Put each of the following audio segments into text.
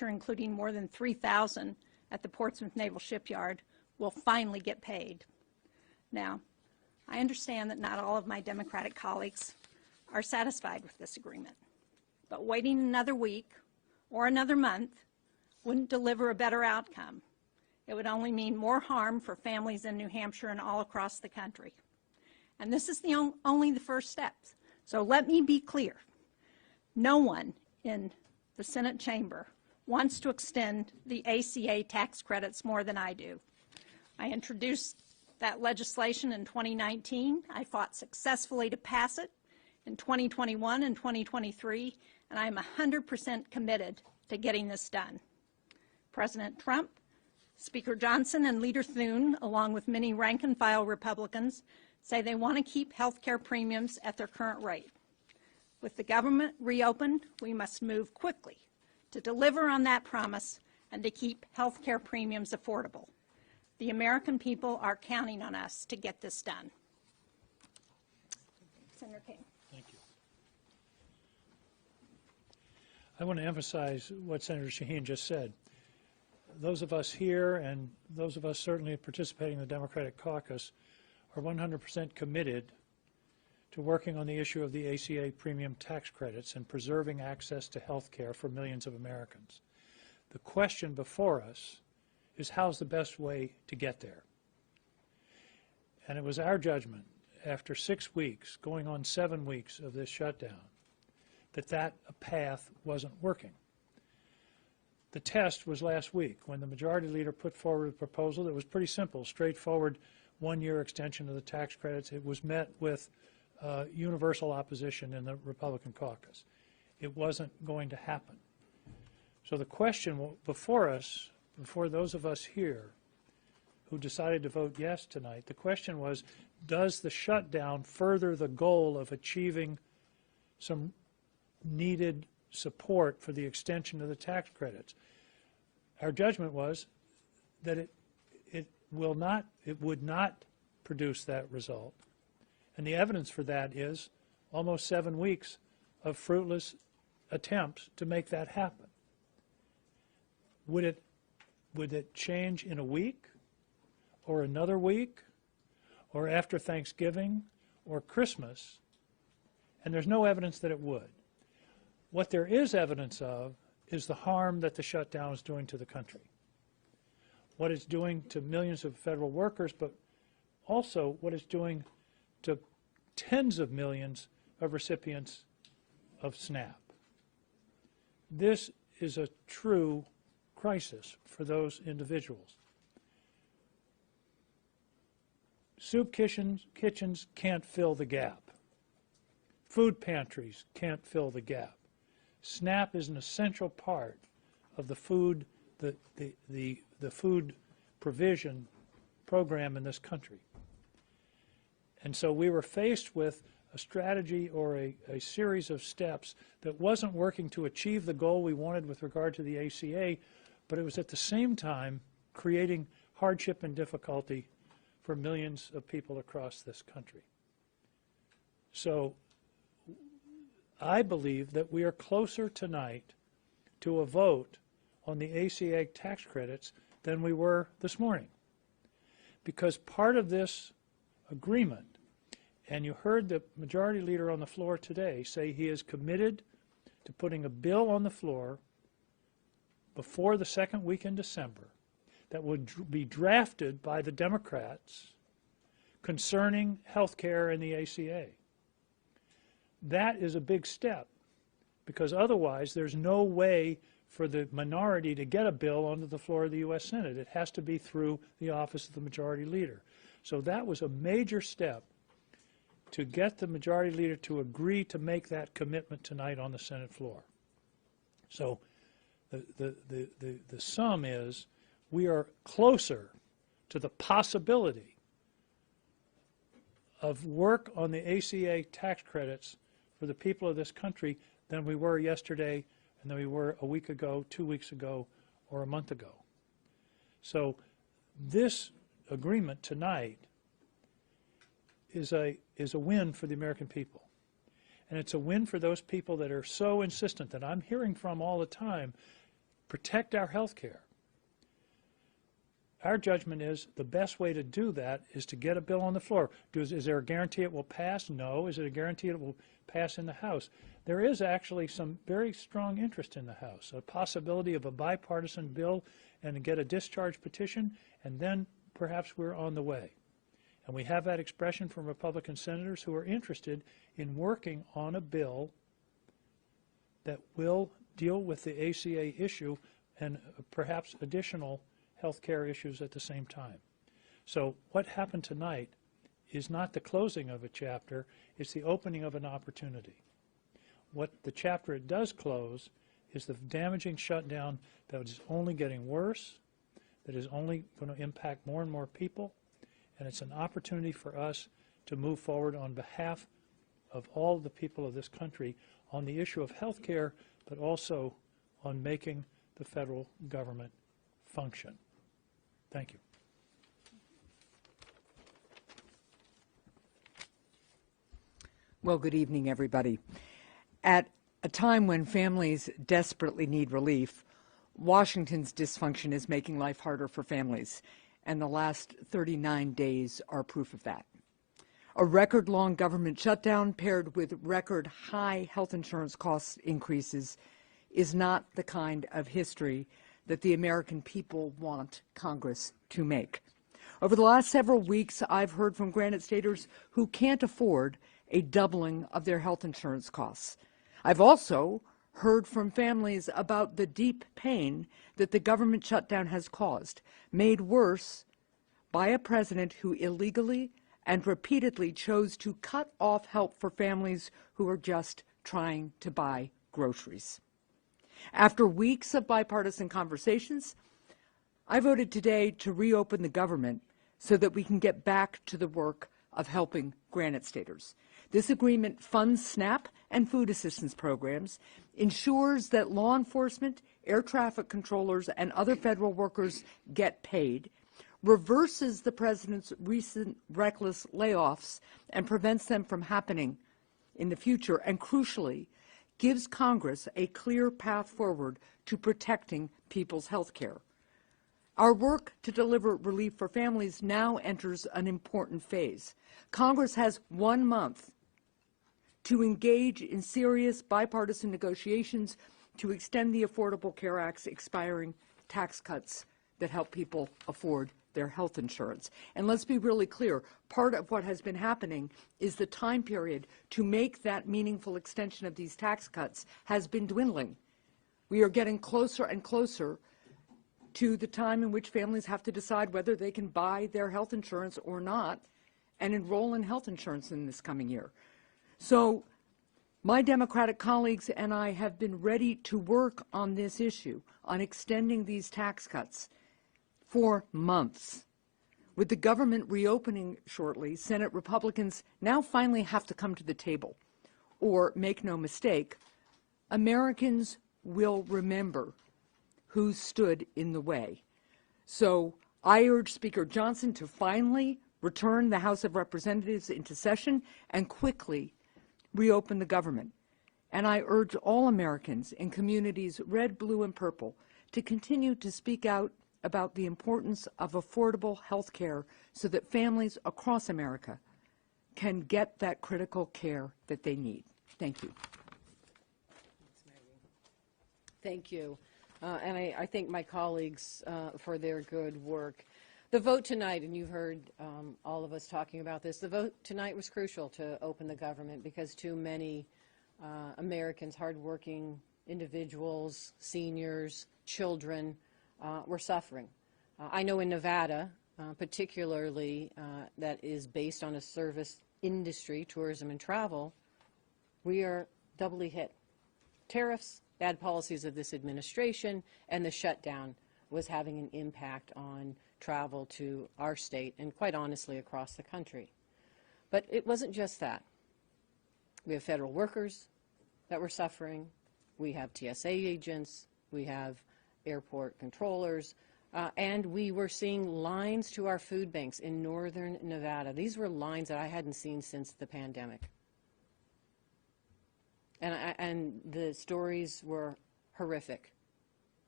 Hampshire, including more than 3,000 at the Portsmouth Naval Shipyard, will finally get paid. Now, I understand that not all of my Democratic colleagues are satisfied with this agreement, but waiting another week or another month wouldn't deliver a better outcome. It would only mean more harm for families in New Hampshire and all across the country. And this is only the first step. So let me be clear. No one in the Senate chamber wants to extend the ACA tax credits more than I do. I introduced that legislation in 2019. I fought successfully to pass it in 2021 and 2023, and I'm 100% committed to getting this done. President Trump, Speaker Johnson, and Leader Thune, along with many rank-and-file Republicans, say they want to keep health care premiums at their current rate. With the government reopened, we must move quickly to deliver on that promise and to keep health care premiums affordable. The American people are counting on us to get this done. Senator King. Thank you. I want to emphasize what Senator Shaheen just said. Those of us here and those of us certainly participating in the Democratic caucus are 100% committed to working on the issue of the ACA premium tax credits and preserving access to health care for millions of Americans. The question before us is how's the best way to get there? And it was our judgment after 6 weeks, going on 7 weeks of this shutdown, that path wasn't working. The test was last week when the majority leader put forward a proposal that was pretty simple, straightforward, one-year extension of the tax credits. It was met with universal opposition in the Republican caucus. It wasn't going to happen. So the question before us, before those of us here who decided to vote yes tonight, the question was, does the shutdown further the goal of achieving some needed support for the extension of the tax credits? Our judgment was that it would not produce that result. And the evidence for that is almost 7 weeks of fruitless attempts to make that happen. Would it change in a week or another week or after Thanksgiving or Christmas? And there's no evidence that it would. What there is evidence of is the harm that the shutdown is doing to the country, what it's doing to millions of federal workers, but also what it's doing to tens of millions of recipients of SNAP. This is a true crisis for those individuals. Soup kitchens can't fill the gap. Food pantries can't fill the gap. SNAP is an essential part of the food food provision program in this country. And so we were faced with a strategy or a series of steps that wasn't working to achieve the goal we wanted with regard to the ACA, but it was at the same time creating hardship and difficulty for millions of people across this country. So I believe that we are closer tonight to a vote on the ACA tax credits than we were this morning. Because part of this agreement, and you heard the majority leader on the floor today say he is committed to putting a bill on the floor before the second week in December that would be drafted by the Democrats concerning health care and the ACA. That is a big step, because otherwise there's no way for the minority to get a bill onto the floor of the U.S. Senate. It has to be through the office of the majority leader. So that was a major step to get the majority leader to agree to make that commitment tonight on the Senate floor. So the sum is we are closer to the possibility of work on the ACA tax credits for the people of this country than we were yesterday and than we were a week ago, 2 weeks ago, or a month ago. So this agreement tonight is a win for the American people. And it's a win for those people that are so insistent that I'm hearing from all the time. protect our health care. Our judgment is the best way to do that is to get a bill on the floor. Is there a guarantee it will pass? No. Is it a guarantee it will pass in the House? There is actually some very strong interest in the House, a possibility of a bipartisan bill and to get a discharge petition, and then perhaps we're on the way. And we have that expression from Republican senators who are interested in working on a bill that will deal with the ACA issue and perhaps additional health care issues at the same time. So what happened tonight is not the closing of a chapter, it's the opening of an opportunity. What the chapter it does close is the damaging shutdown that is only getting worse, that is only going to impact more and more people, and it's an opportunity for us to move forward on behalf of all the people of this country on the issue of health care, but also on making the federal government function. Thank you. Well, good evening, everybody. At a time when families desperately need relief, Washington's dysfunction is making life harder for families, and the last 39 days are proof of that. A record-long government shutdown paired with record-high health insurance cost increases is not the kind of history that the American people want Congress to make. Over the last several weeks, I've heard from Granite Staters who can't afford a doubling of their health insurance costs. I've also heard from families about the deep pain that the government shutdown has caused, made worse by a president who illegally and repeatedly chose to cut off help for families who are just trying to buy groceries. After weeks of bipartisan conversations, I voted today to reopen the government so that we can get back to the work of helping Granite Staters. This agreement funds SNAP and food assistance programs, ensures that law enforcement, air traffic controllers, and other federal workers get paid, reverses the president's recent reckless layoffs and prevents them from happening in the future, and crucially, gives Congress a clear path forward to protecting people's health care. Our work to deliver relief for families now enters an important phase. Congress has 1 month to engage in serious bipartisan negotiations to extend the Affordable Care Act's expiring tax cuts that help people afford their health insurance. And let's be really clear, part of what has been happening is the time period to make that meaningful extension of these tax cuts has been dwindling. We are getting closer and closer to the time in which families have to decide whether they can buy their health insurance or not and enroll in health insurance in this coming year. So my Democratic colleagues and I have been ready to work on this issue, on extending these tax cuts for months. With the government reopening shortly, Senate Republicans now finally have to come to the table. Or, make no mistake, Americans will remember who stood in the way. So I urge Speaker Johnson to finally return the House of Representatives into session and quickly reopen the government. And I urge all Americans in communities red, blue, and purple to continue to speak out about the importance of affordable health care so that families across America can get that critical care that they need. Thank you. Thank you. And I thank my colleagues for their good work. The vote tonight, and you've heard all of us talking about this, the vote tonight was crucial to open the government because too many Americans, hardworking individuals, seniors, children, were suffering. I know in Nevada, particularly that is based on a service industry, tourism and travel, we are doubly hit. Tariffs, bad policies of this administration, and the shutdown was having an impact on travel to our state and quite honestly across the country. But it wasn't just that. We have federal workers that were suffering. We have TSA agents. We have airport controllers. And we were seeing lines to our food banks in northern Nevada. These were lines that I hadn't seen since the pandemic. And the stories were horrific.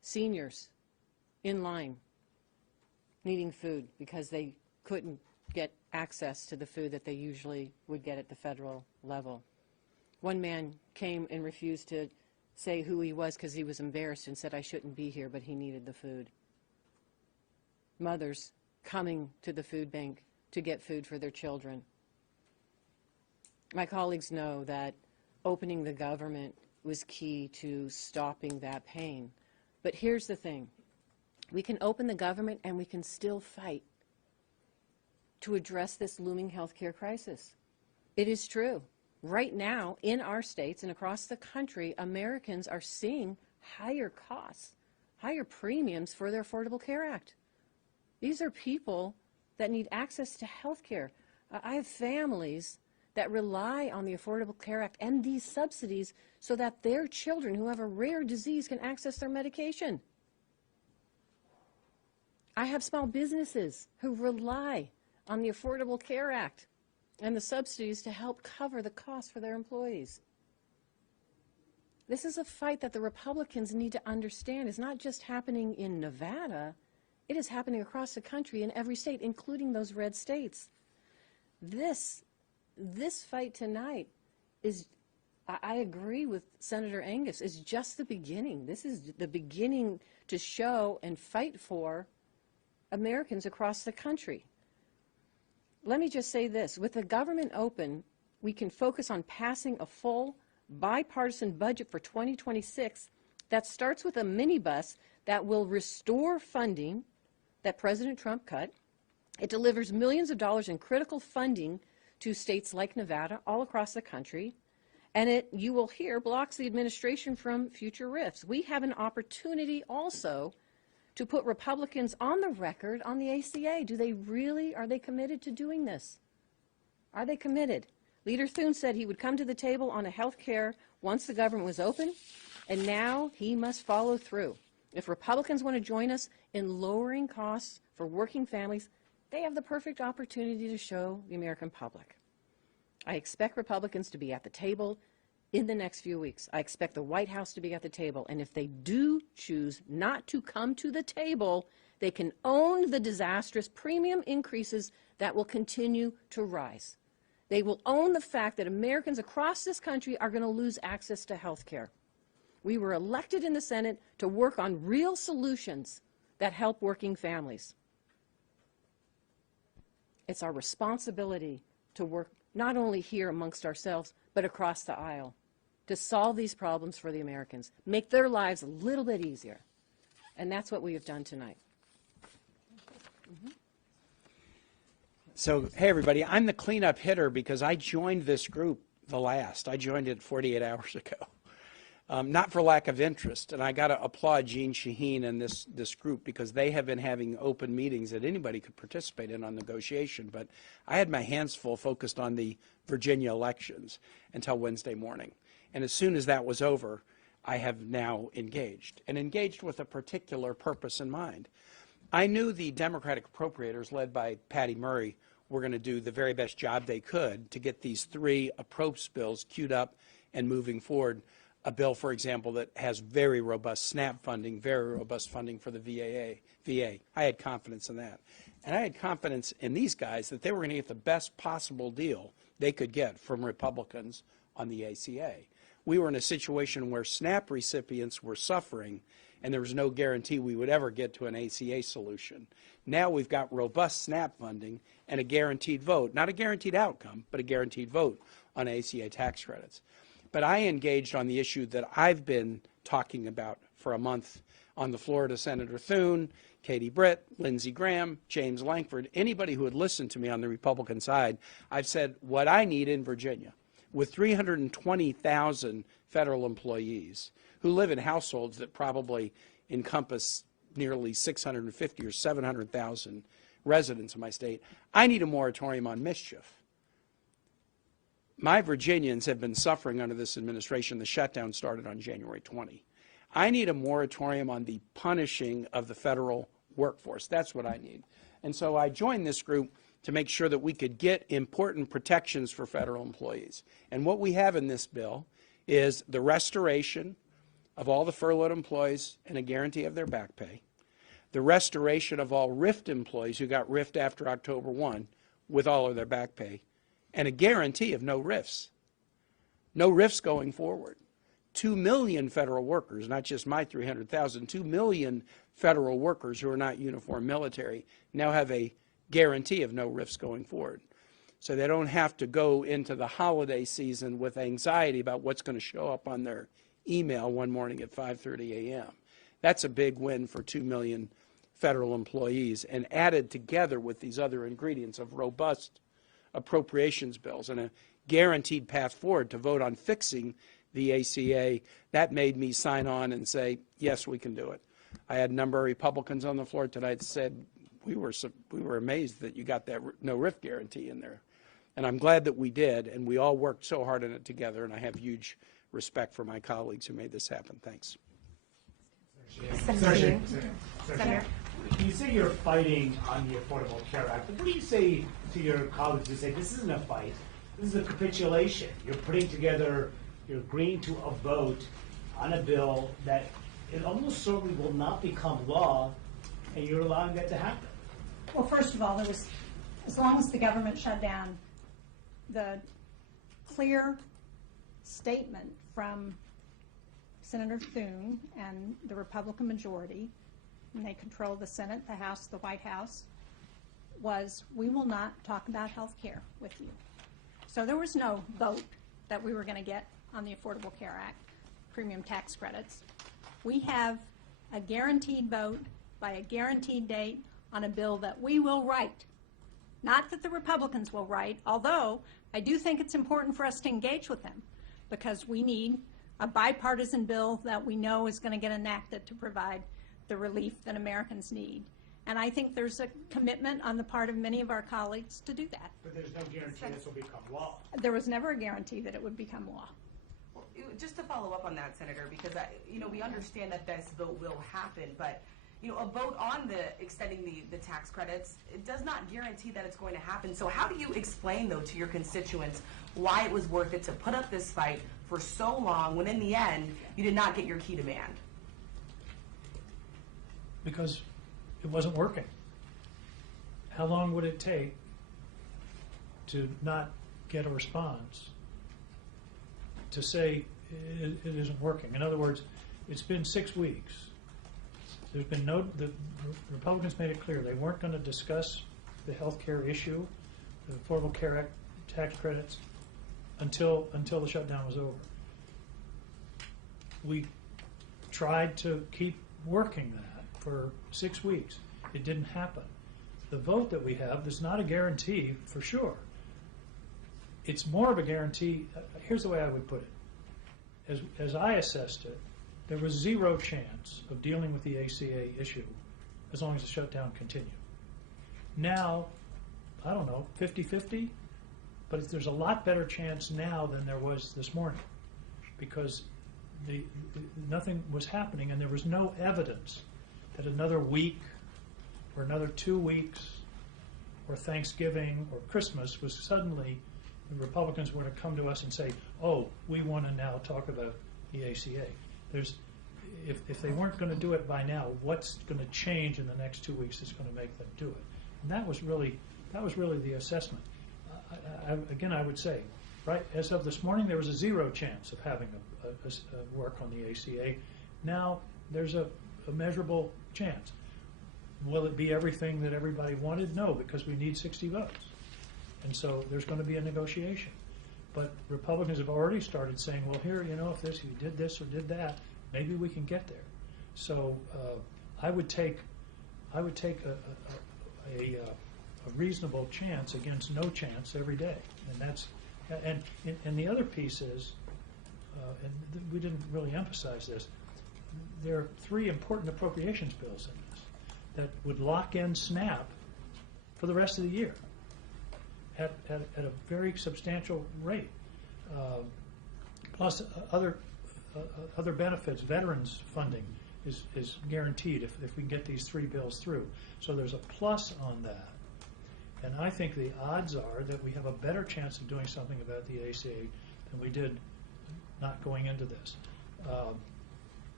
seniors in line needing food because they couldn't get access to the food that they usually would get at the federal level. One man came and refused to say who he was because he was embarrassed and said, "I shouldn't be here," but he needed the food. Mothers coming to the food bank to get food for their children. My colleagues know that opening the government was key to stopping that pain. But here's the thing. We can open the government and we can still fight to address this looming healthcare crisis. It is true. Right now, in our states and across the country, Americans are seeing higher costs, higher premiums for their Affordable Care Act. These are people that need access to health care. I have families that rely on the Affordable Care Act and these subsidies so that their children who have a rare disease can access their medication. I have small businesses who rely on the Affordable Care Act and the subsidies to help cover the costs for their employees. This is a fight that the Republicans need to understand is not just happening in Nevada, it is happening across the country in every state, including those red states. This fight tonight is, I agree with Senator Angus, is just the beginning. This is the beginning to show and fight for Americans across the country. Let me just say this. With the government open, we can focus on passing a full bipartisan budget for 2026 that starts with a minibus that will restore funding that President Trump cut. It delivers millions of dollars in critical funding to states like Nevada all across the country. And it, you will hear, blocks the administration from future rifts. We have an opportunity also to put Republicans on the record on the ACA. Do they really, are they committed to doing this? Are they committed? Leader Thune said he would come to the table on a health care once the government was open, and now he must follow through. If Republicans want to join us in lowering costs for working families, they have the perfect opportunity to show the American public. I expect Republicans to be at the table in the next few weeks. I expect the White House to be at the table. And if they do choose not to come to the table, they can own the disastrous premium increases that will continue to rise. They will own the fact that Americans across this country are going to lose access to health care. We were elected in the Senate to work on real solutions that help working families. It's our responsibility to work not only here amongst ourselves, but across the aisle to solve these problems for the Americans, make their lives a little bit easier. And that's what we have done tonight. So, hey, everybody, I'm the cleanup hitter because I joined this group the last. I joined it 48 hours ago. Not for lack of interest. And I got to applaud Jean Shaheen and this group because they have been having open meetings that anybody could participate in on negotiation. But I had my hands full focused on the Virginia elections until Wednesday morning. And as soon as that was over, I have now engaged, and engaged with a particular purpose in mind. I knew the Democratic appropriators, led by Patty Murray, were going to do the very best job they could to get these three approach bills queued up and moving forward. A bill, for example, that has very robust SNAP funding, very robust funding for the VA. I had confidence in that. And I had confidence in these guys that they were going to get the best possible deal they could get from Republicans on the ACA. We were in a situation where SNAP recipients were suffering, and there was no guarantee we would ever get to an ACA solution. Now we've got robust SNAP funding and a guaranteed vote, not a guaranteed outcome, but a guaranteed vote on ACA tax credits. But I engaged on the issue that I've been talking about for a month on the floor to Senator Thune, Katie Britt, Lindsey Graham, James Lankford, anybody who had listened to me on the Republican side. I've said what I need in Virginia, with 320,000 federal employees who live in households that probably encompass nearly 650 or 700,000 residents in my state, I need a moratorium on mischief. My Virginians have been suffering under this administration. The shutdown started on January 20. I need a moratorium on the punishing of the federal workforce. That's what I need. And so I joined this group to make sure that we could get important protections for federal employees. And what we have in this bill is the restoration of all the furloughed employees and a guarantee of their back pay, the restoration of all RIFT employees who got RIFT after October 1 with all of their back pay, and a guarantee of no RIFs. No RIFs going forward. 2 million federal workers, not just my 300,000, 2 million federal workers who are not uniform military now have a guarantee of no RIFs going forward. So they don't have to go into the holiday season with anxiety about what's going to show up on their email one morning at 5:30 a.m. That's a big win for 2 million federal employees, and added together with these other ingredients of robust appropriations bills and a guaranteed path forward to vote on fixing the ACA, that made me sign on and say, yes, we can do it. I had a number of Republicans on the floor tonight that said, we were amazed that you got that no RIF guarantee in there. And I'm glad that we did, and we all worked so hard on it together, and I have huge respect for my colleagues who made this happen. Thanks. Senator, you say you're fighting on the Affordable Care Act, but what do you say to your colleagues who say this isn't a fight, this is a capitulation? You're putting together, you're agreeing to a vote on a bill that it almost certainly will not become law, and you're allowing that to happen. Well, first of all, there was, as long as the government shut down, the clear statement from Senator Thune and the Republican majority, and they control the Senate, the House, the White House, was we will not talk about health care with you. So there was no vote that we were going to get on the Affordable Care Act, premium tax credits. We have a guaranteed vote by a guaranteed date on a bill that we will write. Not that the Republicans will write, although I do think it's important for us to engage with them, because we need a bipartisan bill that we know is going to get enacted to provide the relief that Americans need. And I think there's a commitment on the part of many of our colleagues to do that. But there's no guarantee this will become law. There was never a guarantee that it would become law. Well, just to follow up on that, Senator, because we understand that this vote will happen, but a vote on extending the tax credits, it does not guarantee that it's going to happen. So how do you explain, though, to your constituents why it was worth it to put up this fight for so long when in the end you did not get your key demand? Because it wasn't working. How long would it take to not get a response to say it isn't working? In other words, it's been 6 weeks. There's been the Republicans made it clear they weren't going to discuss the health care issue, the Affordable Care Act tax credits, until the shutdown was over. We tried to keep working that for 6 weeks. It didn't happen. The vote that we have is not a guarantee for sure. It's more of a guarantee. Here's the way I would put it. As I assessed it, there was zero chance of dealing with the ACA issue as long as the shutdown continued. Now, I don't know, 50-50? But there's a lot better chance now than there was this morning, because nothing was happening, and there was no evidence that another week or another 2 weeks or Thanksgiving or Christmas was suddenly the Republicans were to come to us and say, oh, we want to now talk about the ACA. If they weren't going to do it by now, what's going to change in the next 2 weeks that's going to make them do it? And that was really the assessment. Again, I would say, right, as of this morning, there was a zero chance of having a work on the ACA. Now there's a measurable chance. Will it be everything that everybody wanted? No, because we need 60 votes. And so there's going to be a negotiation. But Republicans have already started saying, well, here, if you did this or did that, maybe we can get there. So I would take a reasonable chance against no chance every day. And the other piece is, and we didn't really emphasize this, there are 3 important appropriations bills in this that would lock in SNAP for the rest of the year at a very substantial rate. Plus other benefits, veterans funding is guaranteed if we can get these 3 bills through. So there's a plus on that. And I think the odds are that we have a better chance of doing something about the ACA than we did not going into this.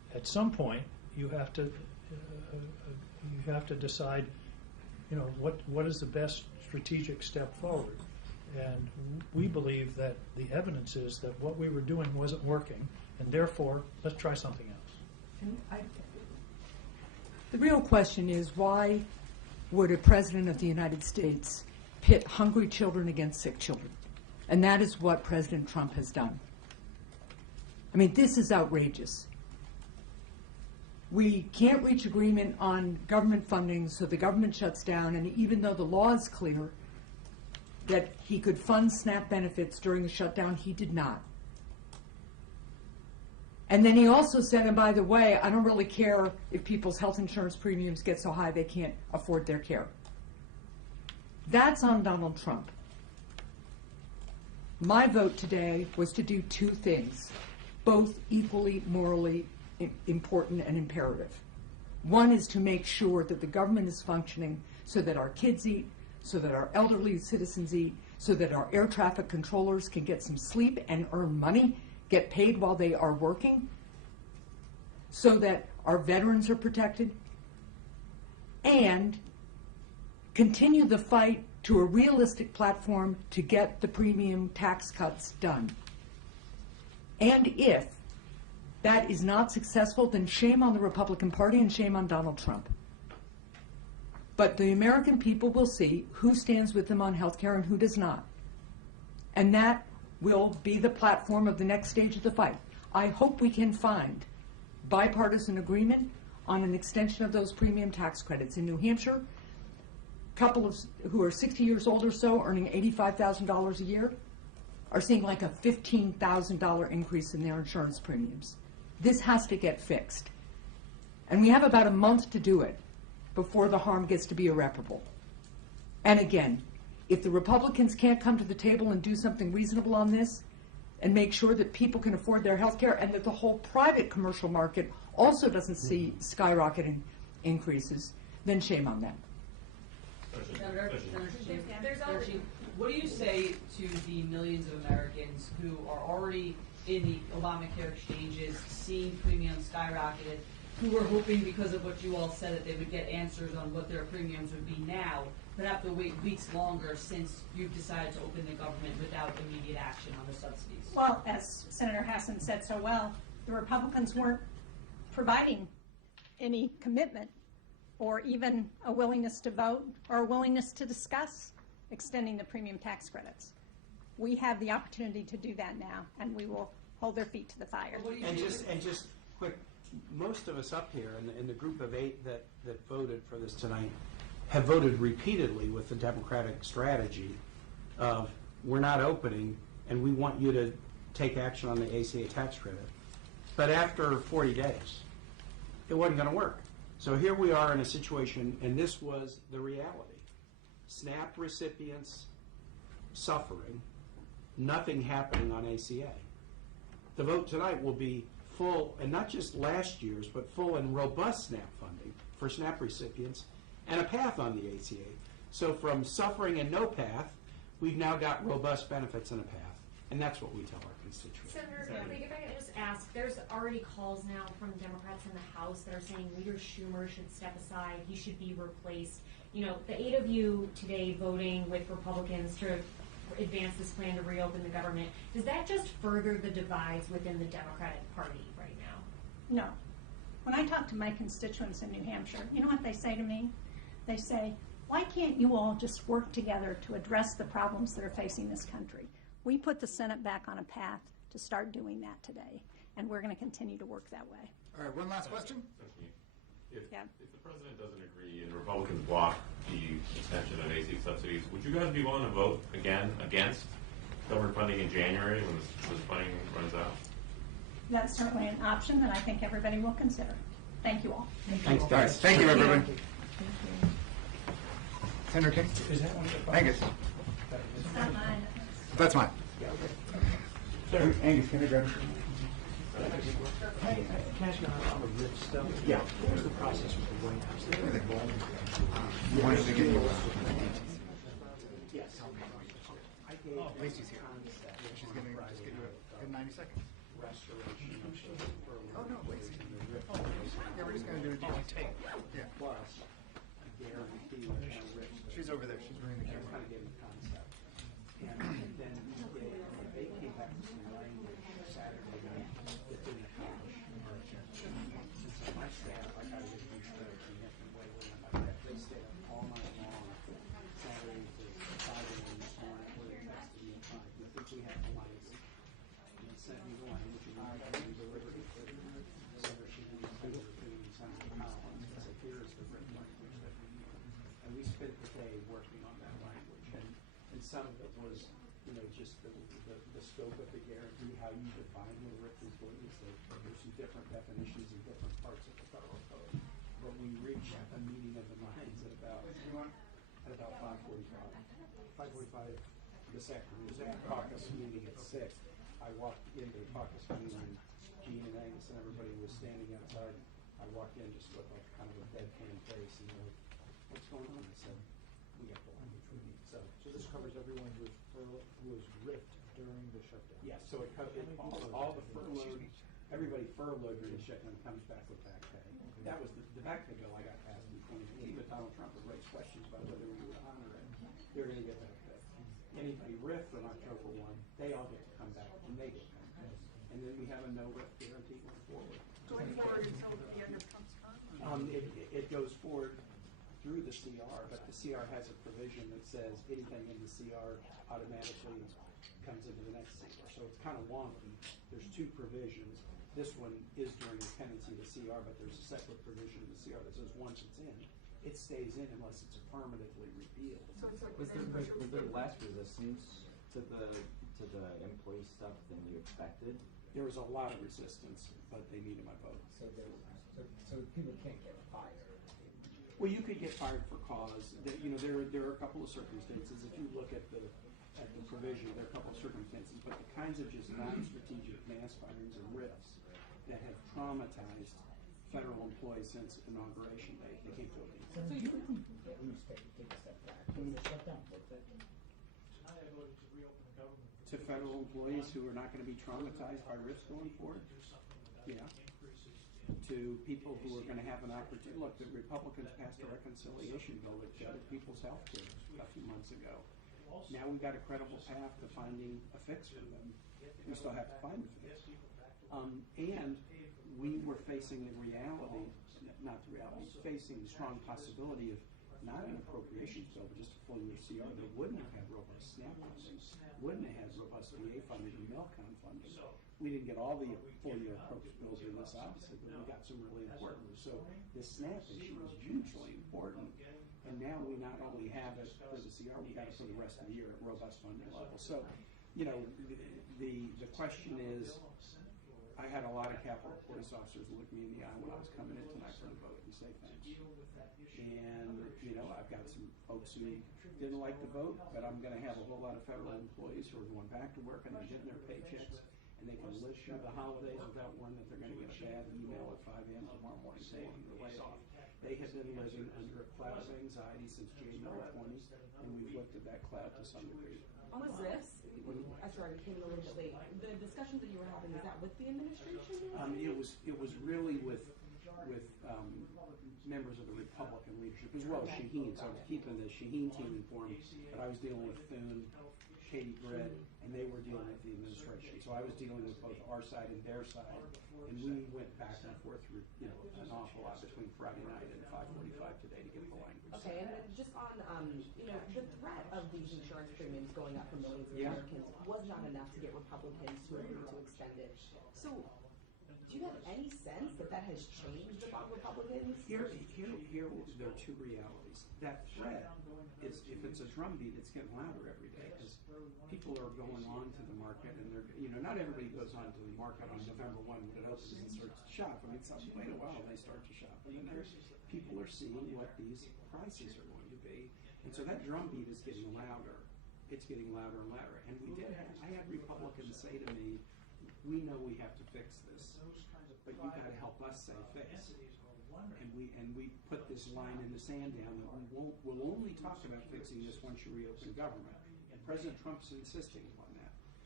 at some point, you have to decide, what is the best strategic step forward. And we believe that the evidence is that what we were doing wasn't working, and therefore, let's try something else. The real question is, why would a president of the United States pit hungry children against sick children? And that is what President Trump has done. I mean, this is outrageous. We can't reach agreement on government funding, so the government shuts down, and even though the law is clear that he could fund SNAP benefits during the shutdown, he did not. And then he also said, and by the way, I don't really care if people's health insurance premiums get so high they can't afford their care. That's on Donald Trump. My vote today was to do two things, both equally morally important and imperative. One is to make sure that the government is functioning so that our kids eat, so that our elderly citizens eat, so that our air traffic controllers can get some sleep and earn money, get paid while they are working, so that our veterans are protected, and continue the fight to a realistic platform to get the premium tax cuts done. And if that is not successful, then shame on the Republican Party and shame on Donald Trump. But the American people will see who stands with them on health care and who does not. And that will be the platform of the next stage of the fight. I hope we can find bipartisan agreement on an extension of those premium tax credits. In New Hampshire, couples who are 60 years old or so, earning $85,000 a year, are seeing like a $15,000 increase in their insurance premiums. This has to get fixed. And we have about a month to do it before the harm gets to be irreparable. And again, if the Republicans can't come to the table and do something reasonable on this and make sure that people can afford their health care and that the whole private commercial market also doesn't see skyrocketing increases, then shame on them. What do you say to the millions of Americans who are already in the Obamacare exchanges, seeing premiums skyrocketed, who were hoping because of what you all said that they would get answers on what their premiums would be now, but have to wait weeks longer since you've decided to open the government without immediate action on the subsidies? Well, as Senator Hassan said so well, the Republicans weren't providing any commitment or even a willingness to vote or a willingness to discuss extending the premium tax credits. We have the opportunity to do that now, and we will hold their feet to the fire. And just quick, most of us up here in the group of 8 that voted for this tonight have voted repeatedly with the Democratic strategy of we're not opening and we want you to take action on the ACA tax credit. But after 40 days, it wasn't going to work. So here we are in a situation, and this was the reality. SNAP recipients suffering, nothing happening on ACA. The vote tonight will be full, and not just last year's, but full and robust SNAP funding for SNAP recipients and a path on the ACA. So from suffering and no path, we've now got robust benefits and a path. And that's what we tell our constituents. Senator, if I could just ask, there's already calls now from Democrats in the House that are saying Leader Schumer should step aside, he should be replaced. You know, the 8 of you today voting with Republicans to advance this plan to reopen the government, does that just further the divides within the Democratic Party right now? No. When I talk to my constituents in New Hampshire, you know what they say to me? They say, why can't you all just work together to address the problems that are facing this country? We put the Senate back on a path to start doing that today, and we're going to continue to work that way. All right, one last question. If the president doesn't agree and the Republicans block the extension of AC subsidies, would you guys be willing to vote again against government funding in January when this funding runs out? That's certainly an option that I think everybody will consider. Thank you all. Thanks, guys. Thank you, everyone. Senator King? Is that one? Angus. It's not mine. That's mine. Angus, can I grab it? Can I ask you on the RIF stuff? Yeah. What was the process with the White House? You wanted to get you. Yes. Lacey's here. She's going to just give you a good 90 seconds. restoration of the furlough. Oh, no, wait. and the RIF. Yeah, we're just gonna do it. Yeah. Plus, a guarantee on RIF. She's over there. She's running the That's camera. kind of getting the concept. And then they came back with some language Saturday night within the college. Since my staff, I got to get used to it in a different way when I'm like that. They stayed up all night long, Saturday to 5 a.m. this morning, where they texted me at 5. You think we have the lights? And he sent me the language, and I got to deliver it. So there should be two or three Senator Collins. I said, here is the written language that we need. And we spent the day working on that language. And some of it was, just the scope of the guarantee, how you define what a RIF employee is. There's some different definitions in different parts of the federal code. But we reached a meeting of the minds at about 5:45. 5:45 this afternoon. There's a caucus meeting at 6. I walked into the caucus meeting and Gene and Angus and everybody was standing outside. I walked in just with like kind of a deadpan face and they're like, what's going on? I said, we got the language we need. So this covers everyone who was ripped during the shutdown. yeah, so it covers all the furloughed, everybody furloughed during the shutdown comes back with back pay. That was the back pay bill I got passed in 2018, but Donald Trump would raise questions about whether we would honor it. They're going to get back pay. Anybody ripped on October 1, they all get to come back and they get back pay. And then we have a no RIF guarantee going forward. Going forward until the end of Trump's term? It goes forward through the CR, but the CR has a provision that says anything in the CR automatically comes into the next CR. So it's kind of wonky. There's two provisions. This one is during the pendency of the CR, but there's a separate provision in the CR that says once it's in, it stays in unless it's affirmatively repealed. Was there less resistance to the employee stuff than you expected? There was a lot of resistance, but they needed my vote. So people can't get fired. Well, you could get fired for cause. There are a couple of circumstances. If you look at the provision, there are a couple of circumstances, but the kinds of just non-strategic mass firings and RIFs that have traumatized federal employees since inauguration day, they can't go against. So you think at least take a step back. Was the shutdown worth it? Tonight I voted to reopen the government. To federal employees who are not going to be traumatized by RIFs going forward? Yeah. To people who are going to have an opportunity. Look, the Republicans passed a reconciliation bill that gutted people's health care a few months ago. Now we've got a credible path to finding a fix for them. We still have to find a fix. And we were facing the reality, not the reality, facing the strong possibility of not an appropriations bill, but just a full year CR that wouldn't have had robust SNAP funding, wouldn't have had robust VA funding and Melcon funding. We didn't get all the full year appropriate bills in this, obviously, but we got some really important ones. So this SNAP issue is hugely important. And now we not only have it for the CR, we got it for the rest of the year at robust funding level. So, the question is, I had a lot of Capitol Police officers look me in the eye when I was coming in tonight for the vote and say thanks. And, I've got some folks who didn't like the vote, but I'm going to have a whole lot of federal employees who are going back to work and they're getting their paychecks and they can live through the holidays without worrying that they're going to get a bad email at 5 a.m. tomorrow morning saying they're laid off. They have been living under a cloud of anxiety since January 20, and we've lifted that cloud to some degree. On the RIFs, I'm sorry, we came in a little bit late. The discussions that you were having, is that with the administration? It was really with members of the Republican leadership as well as Shaheen. So I was keeping the Shaheen team informed, but I was dealing with Thune, Katie Britt, and they were dealing with the administration. So I was dealing with both our side and their side, and we went back and forth through an awful lot between Friday night and 5:45 today to get the language. Okay, and just on the threat of these insurance premiums going up for millions of Americans was not enough to get Republicans to agree to extend it. So, do you have any sense that has changed among Republicans? Here there are two realities. That threat is, if it's a drumbeat, it's getting louder every day because people are going on to the market and they're, not everybody goes on to the market on November 1 when it opens and starts to shop. I mean, wait a while, they start to shop. And then people are seeing what these prices are going to be. And so that drumbeat is getting louder. It's getting louder and louder. And I had Republicans say to me, we know we have to fix this, but you got to help us say fix. And we put this line in the sand down that we'll only talk about fixing this once you reopen government. And President Trump's insisting on that.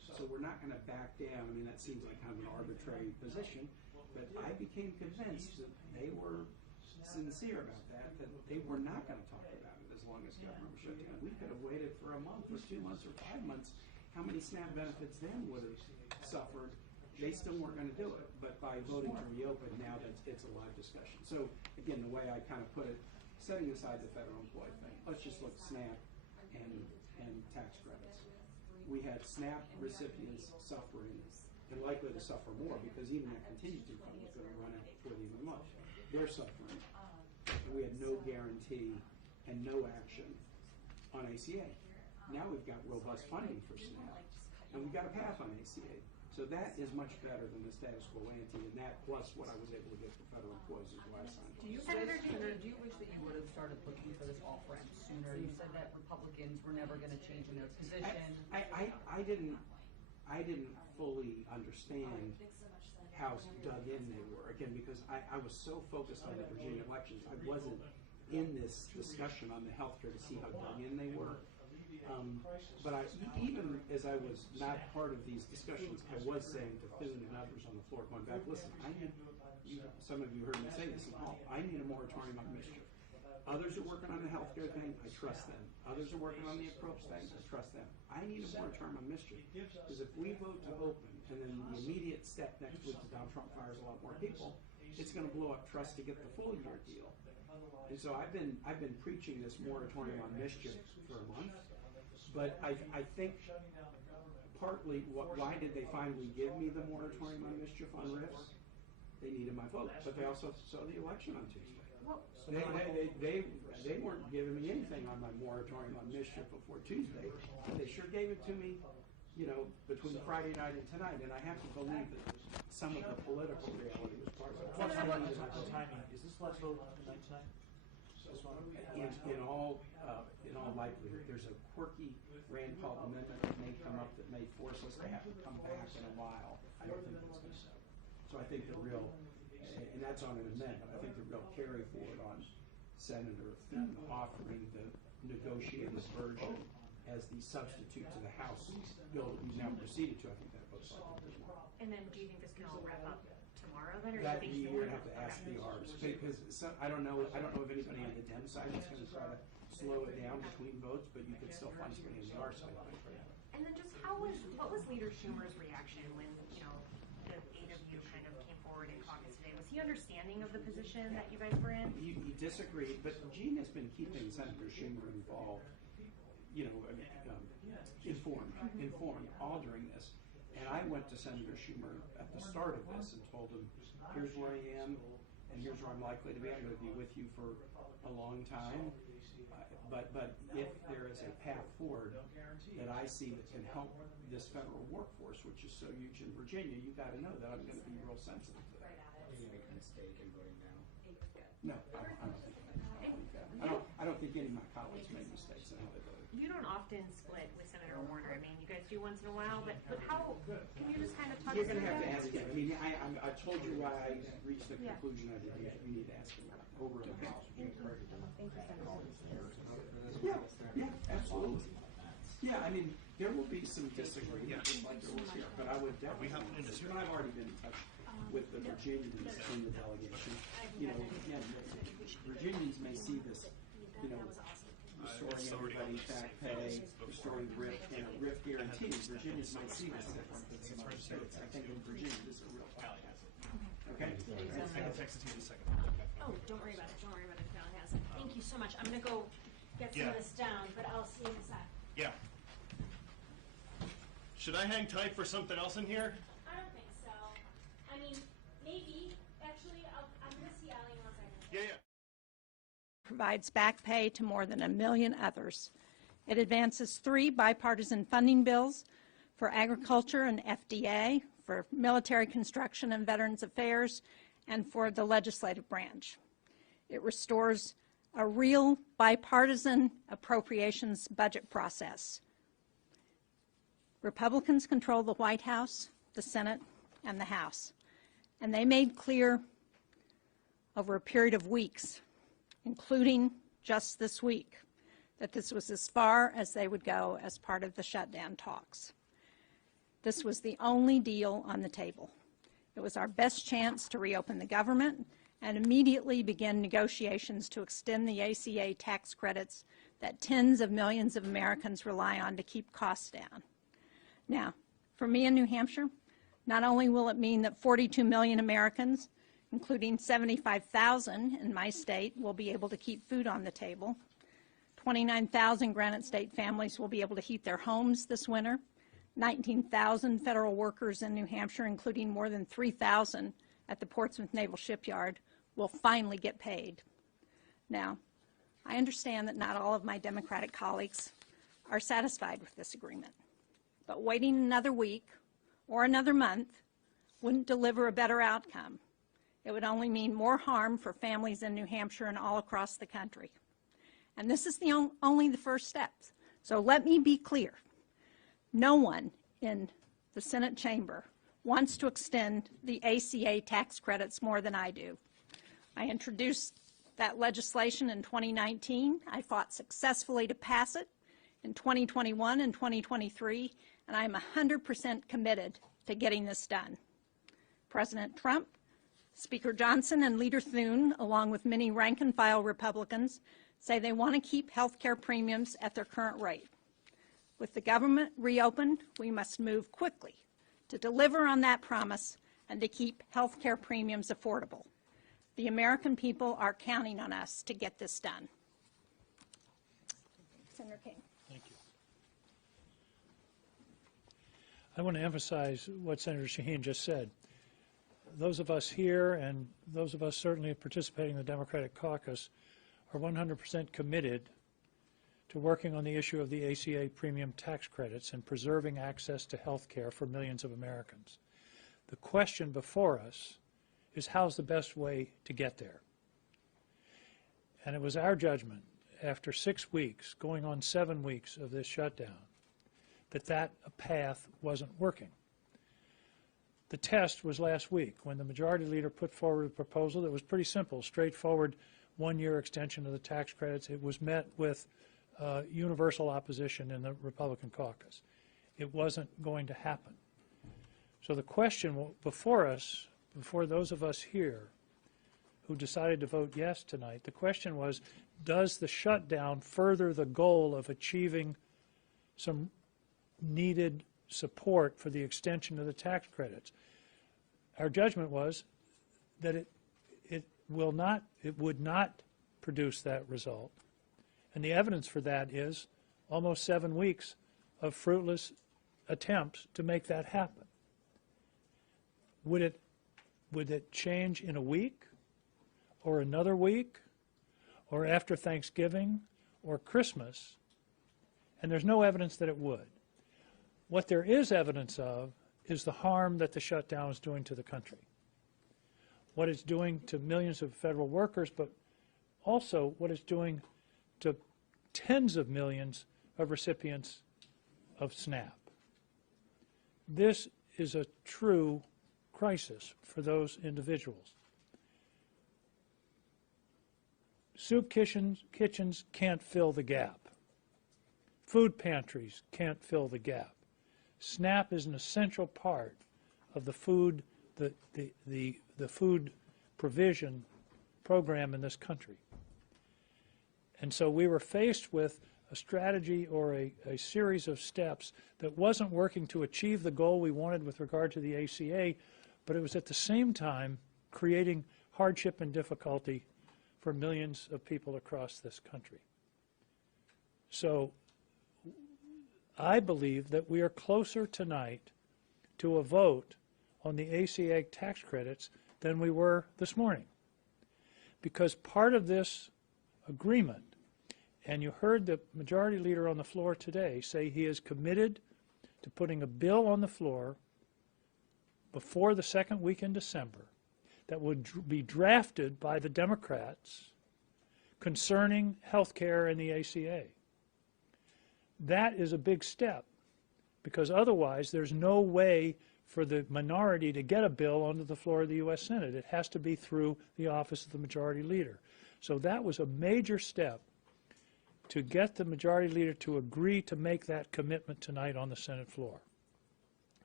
So we're not going to back down. I mean, that seems like kind of an arbitrary position, but I became convinced that they were sincere about that they were not going to talk about it as long as government was shut down. We could have waited for a month or 2 months or 5 months. How many SNAP benefits then would have suffered? They still weren't going to do it, but by voting to reopen, now it's a live discussion. So again, the way I kind of put it, setting aside the federal employee thing, let's just look at SNAP and tax credits. We had SNAP recipients suffering and likely to suffer more because even that contingency fund was going to run out before the end of the month. They're suffering. We had no guarantee and no action on ACA. Now we've got robust funding for SNAP, and we've got a path on ACA. So that is much better than the status quo ante, and that plus what I was able to get for federal employees is why I signed on. Do you wish that you would have started looking for this off-ramp sooner? You said that Republicans were never going to change in their position. I didn't fully understand how dug in they were, again, because I was so focused on the Virginia elections, I wasn't in this discussion on the healthcare to see how dug in they were. But even as I was not part of these discussions, I was saying to Thune and others on the floor, going back, listen, some of you heard me say this in the hall, I need a moratorium on mischief. Others are working on the healthcare thing, I trust them. Others are working on the approach thing, I trust them. I need a moratorium on mischief, because if we vote to open, and then the immediate step next week is Donald Trump fires a lot more people, it's going to blow up trust to get the full year deal. And so I've been preaching this moratorium on mischief for a month, but I think partly why did they finally give me the moratorium on mischief on RIFs? They needed my vote, but they also saw the election on Tuesday. They weren't giving me anything on my moratorium on mischief before Tuesday. They sure gave it to me, between Friday night and tonight, and I have to believe that some of the political reality was part of it. What's the timing? Is this last vote tonight? In all likelihood, there's a quirky Rand Paul amendment that may come up that may force us to have to come back in a while. I don't think that's going to happen. So I think the real, and that's on an amendment, I think the real carry forward on Senator Thune offering the negotiated version as the substitute to the House bill that we've now proceeded to. I think that vote's likely as well. And then do you think this can all wrap up tomorrow then, or That do you think you're going to have to ask the Rs, because I don't know if anybody on the Dem side is going to try to slow it down between votes, but you could still find somebody on the R side. And then just what was Leader Schumer's reaction when, the 8 of you kind of came forward in caucus today? Was he understanding of the position that you guys were in? He disagreed, but Gene has been keeping Senator Schumer involved, informed all during this. And I went to Senator Schumer at the start of this and told him, here's where I am, and here's where I'm likely to be. I'm going to be with you for a long time. But if there is a path forward that I see that can help this federal workforce, which is so huge in Virginia, you've got to know that I'm going to be real sensitive to that. Are you making a mistake in voting now? No, I don't think any of my colleagues make mistakes in how they vote. You don't often split with Senator Warner. I mean, you guys do once in a while, but how, can you just kind of talk You're us going to through have to that? ask him. I mean, I told you why I reached the conclusion I did. You need to ask him over in the House. Yeah, absolutely. Yeah, I mean, there will be some disagreement, just like there was here, but I would definitely, I've already been in touch with the Virginians in the delegation. Again, Virginians may see this, restoring everybody back pay, restoring RIF guarantees. Virginians might see this different than some other states. I think in Virginia, this is a real positive. Okay? I can text it to you in a second. Oh, don't worry about it. Don't worry about it. Valley has it. Thank you so much. I'm going to go get some of this down, but I'll see you in a sec. Yeah. Should I hang tight for something else in here? I don't think so. I mean, maybe. Actually, I'm going to see Allie in 1 second. Yeah. Provides back pay to more than 1 million others. It advances 3 bipartisan funding bills for agriculture and FDA, for military construction and Veterans Affairs, and for the legislative branch. It restores a real bipartisan appropriations budget process. Republicans control the White House, the Senate, and the House, and they made clear over a period of weeks, including just this week, that this was as far as they would go as part of the shutdown talks. This was the only deal on the table. It was our best chance to reopen the government and immediately begin negotiations to extend the ACA tax credits that tens of millions of Americans rely on to keep costs down. Now, for me in New Hampshire, not only will it mean that 42 million Americans, including 75,000 in my state, will be able to keep food on the table, 29,000 Granite State families will be able to heat their homes this winter, 19,000 federal workers in New Hampshire, including more than 3,000 at the Portsmouth Naval Shipyard, will finally get paid. Now, I understand that not all of my Democratic colleagues are satisfied with this agreement, but waiting another week or another month wouldn't deliver a better outcome. It would only mean more harm for families in New Hampshire and all across the country. And this is only the first step. So let me be clear. No one in the Senate chamber wants to extend the ACA tax credits more than I do. I introduced that legislation in 2019. I fought successfully to pass it in 2021 and 2023, and I'm 100% committed to getting this done. President Trump, Speaker Johnson, and Leader Thune, along with many rank-and-file Republicans, say they want to keep health care premiums at their current rate. With the government reopened, we must move quickly to deliver on that promise and to keep health care premiums affordable. The American people are counting on us to get this done. Senator King. Thank you. I want to emphasize what Senator Shaheen just said. Those of us here and those of us certainly participating in the Democratic caucus are 100% committed to working on the issue of the ACA premium tax credits and preserving access to health care for millions of Americans. The question before us is how's the best way to get there? And it was our judgment after 6 weeks, going on 7 weeks of this shutdown, that path wasn't working. The test was last week when the majority leader put forward a proposal that was pretty simple, straightforward, one-year extension of the tax credits. It was met with universal opposition in the Republican caucus. It wasn't going to happen. So the question before us, before those of us here who decided to vote yes tonight, the question was, does the shutdown further the goal of achieving some needed support for the extension of the tax credits? Our judgment was that it would not produce that result. And the evidence for that is almost 7 weeks of fruitless attempts to make that happen. Would it change in a week or another week or after Thanksgiving or Christmas? And there's no evidence that it would. What there is evidence of is the harm that the shutdown is doing to the country. What it's doing to millions of federal workers, but also what it's doing to tens of millions of recipients of SNAP. This is a true crisis for those individuals. Soup kitchens can't fill the gap. Food pantries can't fill the gap. SNAP is an essential part of the food food provision program in this country. And so we were faced with a strategy or a series of steps that wasn't working to achieve the goal we wanted with regard to the ACA, but it was at the same time creating hardship and difficulty for millions of people across this country. So I believe that we are closer tonight to a vote on the ACA tax credits than we were this morning. Because part of this agreement, and you heard the majority leader on the floor today say he is committed to putting a bill on the floor before the second week in December that would be drafted by the Democrats concerning health care and the ACA. That is a big step, because otherwise there's no way for the minority to get a bill onto the floor of the U.S. Senate. It has to be through the office of the majority leader. So that was a major step to get the majority leader to agree to make that commitment tonight on the Senate floor.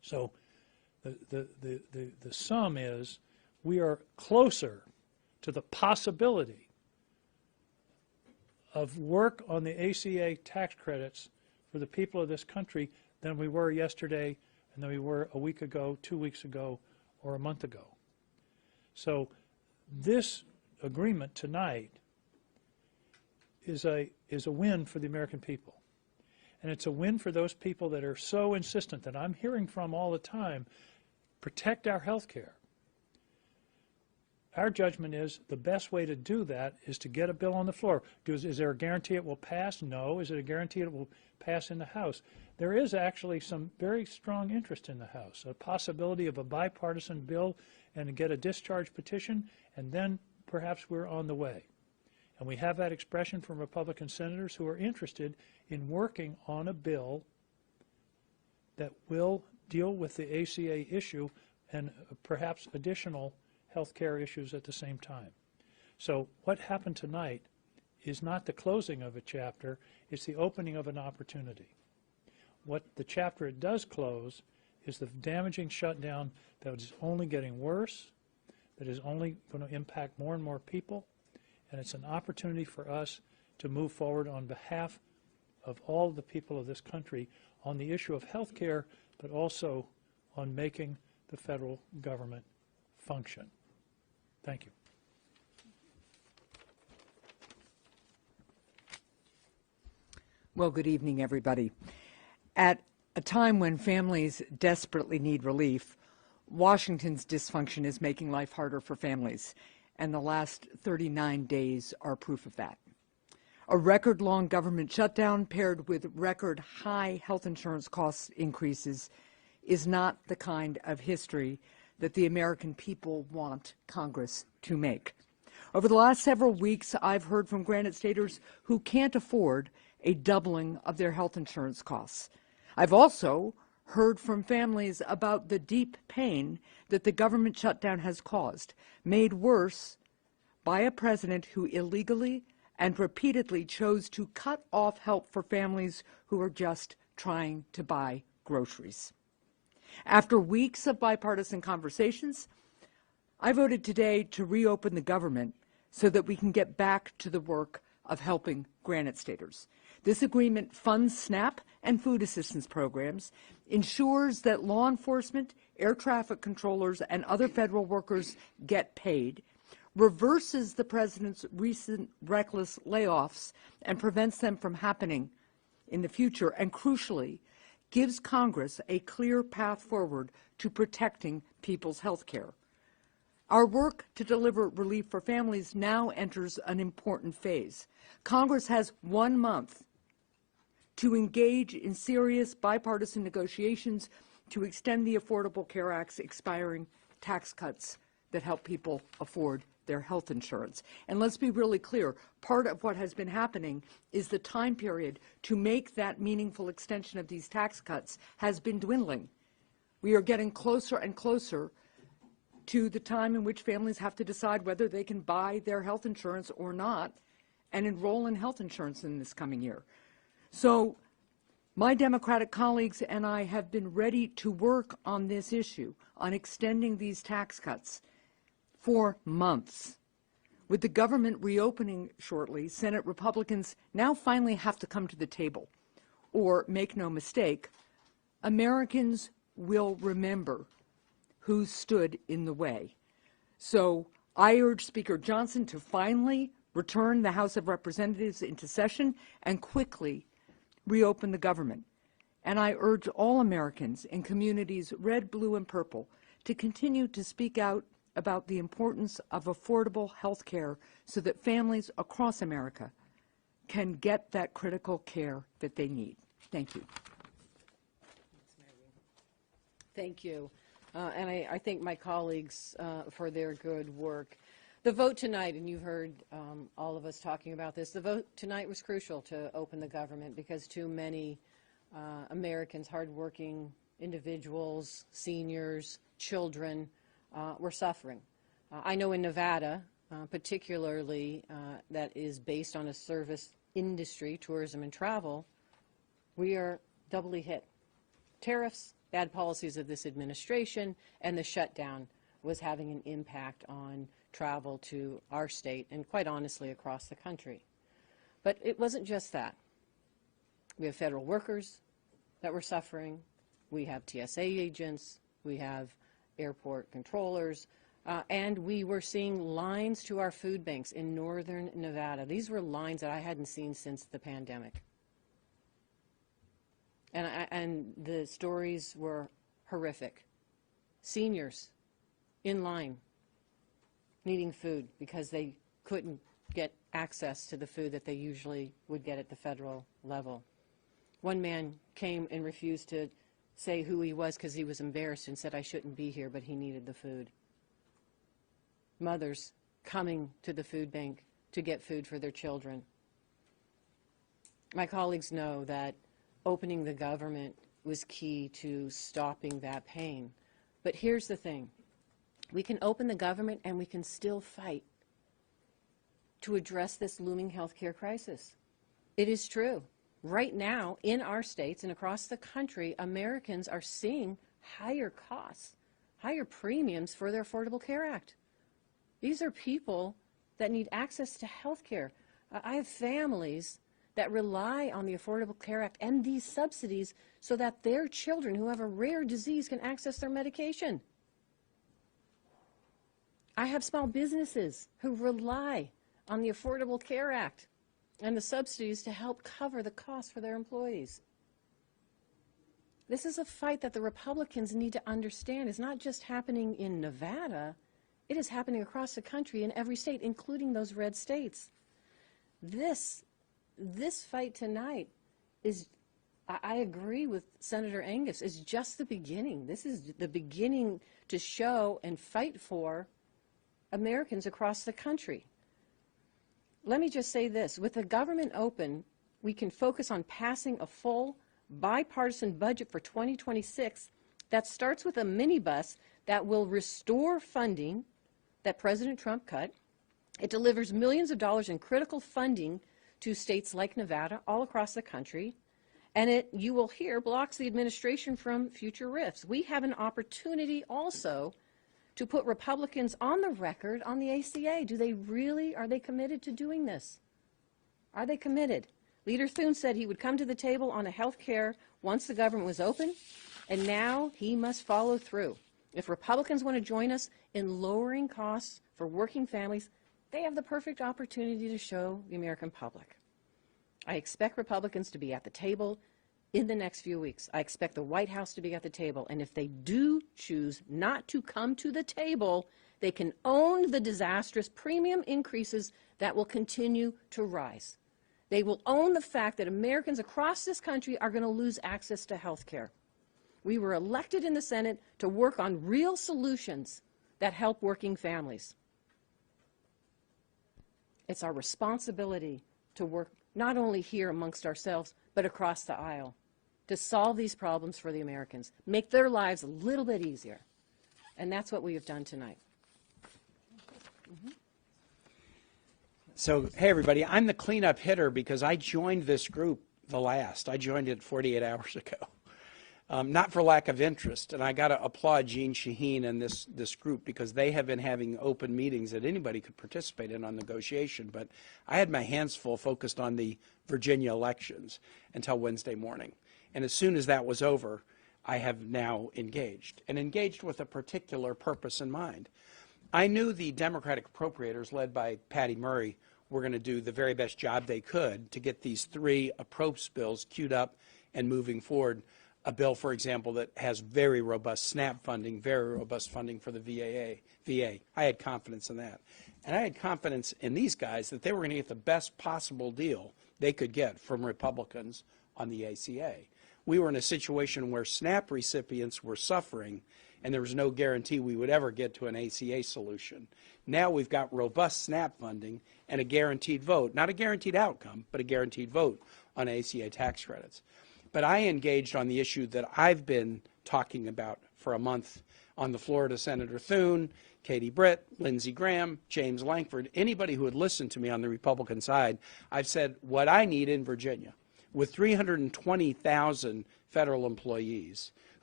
So the sum is we are closer to the possibility of work on the ACA tax credits for the people of this country than we were yesterday and than we were a week ago, 2 weeks ago, or a month ago. So this agreement tonight is a win for the American people. And it's a win for those people that are so insistent that I'm hearing from all the time, protect our health care. Our judgment is the best way to do that is to get a bill on the floor. Is there a guarantee it will pass? No. Is it a guarantee it will pass in the House? There is actually some very strong interest in the House, a possibility of a bipartisan bill and to get a discharge petition, and then perhaps we're on the way. And we have that expression from Republican senators who are interested in working on a bill that will deal with the ACA issue and perhaps additional health care issues at the same time. So what happened tonight is not the closing of a chapter, it's the opening of an opportunity. What the chapter it does close is the damaging shutdown that is only getting worse, that is only going to impact more and more people, and it's an opportunity for us to move forward on behalf of all the people of this country on the issue of health care, but also on making the federal government function. Thank you. Well, good evening, everybody. At a time when families desperately need relief, Washington's dysfunction is making life harder for families, and the last 39 days are proof of that. A record-long government shutdown paired with record-high health insurance cost increases is not the kind of history that the American people want Congress to make. Over the last several weeks, I've heard from Granite Staters who can't afford a doubling of their health insurance costs. I've also heard from families about the deep pain that the government shutdown has caused, made worse by a president who illegally and repeatedly chose to cut off help for families who are just trying to buy groceries. After weeks of bipartisan conversations, I voted today to reopen the government so that we can get back to the work of helping Granite Staters. This agreement funds SNAP and food assistance programs, ensures that law enforcement, air traffic controllers, and other federal workers get paid, reverses the president's recent reckless layoffs and prevents them from happening in the future, and crucially, gives Congress a clear path forward to protecting people's health care. Our work to deliver relief for families now enters an important phase. Congress has 1 month to engage in serious bipartisan negotiations to extend the Affordable Care Act's expiring tax cuts that help people afford their health insurance. And let's be really clear, part of what has been happening is the time period to make that meaningful extension of these tax cuts has been dwindling. We are getting closer and closer to the time in which families have to decide whether they can buy their health insurance or not and enroll in health insurance in this coming year. So my Democratic colleagues and I have been ready to work on this issue, on extending these tax cuts for months. With the government reopening shortly, Senate Republicans now finally have to come to the table. Or, make no mistake, Americans will remember who stood in the way. So I urge Speaker Johnson to finally return the House of Representatives into session and quickly reopen the government. And I urge all Americans in communities red, blue, and purple to continue to speak out about the importance of affordable health care so that families across America can get that critical care that they need. Thank you. Thank you. And I thank my colleagues for their good work. The vote tonight, and you've heard all of us talking about this, the vote tonight was crucial to open the government because too many Americans, hardworking individuals, seniors, children, were suffering. I know in Nevada, particularly that is based on a service industry, tourism and travel, we are doubly hit. Tariffs, bad policies of this administration, and the shutdown was having an impact on travel to our state and, quite honestly, across the country. But it wasn't just that. We have federal workers that were suffering. We have TSA agents. We have airport controllers. And we were seeing lines to our food banks in northern Nevada. These were lines that I hadn't seen since the pandemic. And the stories were horrific. Seniors in line needing food because they couldn't get access to the food that they usually would get at the federal level. One man came and refused to say who he was because he was embarrassed and said, "I shouldn't be here," but he needed the food. Mothers coming to the food bank to get food for their children. My colleagues know that opening the government was key to stopping that pain. But here's the thing. We can open the government and we can still fight to address this looming healthcare crisis. It is true. Right now, in our states and across the country, Americans are seeing higher costs, higher premiums for their Affordable Care Act. These are people that need access to health care. I have families that rely on the Affordable Care Act and these subsidies so that their children who have a rare disease can access their medication. I have small businesses who rely on the Affordable Care Act and the subsidies to help cover the costs for their employees. This is a fight that the Republicans need to understand is not just happening in Nevada, it is happening across the country in every state, including those red states. This fight tonight is, I agree with Senator Angus, is just the beginning. This is the beginning to show and fight for Americans across the country. Let me just say this. With the government open, we can focus on passing a full bipartisan budget for 2026 that starts with a minibus that will restore funding that President Trump cut. It delivers millions of dollars in critical funding to states like Nevada all across the country. And it, you will hear, blocks the administration from future rifts. We have an opportunity also to put Republicans on the record on the ACA. Do they really, are they committed to doing this? Are they committed? Leader Thune said he would come to the table on a health care once the government was open, and now he must follow through. If Republicans want to join us in lowering costs for working families, they have the perfect opportunity to show the American public. I expect Republicans to be at the table in the next few weeks. I expect the White House to be at the table. And if they do choose not to come to the table, they can own the disastrous premium increases that will continue to rise. They will own the fact that Americans across this country are going to lose access to health care. We were elected in the Senate to work on real solutions that help working families. It's our responsibility to work not only here amongst ourselves, but across the aisle to solve these problems for the Americans, make their lives a little bit easier. And that's what we have done tonight. So, hey, everybody, I'm the cleanup hitter because I joined this group the last. I joined it 48 hours ago. Not for lack of interest, and I got to applaud Jean Shaheen and this group because they have been having open meetings that anybody could participate in on negotiation, but I had my hands full focused on the Virginia elections until Wednesday morning. And as soon as that was over, I have now engaged, and engaged with a particular purpose in mind. I knew the Democratic appropriators, led by Patty Murray, were going to do the very best job they could to get these three approach bills queued up and moving forward. A bill, for example, that has very robust SNAP funding, very robust funding for the VA. I had confidence in that. And I had confidence in these guys that they were going to get the best possible deal they could get from Republicans on the ACA. We were in a situation where SNAP recipients were suffering, and there was no guarantee we would ever get to an ACA solution. Now we've got robust SNAP funding and a guaranteed vote, not a guaranteed outcome, but a guaranteed vote on ACA tax credits. But I engaged on the issue that I've been talking about for a month on the floor to Senator Thune, Katie Britt, Lindsey Graham, James Lankford, anybody who had listened to me on the Republican side. I've said what I need in Virginia, with 320,000 federal employees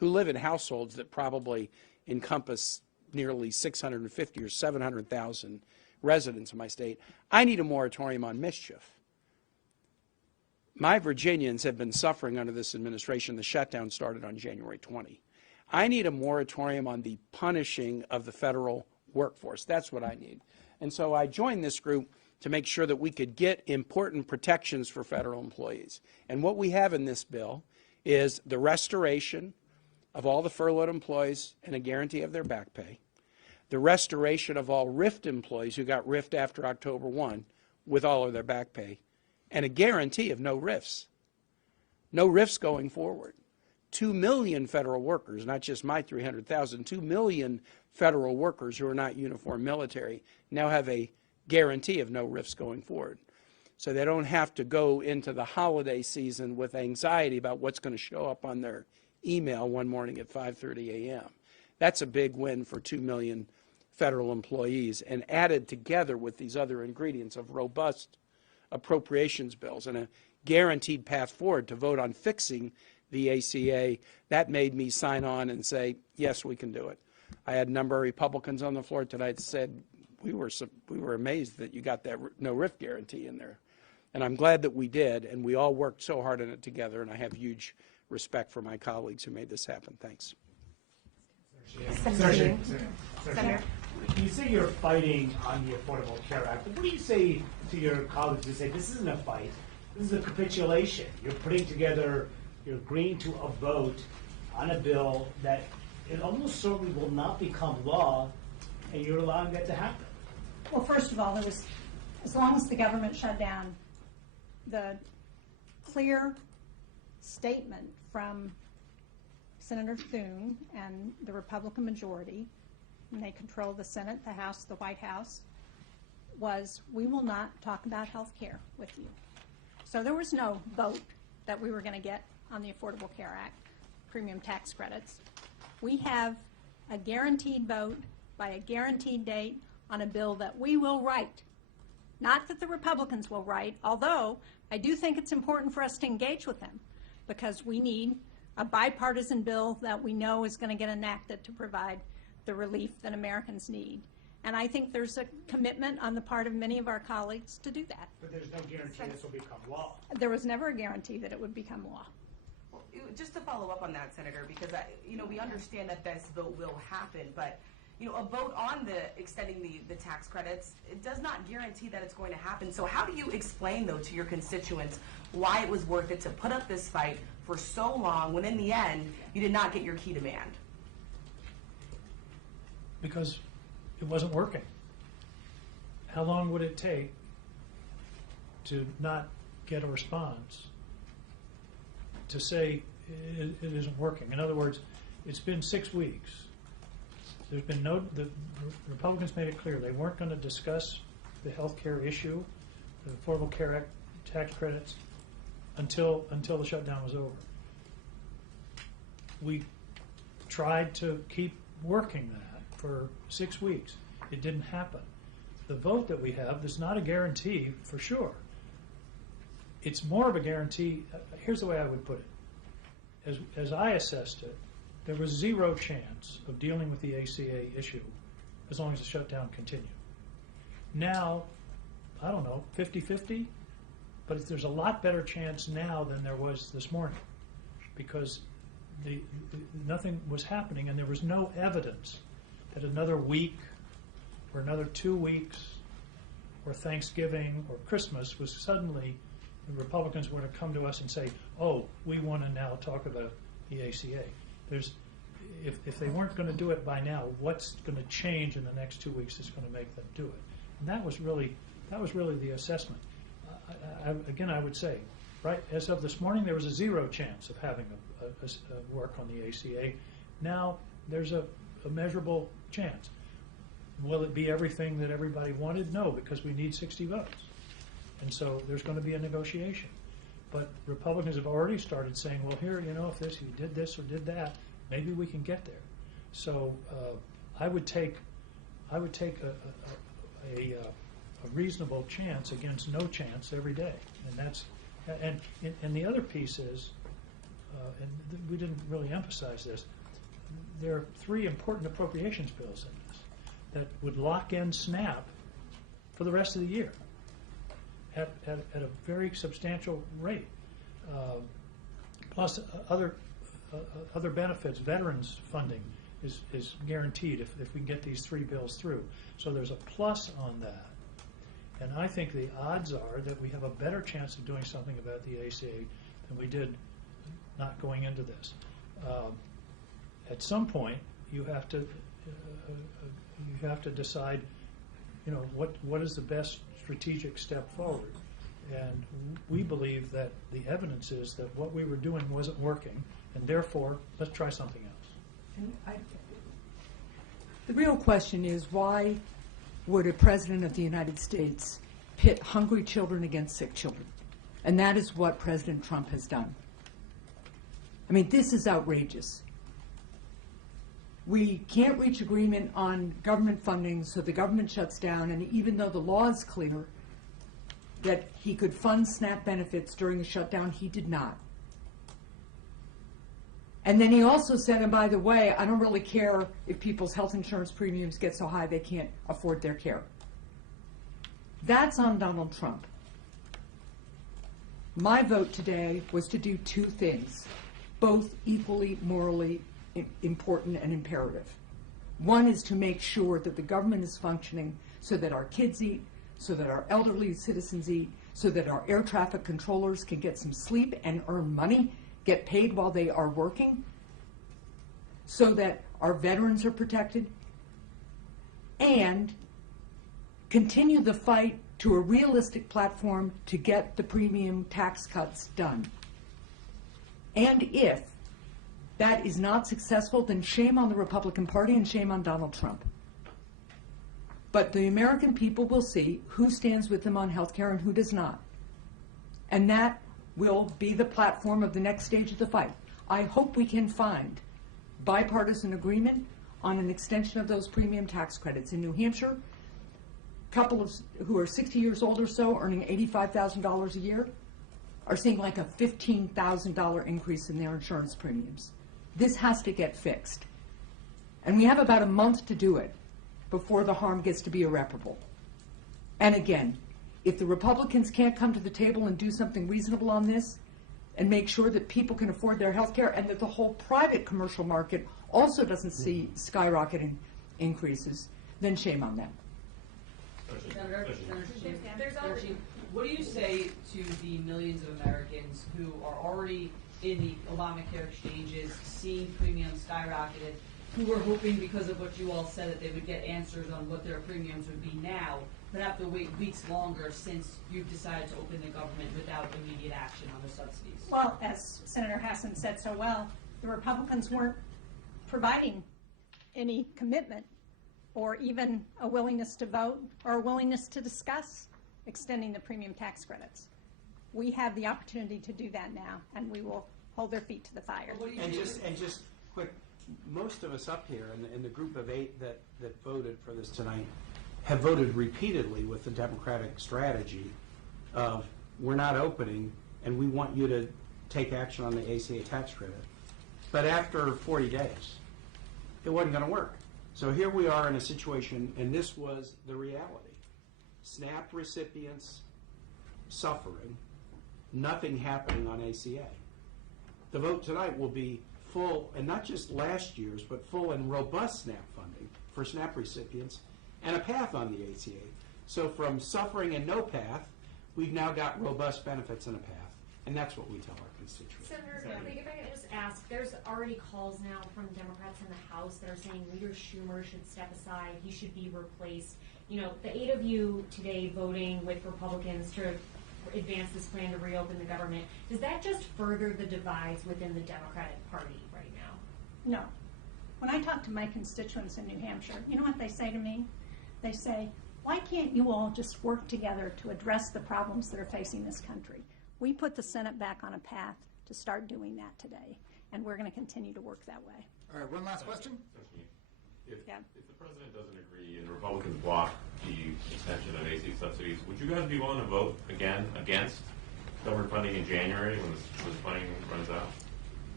who live in households that probably encompass nearly 650 or 700,000 residents in my state. I need a moratorium on mischief. My Virginians have been suffering under this administration. The shutdown started on January 20. I need a moratorium on the punishing of the federal workforce. That's what I need. And so I joined this group to make sure that we could get important protections for federal employees. And what we have in this bill is the restoration of all the furloughed employees and a guarantee of their back pay, the restoration of all RIFT employees who got RIFT after October 1 with all of their back pay, and a guarantee of no RIFs. No RIFs going forward. 2 million federal workers, not just my 300,000, 2 million federal workers who are not uniform military now have a guarantee of no RIFs going forward. So they don't have to go into the holiday season with anxiety about what's going to show up on their email one morning at 5:30 a.m. That's a big win for 2 million federal employees, and added together with these other ingredients of robust appropriations bills and a guaranteed path forward to vote on fixing the ACA, that made me sign on and say, yes, we can do it. I had a number of Republicans on the floor tonight that said, we were amazed that you got that no RIF guarantee in there. And I'm glad that we did, and we all worked so hard on it together, and I have huge respect for my colleagues who made this happen. Thanks. Senator, you say you're fighting on the Affordable Care Act, but what do you say to your colleagues who say this isn't a fight, this is a capitulation? You're putting together, you're agreeing to a vote on a bill that it almost certainly will not become law, and you're allowing that to happen. Well, first of all, there was, as long as the government shut down, the clear statement from Senator Thune and the Republican majority, and they control the Senate, the House, the White House, was we will not talk about health care with you. So there was no vote that we were going to get on the Affordable Care Act, premium tax credits. We have a guaranteed vote by a guaranteed date on a bill that we will write. Not that the Republicans will write, although I do think it's important for us to engage with them, because we need a bipartisan bill that we know is going to get enacted to provide the relief that Americans need. And I think there's a commitment on the part of many of our colleagues to do that. But there's no guarantee this will become law. There was never a guarantee that it would become law. Well, just to follow up on that, Senator, because we understand that this vote will happen, but a vote on extending the tax credits, it does not guarantee that it's going to happen. So how do you explain, though, to your constituents why it was worth it to put up this fight for so long when in the end you did not get your key demand? Because it wasn't working. How long would it take to not get a response to say it isn't working? In other words, it's been 6 weeks. There's been the Republicans made it clear they weren't going to discuss the health care issue, the Affordable Care Act tax credits, until the shutdown was over. We tried to keep working that for 6 weeks. It didn't happen. The vote that we have is not a guarantee for sure. It's more of a guarantee. Here's the way I would put it. As I assessed it, there was zero chance of dealing with the ACA issue as long as the shutdown continued. Now, I don't know, 50-50? But there's a lot better chance now than there was this morning, because nothing was happening, and there was no evidence that another week or another 2 weeks or Thanksgiving or Christmas was suddenly the Republicans were to come to us and say, oh, we want to now talk about the ACA. If they weren't going to do it by now, what's going to change in the next 2 weeks is going to make them do it? And that was really the assessment. Again, I would say, right, as of this morning, there was a zero chance of having a work on the ACA. Now there's a measurable chance. Will it be everything that everybody wanted? No, because we need 60 votes. And so there's going to be a negotiation. But Republicans have already started saying, well, here, if you did this or did that, maybe we can get there. So I would take a reasonable chance against no chance every day, and the other piece is and we didn't really emphasize this, there are 3 important appropriations bills in this that would lock in SNAP for the rest of the year at a very substantial rate. Plus other benefits, veterans funding is guaranteed if we can get these 3 bills through. So there's a plus on that. And I think the odds are that we have a better chance of doing something about the ACA than we did not going into this. At some point, you have to decide, what is the best strategic step forward. And we believe that the evidence is that what we were doing wasn't working, and therefore, let's try something else. The real question is, why would a president of the United States pit hungry children against sick children? And that is what President Trump has done. I mean, this is outrageous. We can't reach agreement on government funding, so the government shuts down, and even though the law is clear that he could fund SNAP benefits during the shutdown, he did not. And then he also said, and by the way, I don't really care if people's health insurance premiums get so high they can't afford their care. That's on Donald Trump. My vote today was to do 2 things, both equally morally important and imperative. One is to make sure that the government is functioning so that our kids eat, so that our elderly citizens eat, so that our air traffic controllers can get some sleep and earn money, get paid while they are working, so that our veterans are protected, and continue the fight to a realistic platform to get the premium tax cuts done. And if that is not successful, then shame on the Republican Party and shame on Donald Trump. But the American people will see who stands with them on health care and who does not. And that will be the platform of the next stage of the fight. I hope we can find bipartisan agreement on an extension of those premium tax credits. In New Hampshire, couples who are 60 years old or so, earning $85,000 a year, are seeing like a $15,000 increase in their insurance premiums. This has to get fixed. And we have about a month to do it before the harm gets to be irreparable. And again, if the Republicans can't come to the table and do something reasonable on this and make sure that people can afford their health care and that the whole private commercial market also doesn't see skyrocketing increases, then shame on them. Senator Sheen, what do you say to the millions of Americans who are already in the Obamacare exchanges, seeing premiums skyrocketed, who were hoping because of what you all said that they would get answers on what their premiums would be now, but have to wait weeks longer since you've decided to open the government without immediate action on the subsidies? Well, as Senator Hassan said so well, the Republicans weren't providing any commitment or even a willingness to vote or a willingness to discuss extending the premium tax credits. We have the opportunity to do that now, and we will hold their feet to the fire. And just quick, most of us up here in the group of 8 that voted for this tonight have voted repeatedly with the Democratic strategy of we're not opening and we want you to take action on the ACA tax credit. But after 40 days, it wasn't going to work. So here we are in a situation, and this was the reality. SNAP recipients suffering, nothing happening on ACA. The vote tonight will be full, and not just last year's, but full and robust SNAP funding for SNAP recipients and a path on the ACA. So from suffering and no path, we've now got robust benefits and a path. And that's what we tell our constituents. Senator, if I could just ask, there's already calls now from Democrats in the House that are saying Leader Schumer should step aside, he should be replaced. You know, the 8 of you today voting with Republicans to advance this plan to reopen the government, does that just further the divides within the Democratic Party right now? No. When I talk to my constituents in New Hampshire, you know what they say to me? They say, why can't you all just work together to address the problems that are facing this country? We put the Senate back on a path to start doing that today, and we're going to continue to work that way. All right, one last question. If the president doesn't agree and the Republicans block the extension of AC subsidies, would you guys be willing to vote again against government funding in January when the funding runs out?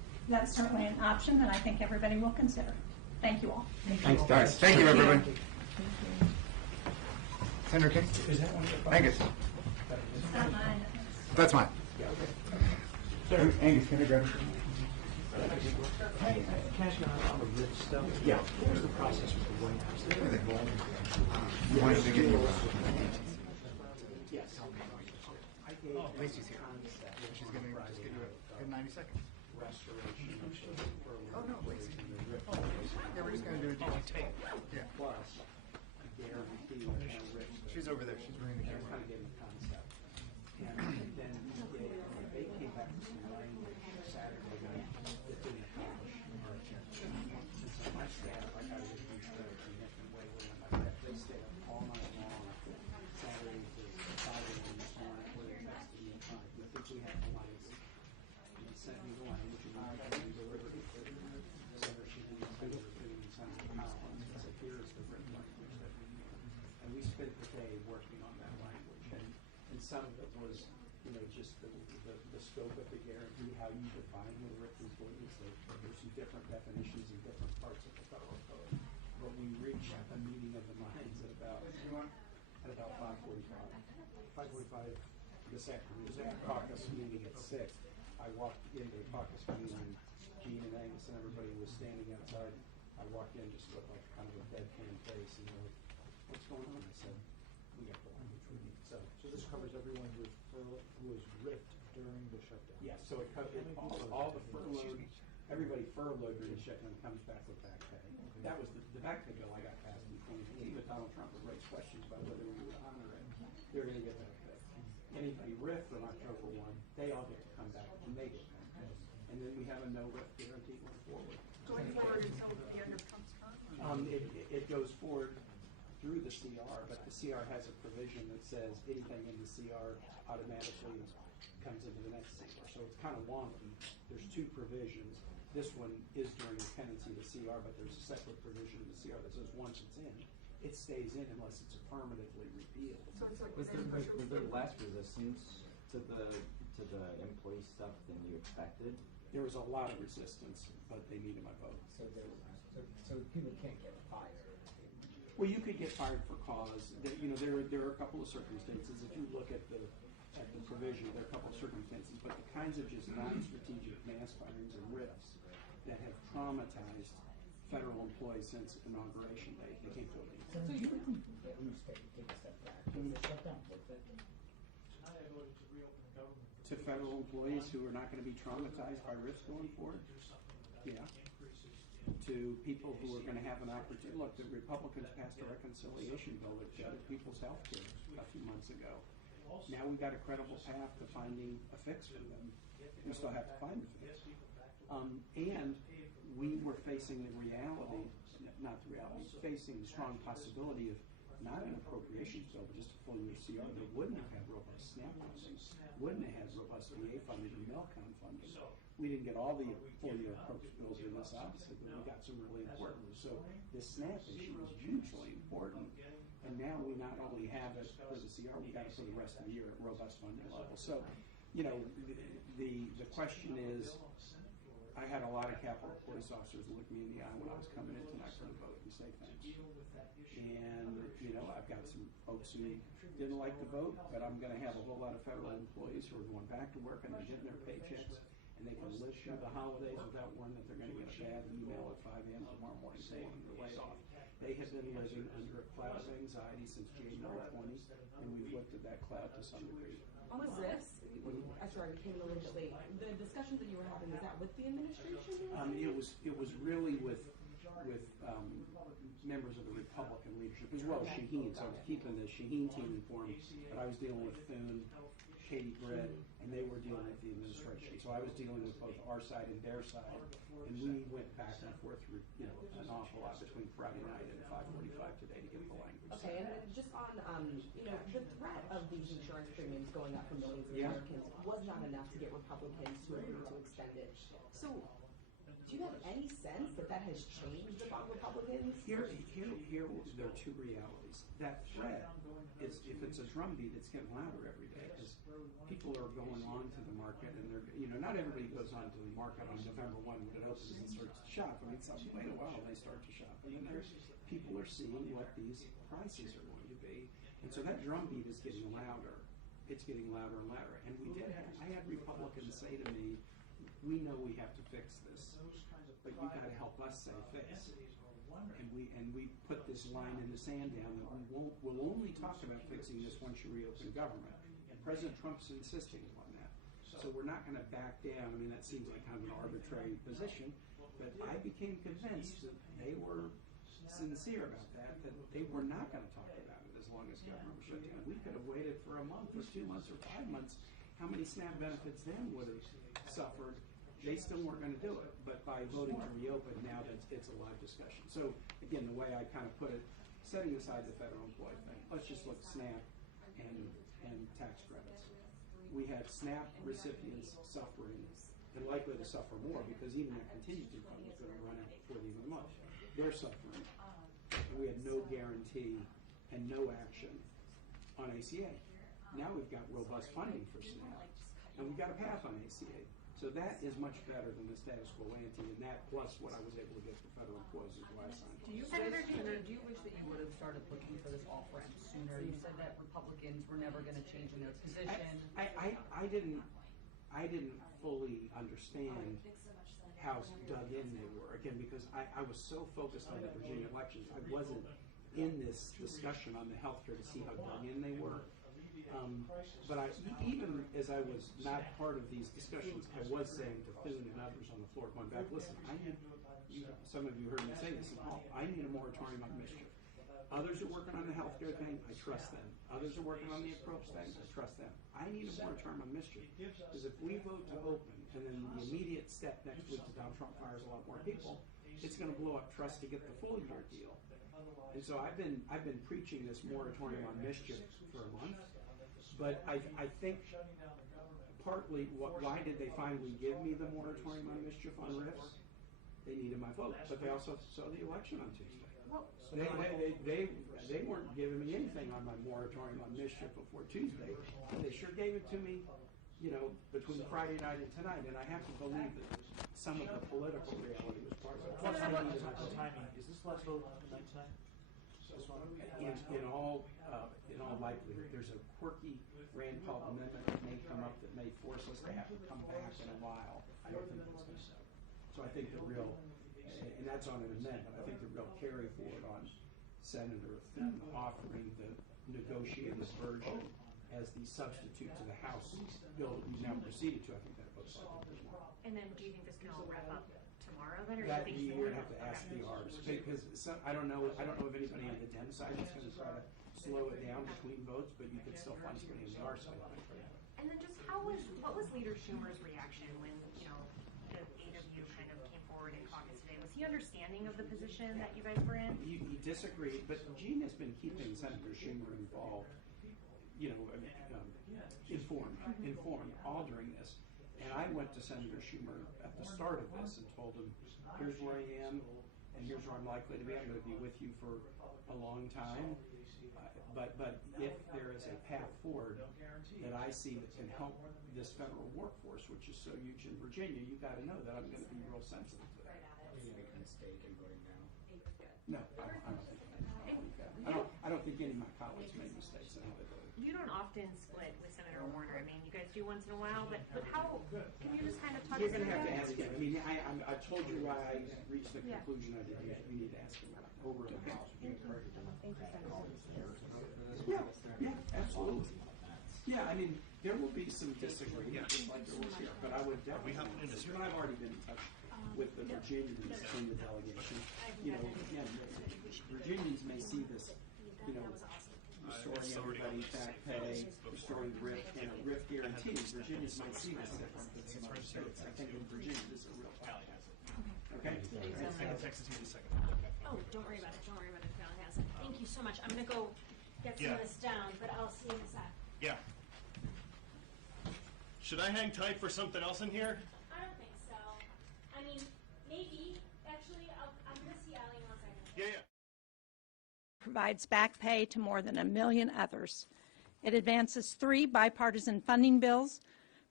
that's certainly an option that I think everybody will consider. Thank you all. Thanks, guys. Thank you, everyone. Senator King? Is that one? Angus? It's not mine. That's mine. Angus, can I grab it? Cash on the rich stuff. Yeah. What was the process with the White House? They were involved in You wanted to get you. Yes. Lacey's here. She's going to just give you a 90 seconds. Oh, no, Lacey. Yeah, we're just going to do it. Yeah. She's over there. She's bringing the camera. Kind of getting the concept. And then they came back with some language Saturday night that didn't accomplish our objective. Since on my staff, I got to get these straight in a different way. They stayed up all night long, Saturday to 5 a.m. this morning, where they texted me at 5. We think we have the lights. And he sent me the language, and I got to deliver it. Senator Sheehan and Senator Coon and Senator Collins. I said, here is the written language that we need. And we spent the day working on that language. And some of it was, just the scope of the guarantee, how you define what a RIF employee is. There's some different definitions in different parts of the federal code. But we reached a meeting of the minds at about 5:45. 5:45 this afternoon. There's a caucus meeting at 6. I walked into the caucus meeting, and Gene and Angus and everybody was standing outside. I walked in just with like kind of a deadpan face, and they're like, "What's going on?" I said, "We got the language we need." So this covers everyone who was ripped during the shutdown. yeah, so it covered all the furloughed, everybody furloughed during the shutdown comes back with back pay. That was the back pay bill I got passed in 2015, but Donald Trump would raise questions about whether we would honor it. They're going to get back pay. Anybody ripped on October 1, they all get to come back and they get back pay. And then we have a no RIF guarantee going forward. Going forward until the end of Trump's term? It goes forward through the CR, but the CR has a provision that says anything in the CR automatically comes into the next CR. So it's kind of wonky. There's two provisions. This one is during the pendency of the CR, but there's a separate provision in the CR that says once it's in, it stays in unless it's affirmatively repealed. Was there less resistance to the employee stuff than you expected? There was a lot of resistance, but they needed my vote. So people can't get fired. Well, you could get fired for cause. There are a couple of circumstances. If you look at the provision, there are a couple of circumstances, but the kinds of just non-strategic mass firings and RIFs that have traumatized federal employees since inauguration day, they can't go to. So you would at least take a step back. Is the shutdown worth it? To federal employees who are not going to be traumatized by RIFs going forward? Yeah. To people who are going to have an opportunity. Look, the Republicans passed a reconciliation bill that gutted people's health care a few months ago. Now we've got a credible path to finding a fix for them. We still have to find a fix. And we were facing the reality, not the reality, facing the strong possibility of not an appropriations bill, but just a full year CR that wouldn't have had robust SNAP funding, wouldn't have had robust VA funding and Melcon funding. We didn't get all the full year appropriations bills in this, obviously, but we got some really important ones. So this SNAP issue is hugely important. And now we not only have it for the CR, we got it for the rest of the year at robust funding level. So, the question is, I had a lot of Capitol Police officers look me in the eye when I was coming in tonight for the vote and say thanks. And, I've got some folks who didn't like the vote, but I'm going to have a whole lot of federal employees who are going back to work and they're getting their paychecks. And they can live through the holidays without worrying that they're going to get a bad email at 5 a.m. tomorrow morning saying they're laid off. They have been living under a cloud of anxiety since January 20, and we've lifted that cloud to some degree. On the RIFs, I'm sorry, we came a little bit late. The discussions that you were having, is that with the administration? It was really with members of the Republican leadership, as well as Shaheen. So I was keeping the Shaheen team informed, but I was dealing with Thune, Katie Britt, and they were dealing with the administration. So I was dealing with both our side and their side, and we went back and forth through an awful lot between Friday night and 5:45 today to get the language. Okay, and then just on the threat of these insurance premiums going up for millions of Americans was not enough to get Republicans to agree to extend it. So, do you have any sense that has changed among Republicans? Here, there are two realities. That threat is, if it's a drumbeat, it's getting louder every day because people are going on to the market market, and they're, not everybody goes onto the market on November 1 when it opens and starts to shop. I mean, wait a while, they start to shop. And then people are seeing what these prices are going to be. And so that drumbeat is getting louder. It's getting louder and louder. And I had Republicans say to me, we know we have to fix this, but you got to help us say fix. And we put this line in the sand down that we'll only talk about fixing this once you reopen government. And President Trump's insisting on that. So we're not going to back down. I mean, that seems like kind of an arbitrary position, but I became convinced that they were sincere about that they were not going to talk about it as long as government was shut down. We could have waited for a month or 2 months or 5 months. How many SNAP benefits then would have suffered? They still weren't going to do it, but by voting to reopen, now it's a live discussion. So again, the way I kind of put it, setting aside the federal employee thing, let's just look at SNAP and tax credits. We have SNAP recipients suffering and likely to suffer more because even that contingency fund was going to run out before the end of the month. They're suffering. We had no guarantee and no action on ACA. Now we've got robust funding for SNAP, and we've got a path on ACA. So that is much better than the status quo ante, and that plus what I was able to get for federal employees is why I signed on. Do you wish that you would have started looking for this off-ramp sooner? You said that Republicans were never going to change in their position. I didn't fully understand how dug in they were, again, because I was so focused on the Virginia elections. I wasn't in this discussion on the healthcare to see how dug in they were. But even as I was not part of these discussions, I was saying to Thune and others on the floor, going back, listen, some of you heard me say this, I need a moratorium on mischief. Others are working on the healthcare thing, I trust them. Others are working on the approach thing, I trust them. I need a moratorium on mischief, because if we vote to open, and then the immediate step next week to Donald Trump fires a lot more people, it's going to blow up trust to get the full year deal. And so I've been preaching this moratorium on mischief for a month. But I think partly, why did they finally give me the moratorium on mischief on RIFs? They needed my vote, but they also saw the election on Tuesday. They weren't giving me anything on my moratorium on mischief before Tuesday. They sure gave it to me, between Friday night and tonight, and I have to believe that some of the political reality was part of it. What's the timing? Is this last vote tonight? In all likelihood, there's a quirky Rand Paul amendment that may come up that may force us to have to come back in a while. I don't think that's going to happen. So I think the real, and that's on an amendment, I think the real carry forward on Senator Thune offering the negotiated version as the substitute to the House bill that we now proceeded to, I think that looks like it. And then do you think this can all wrap up tomorrow then, or That do you think you're going to have to ask the Rs, because I don't know if anybody on the Dem side is going to try to slow it down between votes, but you could still find somebody on the R side. And then just what was Leader Schumer's reaction when, the 8 of you kind of came forward in caucus today? Was he understanding of the position that you guys were in? He disagreed, but Gene has been keeping Senator Schumer involved, informed all during this. And I went to Senator Schumer at the start of this and told him, here's where I am, and here's where I'm likely to be. I'm going to be with you for a long time. But if there is a path forward that I see that can help this federal workforce, which is so huge in Virginia, you got to know that I'm going to be real sensitive to that. Are you making a mistake in voting No, now? I don't think any of my colleagues made mistakes in how they voted. You don't often split with Senator Warner. I mean, you guys do once in a while, but how, can you just kind of talk You're us going to through have to that? ask him. I mean, I told you why I reached the conclusion I did. You need to ask him about it. Over in the House, would you encourage them to call this year? Yeah, absolutely. Yeah, I mean, there will be some disagreement, just like there was here, but I would definitely, I've already been in touch with the Virginians in the delegation. Again, Virginians may see this, restoring everybody back pay, restoring RIF, and a RIF guarantee. Virginians might see this different than some other states. I think in Virginia, this is a real problem. Okay? I can text it to you in a second. Oh, don't worry about it. Don't worry about it. Valen has it. Thank you so much. I'm going to go get some of this down, but I'll see you in a sec. Yeah. Should I hang tight for something else in here? I don't think so. I mean, maybe. Actually, I'm going to see Allie in 1 second. Yeah. Provides back pay to more than 1 million others. It advances 3 bipartisan funding bills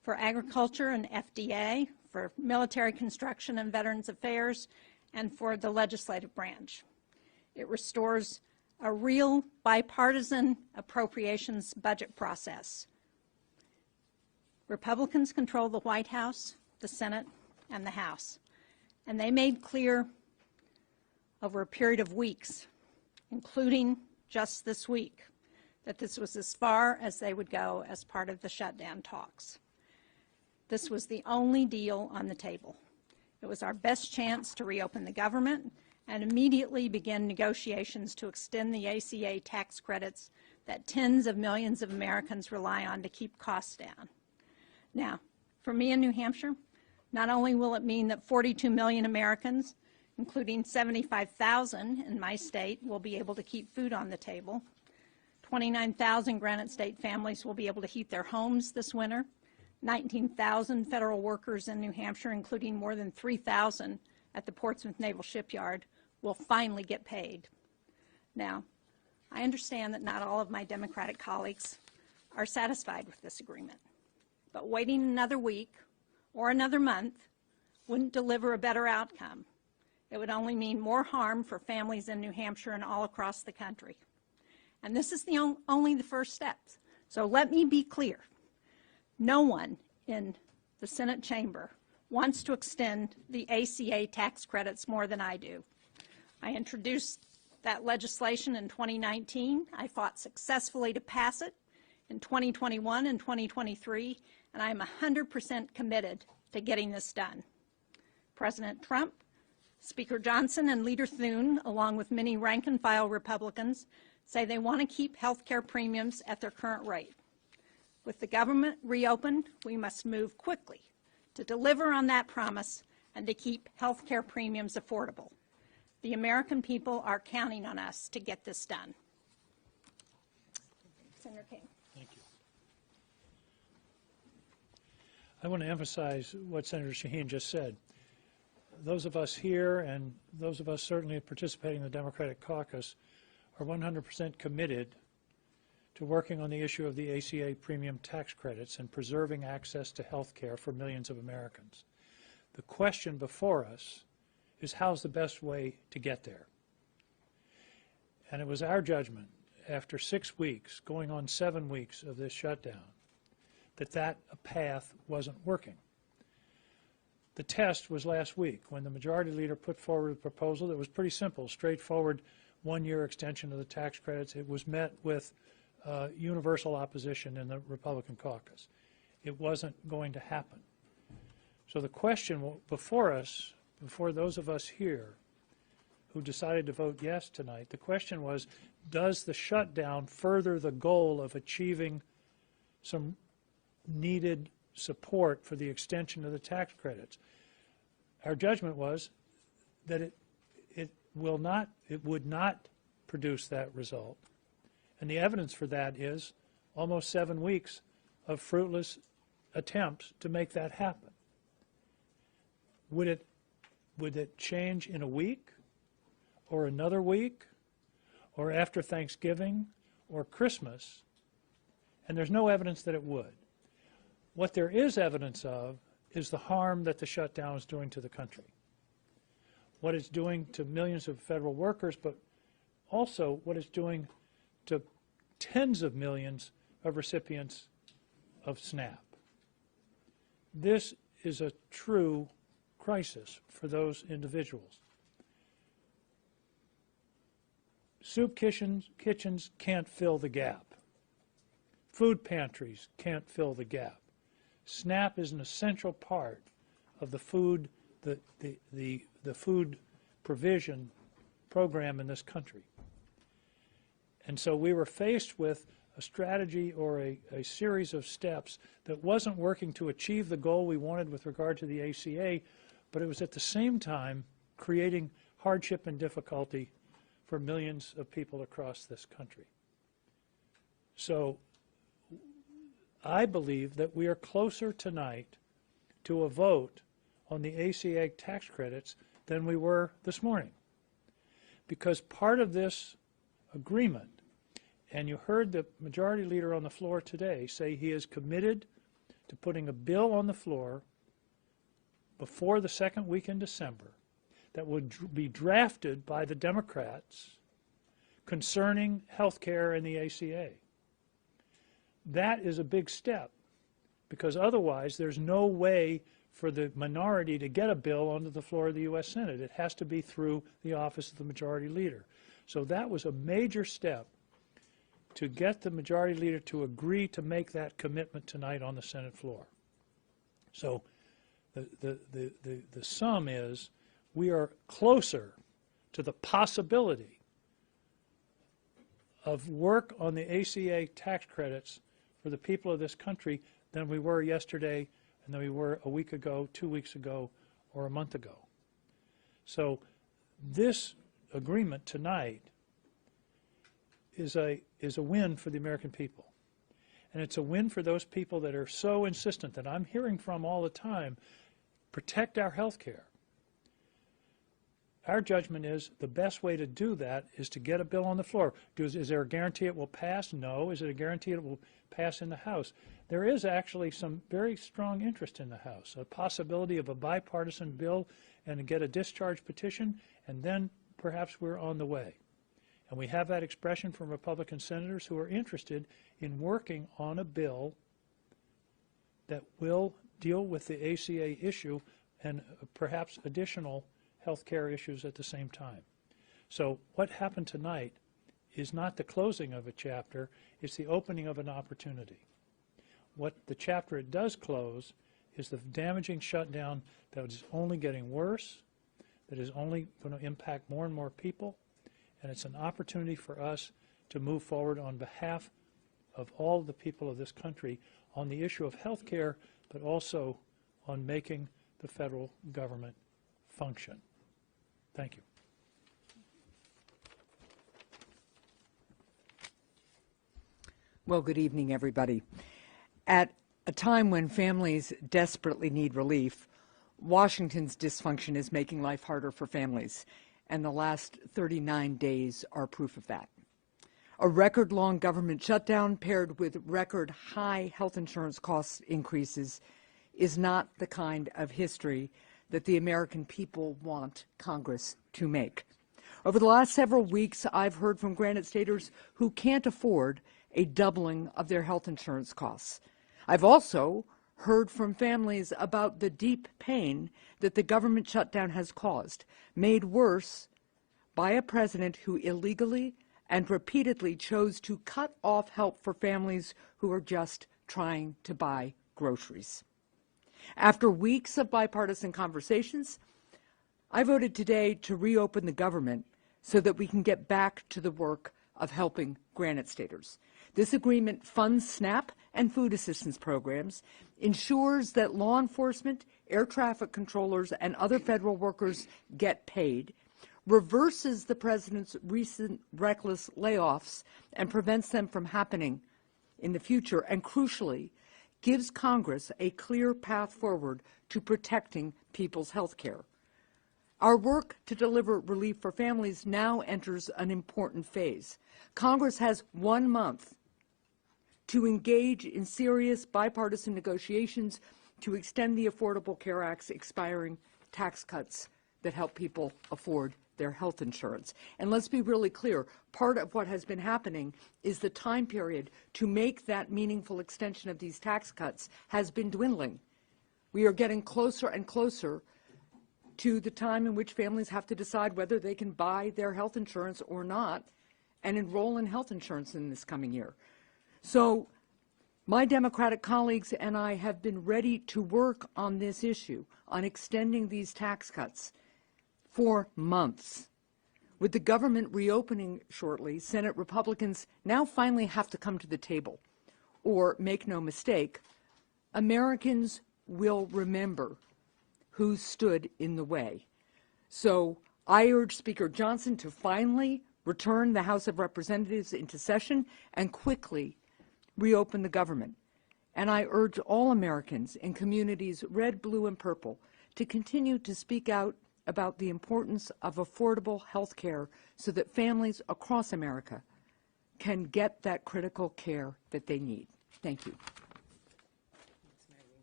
for agriculture and FDA, for military construction and veterans affairs, and for the legislative branch. It restores a real bipartisan appropriations budget process. Republicans control the White House, the Senate, and the House, and they made clear over a period of weeks, including just this week, that this was as far as they would go as part of the shutdown talks. This was the only deal on the table. It was our best chance to reopen the government and immediately begin negotiations to extend the ACA tax credits that tens of millions of Americans rely on to keep costs down. Now, for me in New Hampshire, not only will it mean that 42 million Americans, including 75,000 in my state, will be able to keep food on the table, 29,000 Granite State families will be able to heat their homes this winter, 19,000 federal workers in New Hampshire, including more than 3,000 at the Portsmouth Naval Shipyard, will finally get paid. Now, I understand that not all of my Democratic colleagues are satisfied with this agreement, but waiting another week or another month wouldn't deliver a better outcome. It would only mean more harm for families in New Hampshire and all across the country. And this is only the first step. So let me be clear. No one in the Senate chamber wants to extend the ACA tax credits more than I do. I introduced that legislation in 2019. I fought successfully to pass it in 2021 and 2023, and I'm 100% committed to getting this done. President Trump, Speaker Johnson, and Leader Thune, along with many rank-and-file Republicans, say they want to keep health care premiums at their current rate. With the government reopened, we must move quickly to deliver on that promise and to keep health care premiums affordable. The American people are counting on us to get this done. Senator King. Thank you. I want to emphasize what Senator Shaheen just said. Those of us here and those of us certainly participating in the Democratic caucus are 100% committed to working on the issue of the ACA premium tax credits and preserving access to health care for millions of Americans. The question before us is how's the best way to get there? And it was our judgment after 6 weeks, going on 7 weeks of this shutdown, that path wasn't working. The test was last week when the majority leader put forward a proposal that was pretty simple, straightforward, one-year extension of the tax credits. It was met with universal opposition in the Republican caucus. It wasn't going to happen. So the question before us, before those of us here who decided to vote yes tonight, the question was, does the shutdown further the goal of achieving some needed support for the extension of the tax credits? Our judgment was that it would not produce that result. And the evidence for that is almost 7 weeks of fruitless attempts to make that happen. Would it change in a week or another week or after Thanksgiving or Christmas? And there's no evidence that it would. What there is evidence of is the harm that the shutdown is doing to the country. What it's doing to millions of federal workers, but also what it's doing to tens of millions of recipients of SNAP. This is a true crisis for those individuals. Soup kitchens can't fill the gap. Food pantries can't fill the gap. SNAP is an essential part of the food food provision program in this country. And so we were faced with a strategy or a series of steps that wasn't working to achieve the goal we wanted with regard to the ACA, but it was at the same time creating hardship and difficulty for millions of people across this country. So I believe that we are closer tonight to a vote on the ACA tax credits than we were this morning. Because part of this agreement, and you heard the majority leader on the floor today say he is committed to to putting a bill on the floor before the second week in December that would be drafted by the Democrats concerning health care and the ACA. That is a big step, because otherwise there's no way for the minority to get a bill onto the floor of the U.S. Senate. It has to be through the office of the majority leader. So that was a major step to get the majority leader to agree to make that commitment tonight on the Senate floor. So the sum is we are closer to the possibility of work on the ACA tax credits for the people of this country than we were yesterday and than we were a week ago, 2 weeks ago, or a month ago. So this agreement tonight is a win for the American people. And it's a win for those people that are so insistent, that I'm hearing from all the time, protect our health care. Our judgment is the best way to do that is to get a bill on the floor. Is there a guarantee it will pass? No. Is it a guarantee it will pass in the House? There is actually some very strong interest in the House, a possibility of a bipartisan bill and to get a discharge petition, and then perhaps we're on the way. And we have that expression from Republican senators who are interested in working on a bill that will deal with the ACA issue and perhaps additional health care issues at the same time. So what happened tonight is not the closing of a chapter, it's the opening of an opportunity. What the chapter it does close is the damaging shutdown that is only getting worse, that is only going to impact more and more people, and it's an opportunity for us to move forward on behalf of all the people of this country on the issue of health care, but also on making the federal government function. Thank you. Well, good evening, everybody. At a time when families desperately need relief, Washington's dysfunction is making life harder for families, and the last 39 days are proof of that. A record-long government shutdown paired with record-high health insurance cost increases is not the kind of history that the American people want Congress to make. Over the last several weeks, I've heard from Granite Staters who can't afford a doubling of their health insurance costs. I've also heard from families about the deep pain that the government shutdown has caused, made worse by a president who illegally and repeatedly chose to cut off help for families who are just trying to buy groceries. After weeks of bipartisan conversations, I voted today to reopen the government so that we can get back to the work of helping Granite Staters. This agreement funds SNAP and food assistance programs, ensures that law enforcement, air traffic controllers, and other federal workers get paid, reverses the president's recent reckless layoffs and prevents them from happening in the future, and crucially, gives Congress a clear path forward to protecting people's health care. Our work to deliver relief for families now enters an important phase. Congress has 1 month to engage in serious bipartisan negotiations to extend the Affordable Care Act's expiring tax cuts that help people afford their health insurance. And let's be really clear, part of what has been happening is the time period to make that meaningful extension of these tax cuts has been dwindling. We are getting closer and closer to the time in which families have to decide whether they can buy their health insurance or not and enroll in health insurance in this coming year. So my Democratic colleagues and I have been ready to work on this issue, on extending these tax cuts for months. With the government reopening shortly, Senate Republicans now finally have to come to the table. Or, make no mistake, Americans will remember who stood in the way. So I urge Speaker Johnson to finally return the House of Representatives into session and quickly reopen the government. And I urge all Americans in communities red, blue, and purple to continue to speak out about the importance of affordable health care so that families across America can get that critical care that they need. Thank you.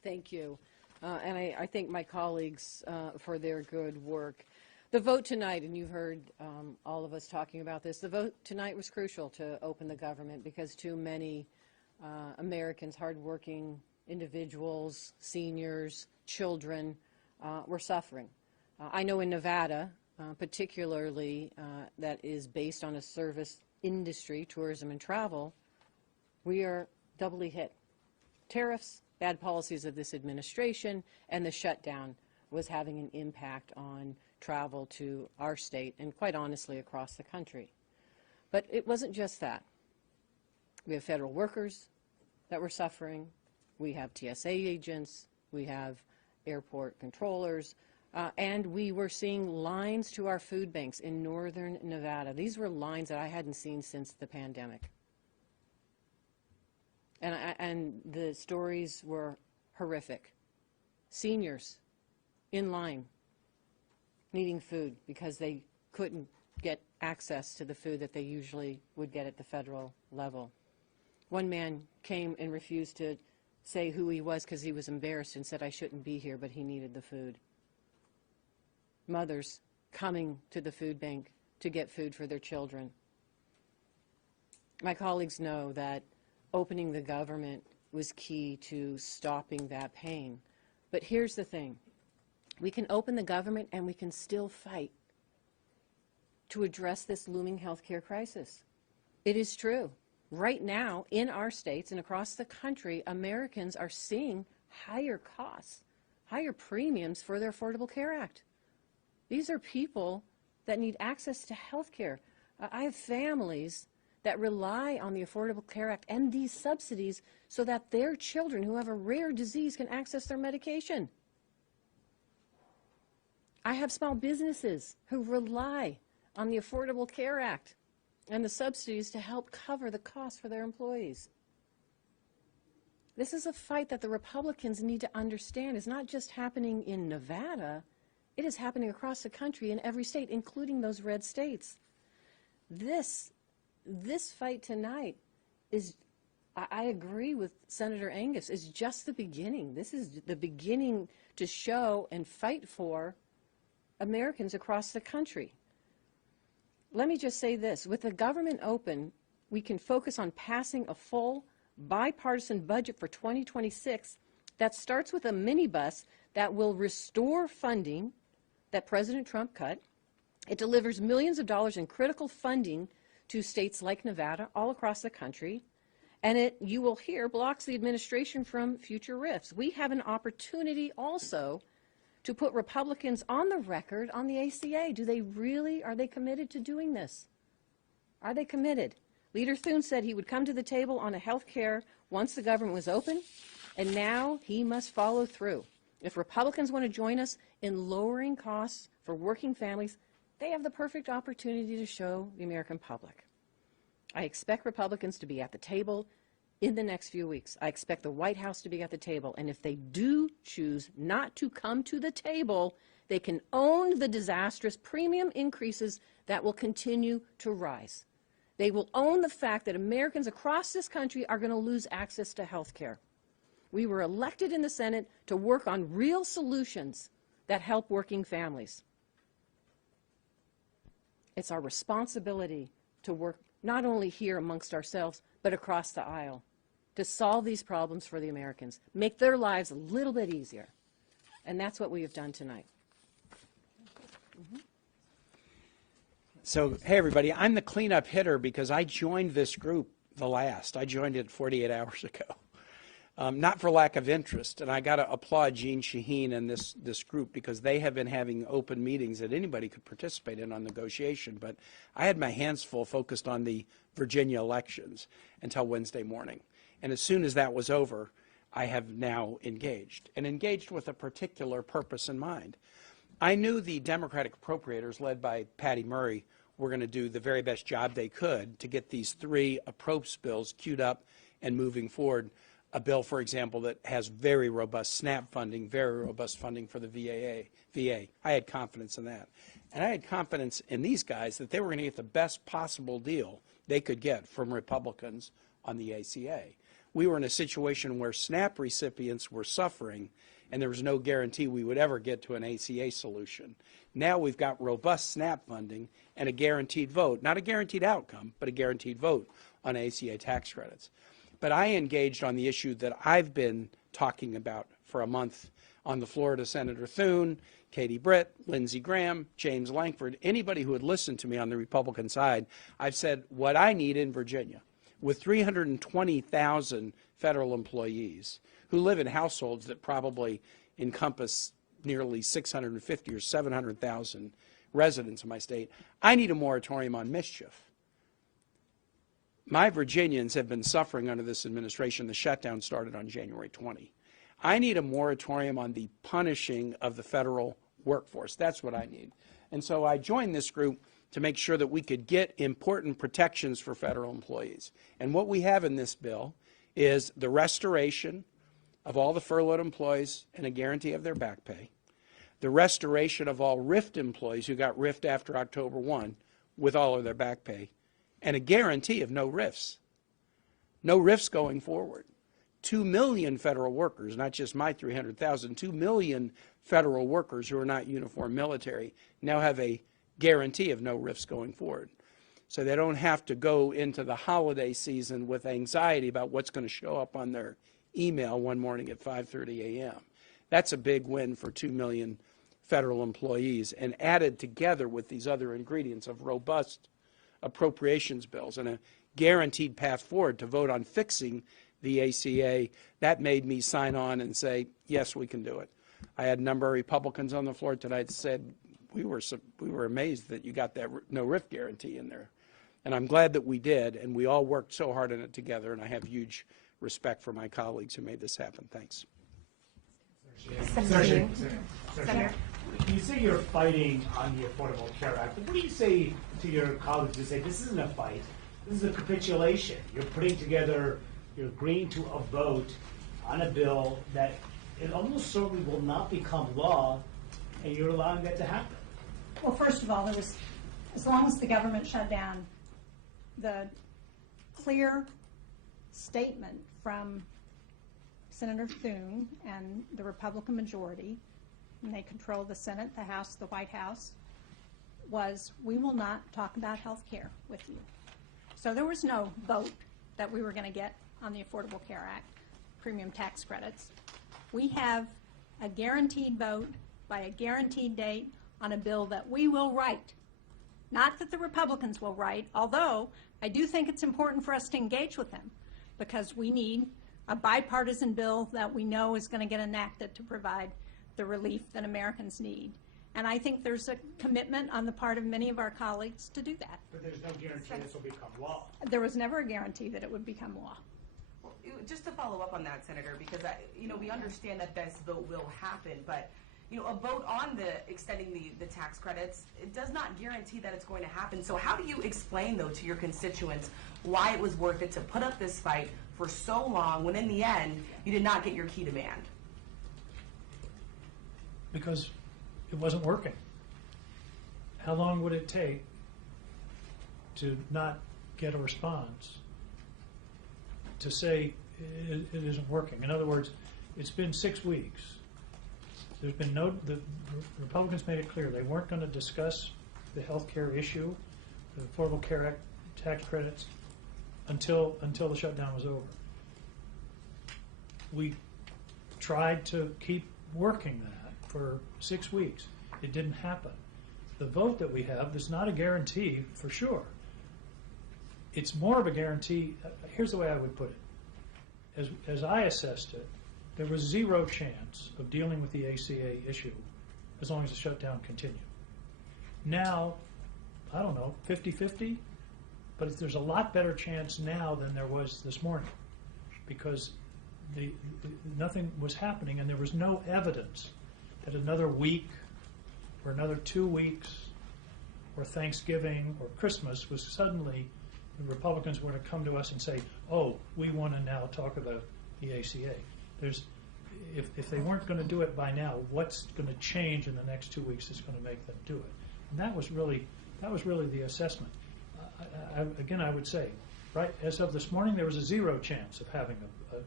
Thank you. And I thank my colleagues for their good work. The vote tonight, and you've heard all of us talking about this, the vote tonight was crucial to open the government because too many Americans, hardworking individuals, seniors, children, were suffering. I know in Nevada, particularly that is based on a service industry, tourism and travel, we are doubly hit. Tariffs, bad policies of this administration, and the shutdown was having an impact on travel to our state and quite honestly across the country. But it wasn't just that. We have federal workers that were suffering. We have TSA agents. We have airport controllers. And we were seeing lines to our food banks in northern Nevada. These were lines that I hadn't seen since the pandemic. And the stories were horrific. Seniors in line needing food because they couldn't get access to the food that they usually would get at the federal level. One man came and refused to say who he was because he was embarrassed and said, "I shouldn't be here," but he needed the food. Mothers coming to the food bank to get food for their children. My colleagues know that opening the government was key to stopping that pain. But here's the thing. We can open the government and we can still fight to address this looming healthcare crisis. It is true. Right now, in our states and across the country, Americans are seeing higher costs, higher premiums for their Affordable Care Act. These are people that need access to health care. I have families that rely on the Affordable Care Act and these subsidies so that their children who have a rare disease can access their medication. I have small businesses who rely on the Affordable Care Act and the subsidies to help cover the costs for their employees. This is a fight that the Republicans need to understand is not just happening in Nevada, it is happening across the country in every state, including those red states. This fight tonight is, I agree with Senator Angus, is just the beginning. This is the beginning to show and fight for Americans across the country. Let me just say this. With the government open, we can focus on passing a full bipartisan budget for 2026 that starts with a minibus that will restore funding that President Trump cut. It delivers millions of dollars in critical funding to states like Nevada all across the country. And it, you will hear, blocks the administration from future rifts. We have an opportunity also to put Republicans on the record on the ACA. Are they committed to doing this? Are they committed? Leader Thune said he would come to the table on a health care once the government was open, and now he must follow through. If Republicans want to join us in lowering costs for working families, they have the perfect opportunity to show the American public. I expect Republicans to be at the table in the next few weeks. I expect the White House to be at the table. And if they do choose not to come to the table, they can own the disastrous premium increases that will continue to rise. They will own the fact that Americans across this country are going to lose access to health care. We were elected in the Senate to work on real solutions that help working families. It's our responsibility to work not only here amongst ourselves, but across the aisle to solve these problems for the Americans, make their lives a little bit easier. And that's what we have done tonight. So, hey, everybody, I'm the cleanup hitter because I joined this group the last. I joined it 48 hours ago. Not for lack of interest, and I got to applaud Jean Shaheen and this group because they have been having open meetings that anybody could participate in on negotiation, but I had my hands full focused on the Virginia elections until Wednesday morning. And as soon as that was over, I have now engaged with a particular purpose in mind. I knew the Democratic appropriators led by Patty Murray were going to do the very best job they could to get these three approach bills queued up and moving forward. A bill, for example, that has very robust SNAP funding, very robust funding for the VA. I had confidence in that. And I had confidence in these guys that they were going to get the best possible deal they could get from Republicans on the ACA. we were in a situation where SNAP recipients were suffering, and there was no guarantee we would ever get to an ACA solution. Now we've got robust SNAP funding and a guaranteed vote, not a guaranteed outcome, but a guaranteed vote on ACA tax credits. But I engaged on the issue that I've been talking about for a month on the floor to Senator Thune, Katie Britt, Lindsey Graham, James Lankford, anybody who had listened to me on the Republican side. I've said what I need in Virginia, with 320,000 federal employees who live in households that probably encompass nearly 650 or 700,000 residents in my state, I need a moratorium on mischief. My Virginians have been suffering under this administration. The shutdown started on January 20. I need a moratorium on the punishing of the federal workforce. That's what I need. And so I joined this group to make sure that we could get important protections for federal employees. And what we have in this bill is the restoration of all the furloughed employees and a guarantee of their back pay, the restoration of all RIFT employees who got RIFT after October 1 with all of their back pay, and a guarantee of no RIFs. No RIFs going forward. 2 million federal workers, not just my 300,000, 2 million federal workers who are not uniform military now have a guarantee of no RIFs going forward. So they don't have to go into the holiday season with anxiety about what's going to show up on their email one morning at 5:30 a.m. That's a big win for 2 million federal employees, and added together with these other ingredients of robust appropriations bills and a guaranteed path forward to vote on fixing the ACA, that made me sign on and say, yes, we can do it. I had a number of Republicans on the floor tonight that said, we were amazed that you got that no RIF guarantee in there. And I'm glad that we did, and we all worked so hard on it together, and I have huge respect for my colleagues who made this happen. Thanks. Senator, you say you're fighting on the Affordable Care Act, but what do you say to your colleagues who say this isn't a fight, this is a capitulation? You're putting together, you're agreeing to a vote on a bill that it almost certainly will not become law, and you're allowing that to happen. Well, first of all, there was, as long as the government shut down, the clear statement from Senator Thune and the Republican majority, and they control the Senate, the House, the White House, was we will not talk about health care with you. So there was no vote that we were going to get on the Affordable Care Act, premium tax credits. We have a guaranteed vote by a guaranteed date on a bill that we will write. Not that the Republicans will write, although I do think it's important for us to engage with them, because we need a bipartisan bill that we know is going to get enacted to provide the relief that Americans need. And I think there's a commitment on the part of many of our colleagues to do that. But there's no guarantee this will become law. There was never a guarantee that it would become law. Well, just to follow up on that, Senator, because we understand that this vote will happen, but a vote on extending the tax credits, it does not guarantee that it's going to happen. So how do you explain, though, to your constituents why it was worth it to put up this fight for so long when in the end you did not get your key demand? Because it wasn't working. How long would it take to not get a response to say it isn't working? In other words, it's been 6 weeks. There's been the Republicans made it clear they weren't going to discuss the health care issue, the Affordable Care Act tax credits, until the shutdown was over. We tried to keep working that for 6 weeks. It didn't happen. The vote that we have is not a guarantee for sure. It's more of a guarantee. Here's the way I would put it. As I assessed it, there was zero chance of dealing with the ACA issue as long as the shutdown continued. Now, I don't know, 50-50? But there's a lot better chance now than there was this morning, because nothing was happening, and there was no evidence that another week or another 2 weeks or Thanksgiving or Christmas was suddenly the Republicans were to come to us and say, oh, we want to now talk about the ACA. If they weren't going to do it by now, what's going to change in the next 2 weeks that's going to make them do it? And that was really the assessment. Again, I would say, right, as of this morning, there was a zero chance of having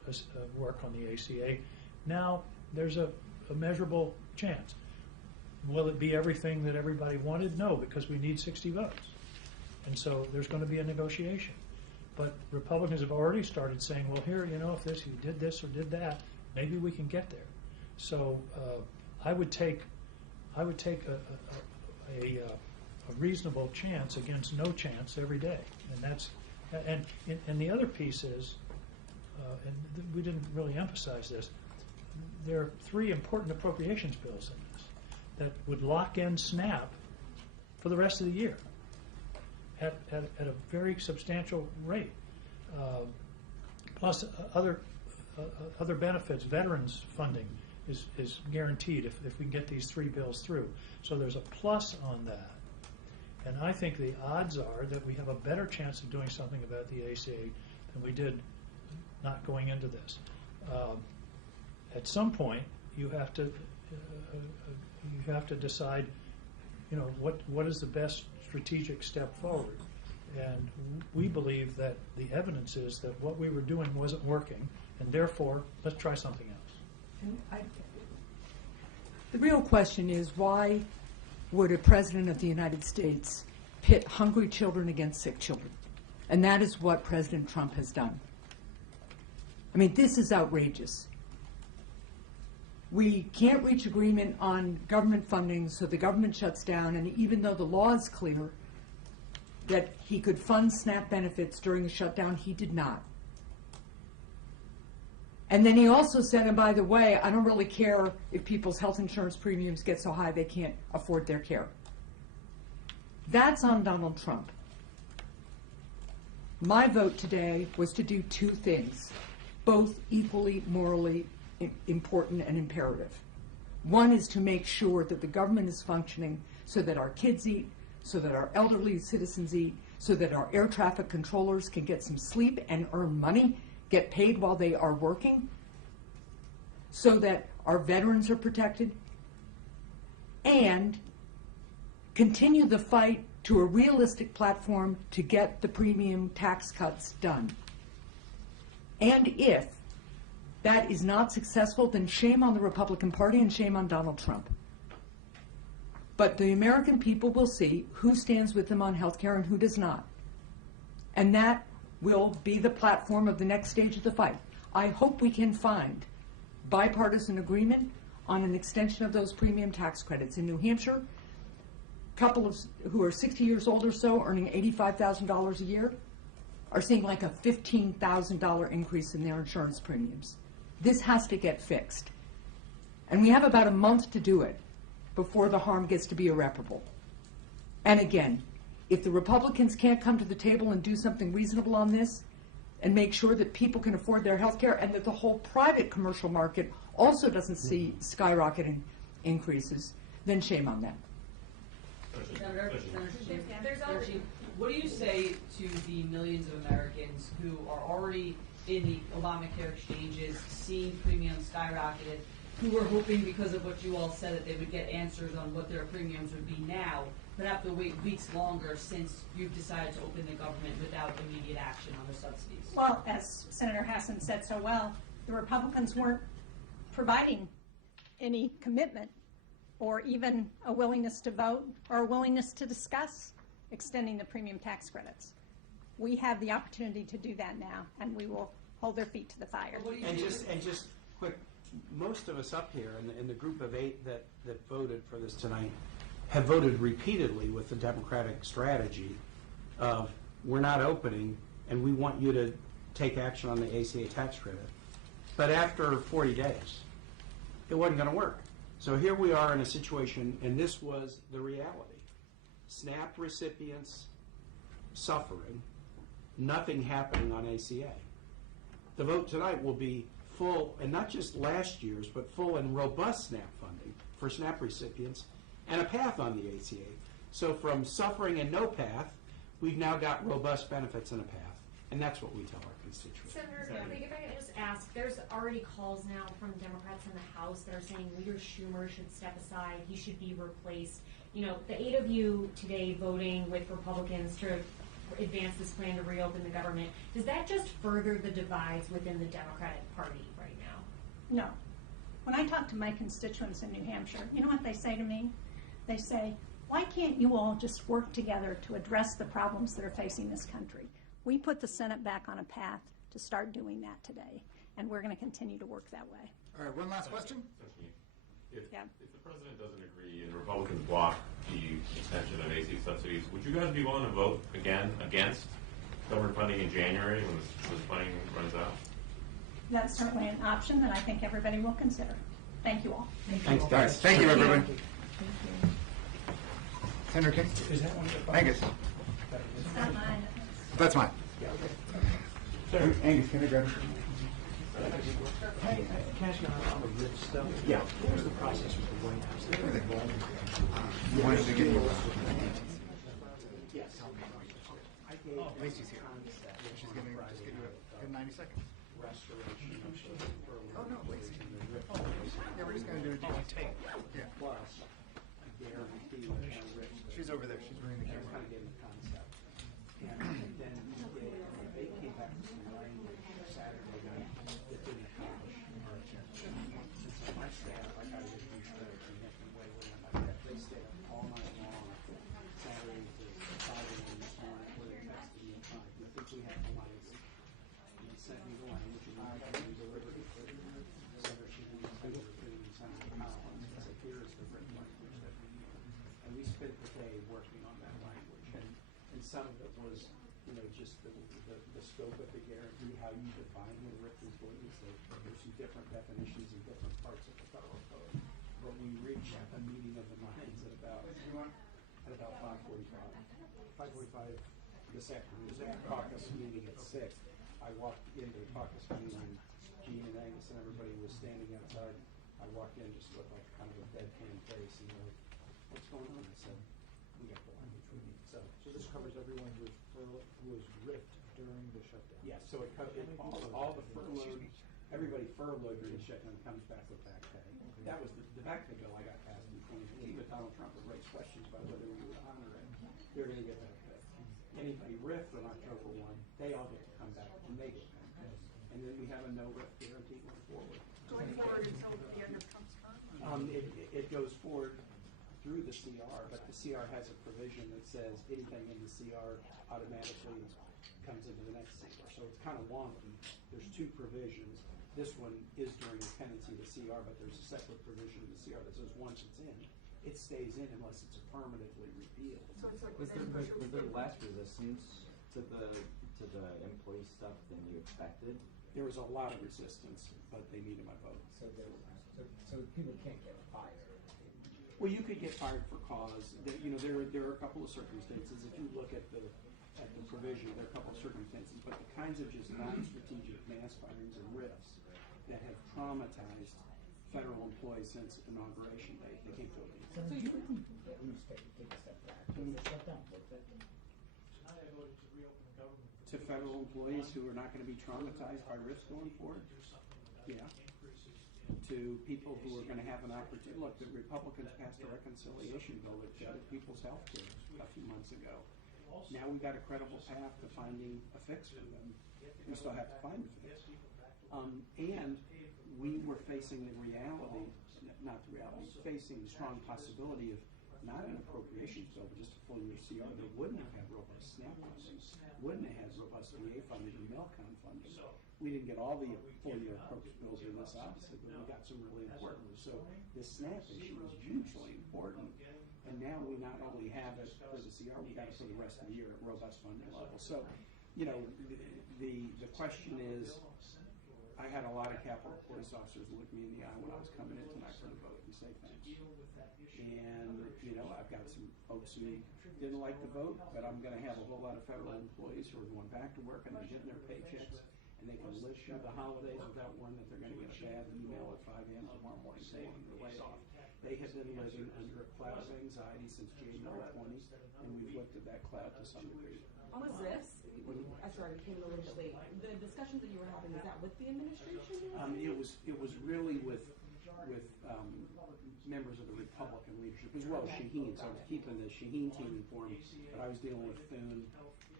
work on the ACA. Now there's a measurable chance. Will it be everything that everybody wanted? No, because we need 60 votes. And so there's going to be a negotiation. But Republicans have already started saying, well, here, you know, if you did this or did that, maybe we can get there. So I would take a reasonable chance against no chance every day. And the other piece is, and we didn't really emphasize this, there are 3 important appropriations bills in this that would lock in SNAP for the rest of the year at a very substantial rate. Plus other benefits, veterans funding is guaranteed if we can get these 3 bills through. So there's a plus on that. And I think the odds are that we have a better chance of doing something about the ACA than we did not going into this. At some point, you have to decide, you know, what is the best strategic step forward. And we believe that the evidence is that what we were doing wasn't working, and therefore, let's try something else. The real question is, why would a president of the United States pit hungry children against sick children? And that is what President Trump has done. I mean, this is outrageous. We can't reach agreement on government funding, so the government shuts down, and even though the law is clear that he could fund SNAP benefits during the shutdown, he did not. And then he also said, and by the way, I don't really care if people's health insurance premiums get so high they can't afford their care. That's on Donald Trump. My vote today was to do 2 things, both equally morally important and imperative. One is to make sure that the government is functioning so that our kids eat, so that our elderly citizens eat, so that our air traffic controllers can get some sleep and earn money, get paid while they are working, so that our veterans are protected, and continue the fight to a realistic platform to get the premium tax cuts done. And if that is not successful, then shame on the Republican Party and shame on Donald Trump. But the American people will see who stands with them on health care and who does not. And that will be the platform of the next stage of the fight. I hope we can find bipartisan agreement on an extension of those premium tax credits. In New Hampshire, couples who are 60 years old or so, earning $85,000 a year, are seeing like a $15,000 increase in their insurance premiums. This has to get fixed. And we have about a month to do it before the harm gets to be irreparable. And again, if the Republicans can't come to the table and do something reasonable on this and make sure that people can afford their health care and that the whole private commercial market also doesn't see skyrocketing increases, then shame on them. Senator, what do you say to the millions of Americans who are already in the Obamacare exchanges, seeing premiums skyrocketed, who were hoping because of what you all said that they would get answers on what their premiums would be now, but have to wait weeks longer since you've decided to open the government without immediate action on the subsidies? Well, as Senator Hassan said so well, the Republicans weren't providing any commitment or even a willingness to vote or a willingness to discuss extending the premium tax credits. We have the opportunity to do that now, and we will hold their feet to the fire. And just quick, most of us up here in the group of 8 that voted for this tonight have voted repeatedly with the Democratic strategy of we're not opening and we want you to take action on the ACA tax credit. But after 40 days, it wasn't going to work. So here we are in a situation, and this was the reality. SNAP recipients suffering, nothing happening on ACA. The vote tonight will be full, and not just last year's, but full and robust SNAP funding for SNAP recipients and a path on the ACA. So from suffering and no path, we've now got robust benefits and a path, and that's what we tell our constituents. Senator, if I could just ask, there's already calls now from Democrats in the House that are saying Leader Schumer should step aside, he should be replaced. You know, the 8 of you today voting with Republicans to advance this plan to reopen the government. Does that just further the divides within the Democratic Party right now? No. When I talk to my constituents in New Hampshire, you know what they say to me? They say, why can't you all just work together to address the problems that are facing this country? We put the Senate back on a path to start doing that today, and we're going to continue to work that way. All right, one last question. If the president doesn't agree and Republicans block the extension of AC subsidies, would you guys be willing to vote again against government funding in January when this funding runs out? That's certainly an option that I think everybody will consider. Thank you all. Thanks, guys. Thank you, everyone. Senator King? Is that one? Angus? It's not mine. That's mine. Angus, can I grab it? Can I ask you on the RIF stuff? Yeah. What was the process with the White House? They were involved in You wanted to get you. Yes. Oh, Lacey's here. She's going to just give you a 90 seconds. Oh, no, Lacey. Oh, yeah, we're just going to do a tape. Yeah. Plus, a guarantee on risk. She's over there. She's running the Kind camera. of getting the concept. And then they came back with some language Saturday night that didn't accomplish our agenda. And so my staff, I got to get these things and make them way on my desk. They stayed up all night long, Saturday to 5 a.m. this morning, where they texted me at 5. I think we have the lines. And he sent me the language, and I delivered it. Senator Sheehan, Senator Green, Senator Collins, and said, here is the written language that we need. And we spent the day working on that language, and some of it was, just the scope of the guarantee, how you define what RIF employees. There's some different definitions in different parts of the federal code. But we reached a meeting of the minds at about 5:45. 5:45 this afternoon. There's a caucus meeting at 6. I walked into the caucus meeting, and Gene and Angus and everybody was standing outside. I walked in just with like kind of a deadpan face, and they're like, "What's going on?" I said, "We got the language we need." So this covers everyone who was ripped during the shutdown. yeah, so it covers all the furloughed, everybody furloughed during the shutdown comes back with back pay. That was the back pay bill I got passed in 2015, but Donald Trump would raise questions about whether we would honor it. They're going to get back pay. Anybody riffed on October 1, they all get to come back and they get back pay. And then we have a no riff guarantee going forward. Going forward until the end comes from? It goes forward through the CR, but the CR has a provision that says anything in the CR automatically comes into the next CR. So it's kind of wonky. There's two provisions. This one is during the pendency of the CR, but there's a separate provision in the CR that says once it's in, it stays in unless it's affirmatively repealed. Was there less resistance to the employee stuff than you expected? There was a lot of resistance, but they needed my vote. So people can't get fired. Well, you could get fired for cause. There are a couple of circumstances. If you look at the provision, there are a couple of circumstances, but the kinds of just non-strategic mass firings and RIFs that have traumatized federal employees since inauguration day, they can't go to these. So you would at least take a step back. The shutdown worked. To federal employees who are not going to be traumatized by RIFs going forward? Yeah. To people who are going to have an opportunity. Look, the Republicans passed a reconciliation bill that gutted people's health care a few months ago. Now we've got a credible path to finding a fix for them. We still have to find a fix. And we were facing the reality, not the reality, facing the strong possibility of not an appropriations bill, but just a full year CR that wouldn't have had robust SNAP funding, wouldn't have had robust VA funding and Melcon funding. We didn't get all the full year appropriations bills in this, obviously, but we got some really important ones. So this SNAP issue is hugely important. And now we not only have it for the CR, we got it for the rest of the year at robust funding level. So, the question is, I had a lot of Capitol Police officers look me in the eye when I was coming in tonight for the vote and say thanks. And, I've got some folks who didn't like the vote, but I'm going to have a whole lot of federal employees who are going back to work and they're getting their paychecks. And they can live through the holidays without worrying that they're going to get a bad email at 5 a.m. tomorrow morning saying they're laid off. They have been living under a cloud of anxiety since January 20, and we've lifted that cloud to some degree. On the RIFs, I'm sorry, we came a little bit late. The discussions that you were having, is that with the administration? It was really with members of the Republican leadership, as well as Shaheen. So I was keeping the Shaheen team informed, but I was dealing with Thune,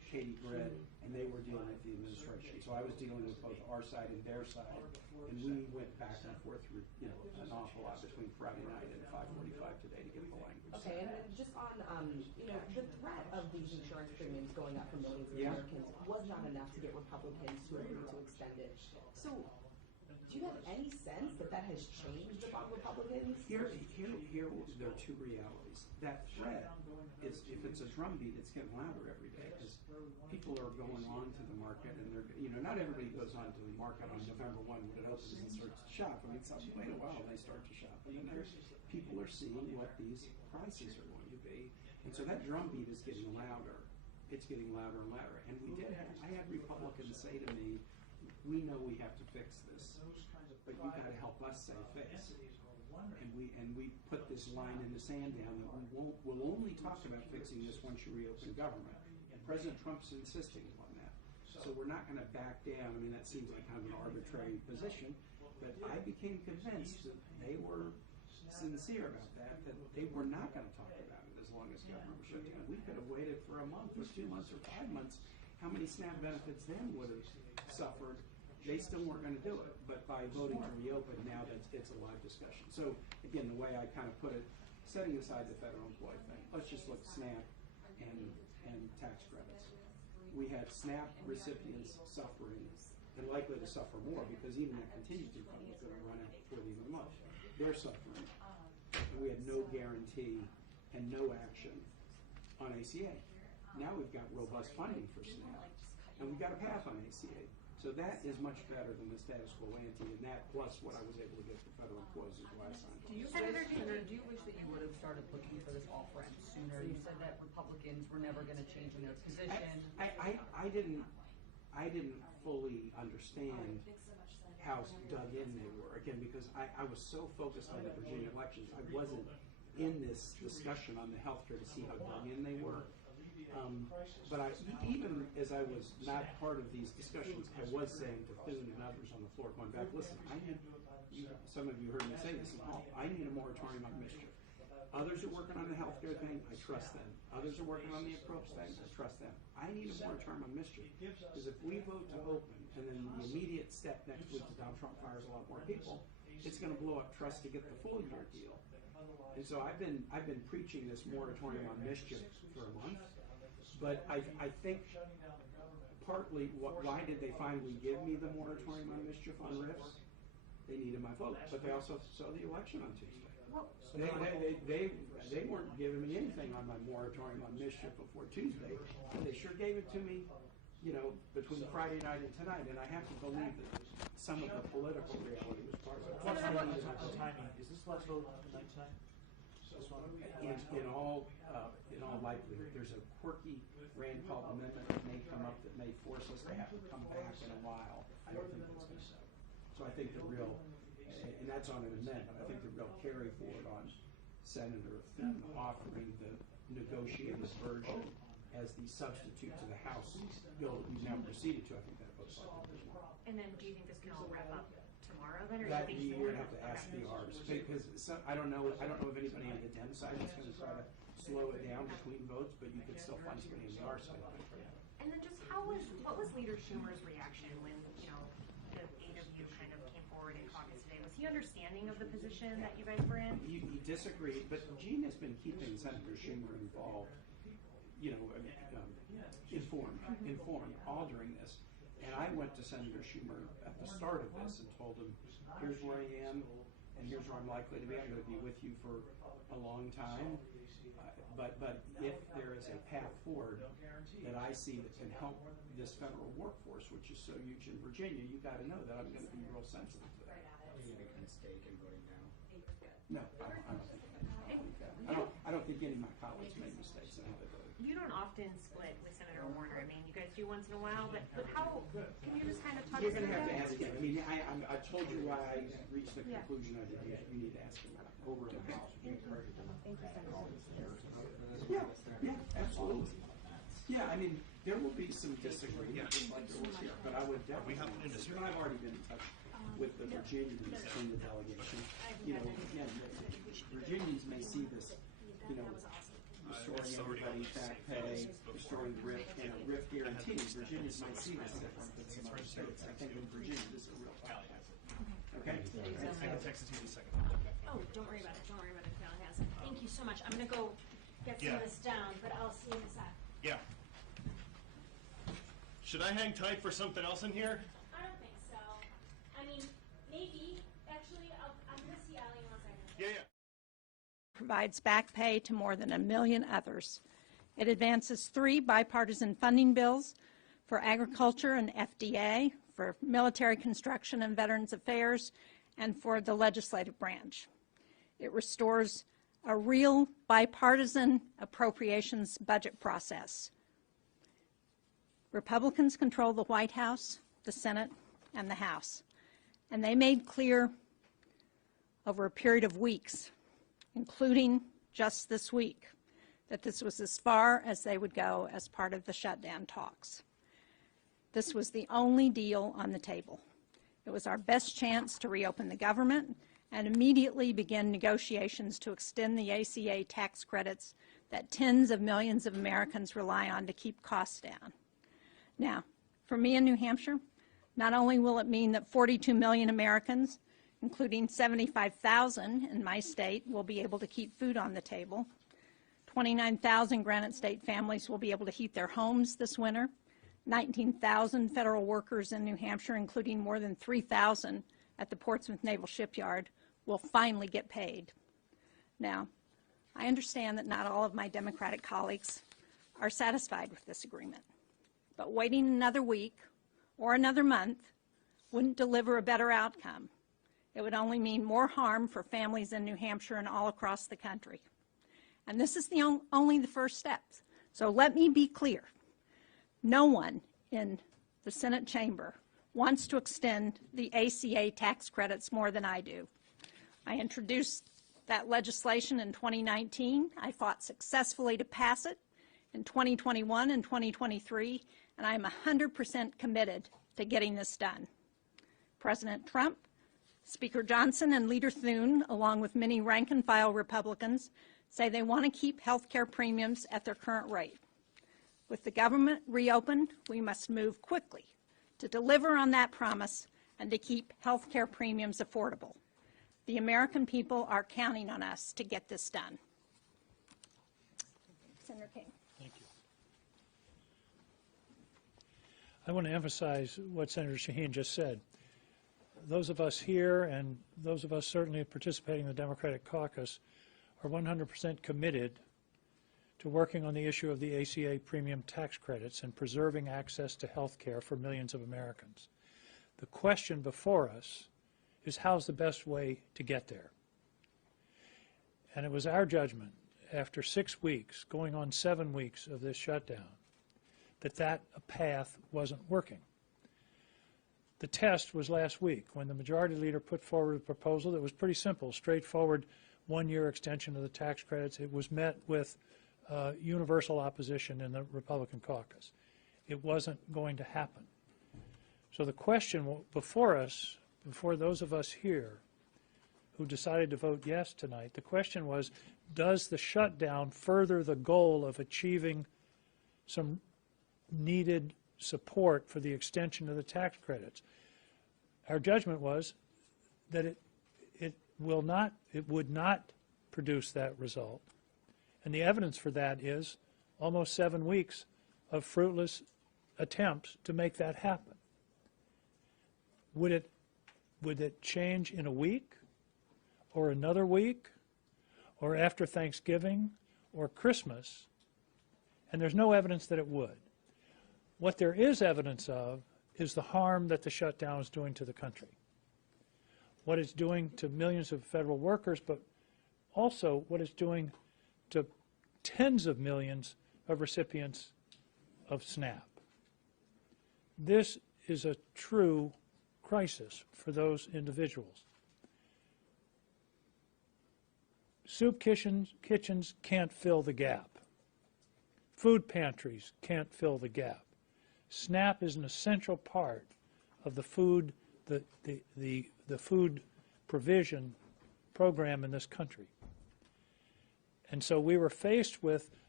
Katie Britt, and they were dealing with the administration. So I was dealing with both our side and their side, and we went back and forth through, you know, an awful lot between Friday night and 5:45 today to get the language. Okay, and just on, you know, the threat of these insurance premiums going up for millions of Americans was not enough to get Republicans to agree to extend it. So, do you have any sense that that has changed among Republicans? Here, there are two realities. That threat is, if it's a drumbeat, it's getting louder every day because people are going on to the market, and they're, you know, not everybody goes on to the market on November 1 when it opens and starts to shop. I mean, wait a while, they start to shop, and then people are seeing what these prices are going to be, and so that drumbeat is getting louder. It's getting louder and louder, and I had Republicans say to me, "We know we have to fix this, but you got to help us say fix." And we put this line in the sand down that we'll only talk about fixing this once you reopen government. And President Trump's insisting on that. So we're not going to back down. I mean, that seems like kind of an arbitrary position, but I became convinced that they were sincere about that they were not going to talk about it as long as government was shut down. We could have waited for a month or 2 months or 5 months. How many SNAP benefits then would have suffered? They still weren't going to do it, but by voting to reopen, now it's a live discussion. So again, the way I kind of put it, setting aside the federal employee thing, let's just look at SNAP and tax credits. We had SNAP recipients suffering and likely to suffer more because even that contingency fund was going to run out before the end of the month. They're suffering. We had no guarantee and no action on ACA. Now we've got robust funding for SNAP, and we've got a path on ACA. So that is much better than the status quo ante, and that plus what I was able to get for federal employees is why I signed it. Do you wish that you would have started looking for this off-ramp sooner? You said that Republicans were never going to change in their position. I didn't fully understand how dug in they were, again, because I was so focused on the Virginia elections. I wasn't in this discussion on the healthcare to see how dug in they were. But even as I was not part of these discussions, I was saying to Thune and others on the floor, going back, listen, some of you heard me say this, I need a moratorium on mischief. Others are working on the healthcare thing, I trust them. Others are working on the approach thing, I trust them. I need a moratorium on mischief, because if we vote to open, and then the immediate step next week is Donald Trump fires a lot more people, it's going to blow up trust to get the full year deal. And so I've been preaching this moratorium on mischief for a month. But I think partly, why did they finally give me the moratorium on mischief on RIFs? They needed my vote, but they also saw the election on Tuesday. They weren't giving me anything on my moratorium on mischief before Tuesday. They sure gave it to me, you know, between Friday night and tonight, and I have to believe that some of the political reality was part of it. What's the timing? Is this last vote tonight? In all likelihood, there's a quirky Rand Paul amendment that may come up that may force us to have to come back in a while. I don't think that's going to stop. So I think the real, and that's on an amendment, I think the real carry forward on Senator Thune offering the negotiated version as the substitute to the House bill that we've now proceeded to, I think that looks like it as well. And then do you think this can all wrap up tomorrow then, or That do you think you're going to have to ask the Rs, because I don't know if anybody on the Dem side is going to try to slow it down between votes, but you could still find somebody on the R side. And then just what was Leader Schumer's reaction when, you know, the 8 of you kind of came forward in caucus today? Was he understanding of the position that you guys were in? He disagreed, but Gene has been keeping Senator Schumer involved, you know, informed all during this. And I went to Senator Schumer at the start of this and told him, here's where I am, and here's where I'm likely to be. I'm going to be with you for a long time. But if there is a path forward that I see that can help this federal workforce, which is so huge in Virginia, you got to know that I'm going to be real sensitive to that. Are you making a mistake in voting now? No, I don't think that. I don't think any of my colleagues made mistakes in how they voted. You don't often split with Senator Warner. I mean, you guys do once in a while, but how, can you just kind of talk You're us going through to have to that? ask him. I mean, I told you why I reached the conclusion I did. You need to ask him about it. Over in the House, Thank you, Senator. Yeah, absolutely. Yeah, I mean, there will be some disagreement, just like there was here, but I would definitely, I've already been in touch with the Virginians in the delegation. You know, again, Virginians may see this, you know, restoring everybody back pay, restoring RIF, and a RIF guarantee. Virginia's might see this different than some other states. I think in Virginia, this is a real problem. Okay? I can text it to you in a second. Oh, don't worry about it. Don't worry about it. Val has it. Thank you so much. I'm going to go get some of this down, but I'll see you in a sec. Yeah. Should I hang tight for something else in here? I don't think so. I mean, maybe. Actually, I'm going to see Allie in 1 second. Yeah, yeah. Provides back pay to more than 1 million others. It advances 3 bipartisan funding bills for agriculture and FDA, for military construction and Veterans Affairs, and for the legislative branch. It restores a real bipartisan appropriations budget process. Republicans control the White House, the Senate, and the House, and they made clear over a period of weeks, including just this week, that this was as far as they would go as part of the shutdown talks. This was the only deal on the table. It was our best chance to reopen the government and immediately begin negotiations to extend the ACA tax credits that tens of millions of Americans rely on to keep costs down. Now, for me in New Hampshire, not only will it mean that 42 million Americans, including 75,000 in my state, will be able to keep food on the table, 29,000 Granite State families will be able to heat their homes this winter, 19,000 federal workers in New Hampshire, including more than 3,000 at the Portsmouth Naval Shipyard, will finally get paid. Now, I understand that not all of my Democratic colleagues are satisfied with this agreement, but waiting another week or another month wouldn't deliver a better outcome. It would only mean more harm for families in New Hampshire and all across the country. And this is only the first steps. So let me be clear. No one in the Senate chamber wants to extend the ACA tax credits more than I do. I introduced that legislation in 2019. I fought successfully to pass it in 2021 and 2023, and I'm 100% committed to getting this done. President Trump, Speaker Johnson, and Leader Thune, along with many rank-and-file Republicans, say they want to keep health care premiums at their current rate. With the government reopened, we must move quickly to deliver on that promise and to keep health care premiums affordable. The American people are counting on us to get this done. Senator King. Thank you. I want to emphasize what Senator Shaheen just said. Those of us here and those of us certainly participating in the Democratic caucus are 100% committed to working on the issue of the ACA premium tax credits and preserving access to health care for millions of Americans. The question before us is how's the best way to get there? And it was our judgment after 6 weeks, going on 7 weeks of this shutdown, that path wasn't working. The test was last week when the majority leader put forward a proposal that was pretty simple, straightforward, 1-year extension of the tax credits. It was met with universal opposition in the Republican caucus. It wasn't going to happen. So the question before us, before those of us here who decided to vote yes tonight, the question was, does the shutdown further the goal of achieving some needed support for the extension of the tax credits? Our judgment was that it would not produce that result. And the evidence for that is almost 7 weeks of fruitless attempts to make that happen. Would it change in a week or another week or after Thanksgiving or Christmas? And there's no evidence that it would. What there is evidence of is the harm that the shutdown is doing to the country. What it's doing to millions of federal workers, but also what it's doing to tens of millions of recipients of SNAP. This is a true crisis for those individuals. Soup kitchens can't fill the gap. Food pantries can't fill the gap. SNAP is an essential part of the food provision program in this country. And so we were faced with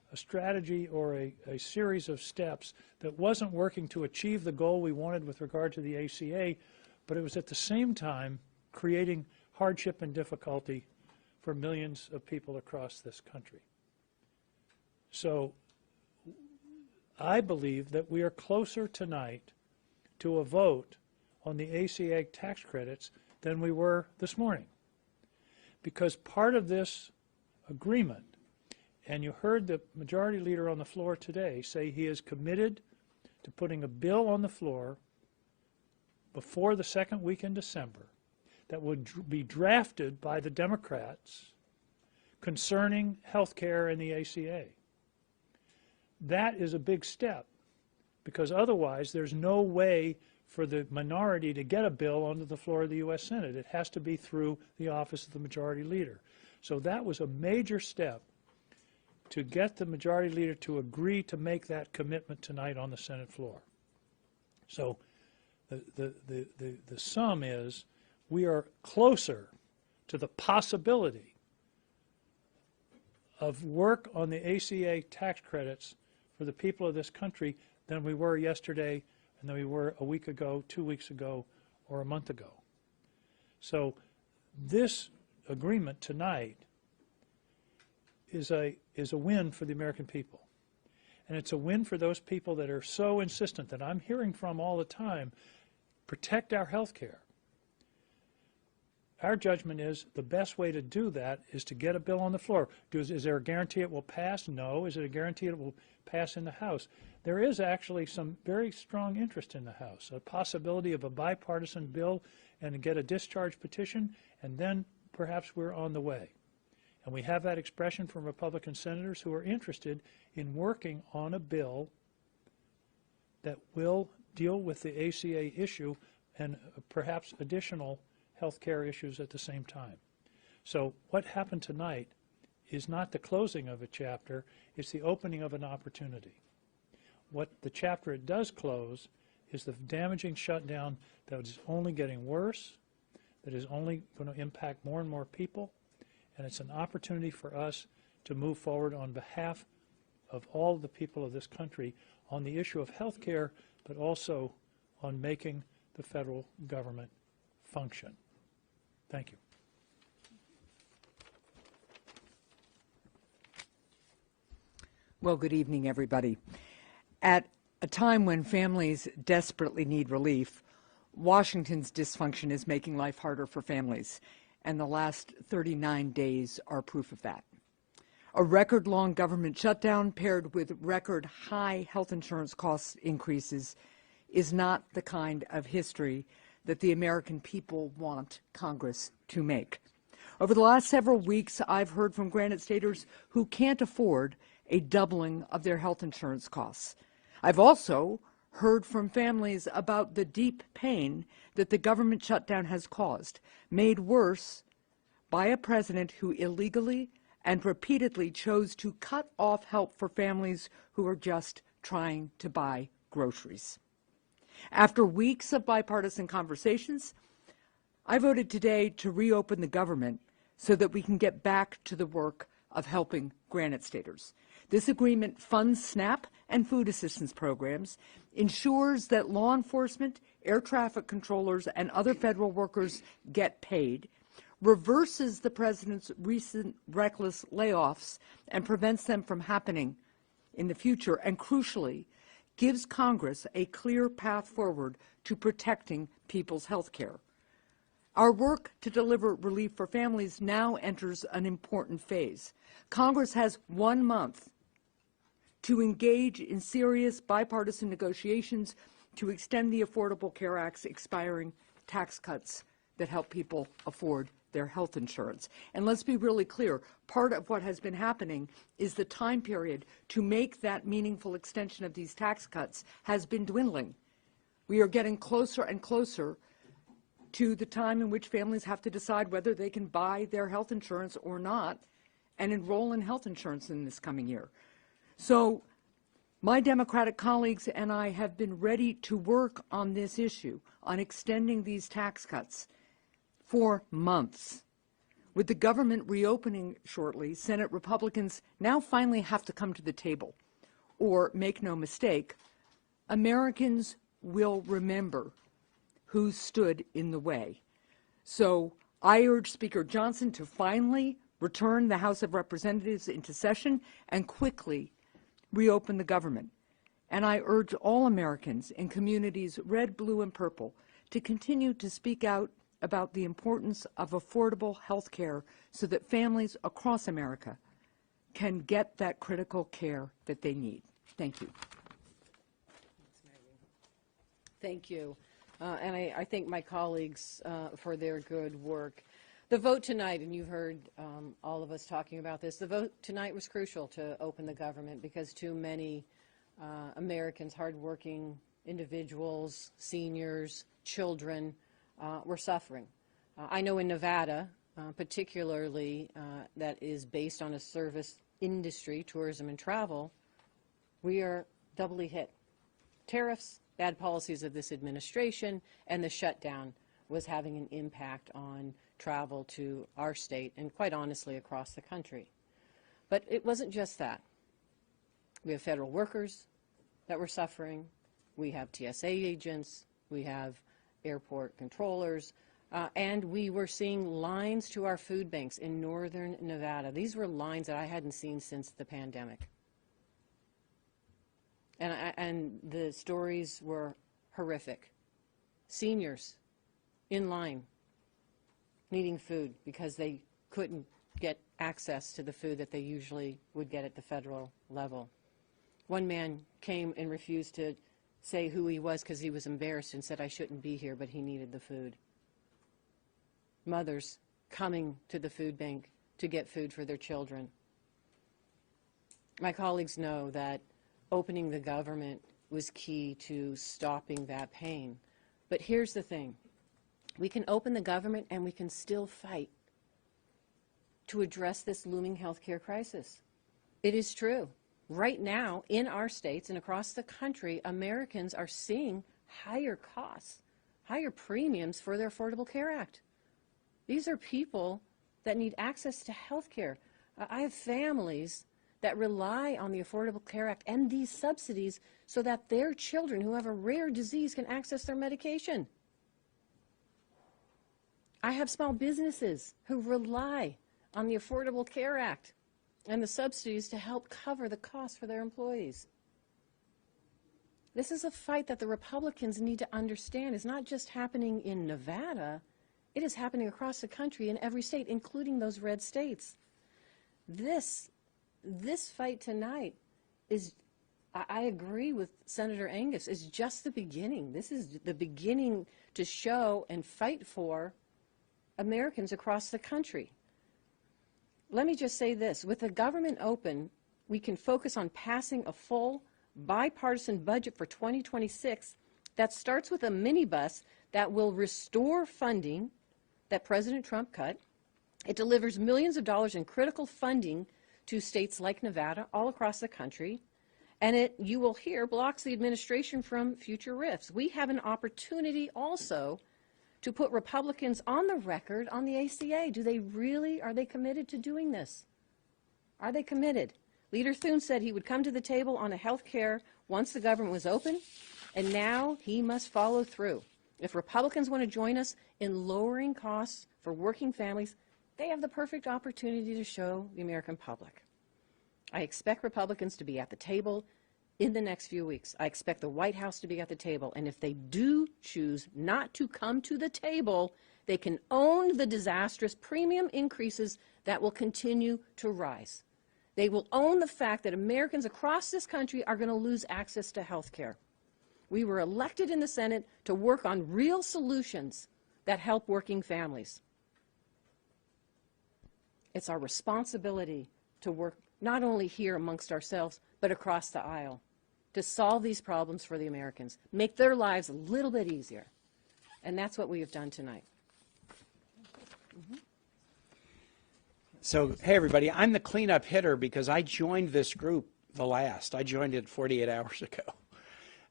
a strategy or a series of steps that wasn't working to achieve the goal we wanted with regard to the ACA, but it was at the same time creating hardship and difficulty for millions of people across this country. So I believe that we are closer tonight to a vote on the ACA tax credits than we were this morning. Because part of this agreement, and you heard the majority leader on the floor today say he is committed to putting a bill on the floor before the second week in December that would be drafted by the Democrats concerning health care and the ACA. That is a big step, because otherwise there's no way for the minority to get a bill onto the floor of the U.S. Senate. It has to be through the office of the majority leader. So that was a major step to get the majority leader to agree to make that commitment tonight on the Senate floor. So the sum is we are closer to the possibility of work on the ACA tax credits for the people of this country than we were yesterday and than we were a week ago, 2 weeks ago, or a month ago. So this agreement tonight is a win for the American people. And it's a win for those people that are so insistent, that I'm hearing from all the time, protect our health care. Our judgment is the best way to do that is to get a bill on the floor. Is there a guarantee it will pass? No. Is it a guarantee it will pass in the House? There is actually some very strong interest in the House, a possibility of a bipartisan bill and to get a discharge petition, and then perhaps we're on the way. And we have that expression from Republican senators who are interested in working on a bill that will deal with the ACA issue and perhaps additional health care issues at the same time. So what happened tonight is not the closing of a chapter, it's the opening of an opportunity. What the chapter it does close is the damaging shutdown that is only getting worse, that is only going to impact more and more people, and it's an opportunity for us to move forward on behalf of all the people of this country on the issue of health care, but also on making the federal government function. Thank you. Well, good evening, everybody. At a time when families desperately need relief, Washington's dysfunction is making life harder for families, and the last 39 days are proof of that. A record-long government shutdown paired with record-high health insurance cost increases is not the kind of history that the American people want Congress to make. Over the last several weeks, I've heard from Granite Staters who can't afford a doubling of their health insurance costs. I've also heard from families about the deep pain that the government shutdown has caused, made worse by a president who illegally and repeatedly chose to cut off help for families who are just trying to buy groceries. After weeks of bipartisan conversations, I voted today to reopen the government so that we can get back to the work of helping Granite Staters. This agreement funds SNAP and food assistance programs, ensures that law enforcement, air traffic controllers, and other federal workers get paid, reverses the president's recent reckless layoffs and prevents them from happening in the future, and crucially, gives Congress a clear path forward to protecting people's health care. Our work to deliver relief for families now enters an important phase. Congress has 1 month to engage in serious bipartisan negotiations to extend the Affordable Care Act's expiring tax cuts that help people afford their health insurance. And let's be really clear, part of what has been happening is the time period to make that meaningful extension of these tax cuts has been dwindling. We are getting closer and closer to the time in which families have to decide whether they can buy their health insurance or not and enroll in health insurance in this coming year. So my Democratic colleagues and I have been ready to work on this issue, on extending these tax cuts for months. With the government reopening shortly, Senate Republicans now finally have to come to the table. Or, make no mistake, Americans will remember who stood in the way. So I urge Speaker Johnson to finally return the House of Representatives into session and quickly reopen the government. And I urge all Americans in communities red, blue, and purple to continue to speak out about the importance of affordable health care so that families across America can get that critical care that they need. Thank you. Thank you. And I thank my colleagues for their good work. The vote tonight, and you've heard all of us talking about this, the vote tonight was crucial to open the government because too many Americans, hardworking individuals, seniors, children, were suffering. I know in Nevada, particularly that is based on a service industry, tourism and travel, we are doubly hit. Tariffs, bad policies of this administration, and the shutdown was having an impact on travel to our state and quite honestly across the country. But it wasn't just that. We have federal workers that were suffering. We have TSA agents. We have airport controllers. And we were seeing lines to our food banks in northern Nevada. These were lines that I hadn't seen since the pandemic. And the stories were horrific. Seniors in line needing food because they couldn't get access to the food that they usually would get at the federal level. One man came and refused to say who he was because he was embarrassed and said, I shouldn't be here, but he needed the food. Mothers coming to the food bank to get food for their children. My colleagues know that opening the government was key to stopping that pain. But here's the thing. We can open the government and we can still fight to address this looming health care crisis. It is true. Right now, in our states and across the country, Americans are seeing higher costs, higher premiums for their Affordable Care Act. These are people that need access to health care. I have families that rely on the Affordable Care Act and these subsidies so that their children who have a rare disease can access their medication. I have small businesses who rely on the Affordable Care Act and the subsidies to help cover the costs for their employees. This is a fight that the Republicans need to understand is not just happening in Nevada, it is happening across the country in every state, including those red states. This fight tonight is, I agree with Senator Angus, is just the beginning. This is the beginning to show and fight for Americans across the country. Let me just say this. With the government open, we can focus on passing a full bipartisan budget for 2026 that starts with a minibus that will restore funding that President Trump cut. It delivers millions of dollars in critical funding to states like Nevada, all across the country, and it, you will hear, blocks the administration from future rifts. We have an opportunity also to put Republicans on the record on the ACA. Do they really, are they committed to doing this? Are they committed? Leader Thune said he would come to the table on a health care once the government was open, and now he must follow through. If Republicans want to join us in lowering costs for working families, they have the perfect opportunity to show the American public. I expect Republicans to be at the table in the next few weeks. I expect the White House to be at the table. And if they do choose not to come to the table, they can own the disastrous premium increases that will continue to rise. They will own the fact that Americans across this country are going to lose access to health care. We were elected in the Senate to work on real solutions that help working families. It's our responsibility to work not only here amongst ourselves, but across the aisle to solve these problems for the Americans, make their lives a little bit easier. And that's what we have done tonight. So, hey everybody, I'm the cleanup hitter because I joined this group the last. I joined it 48 hours ago.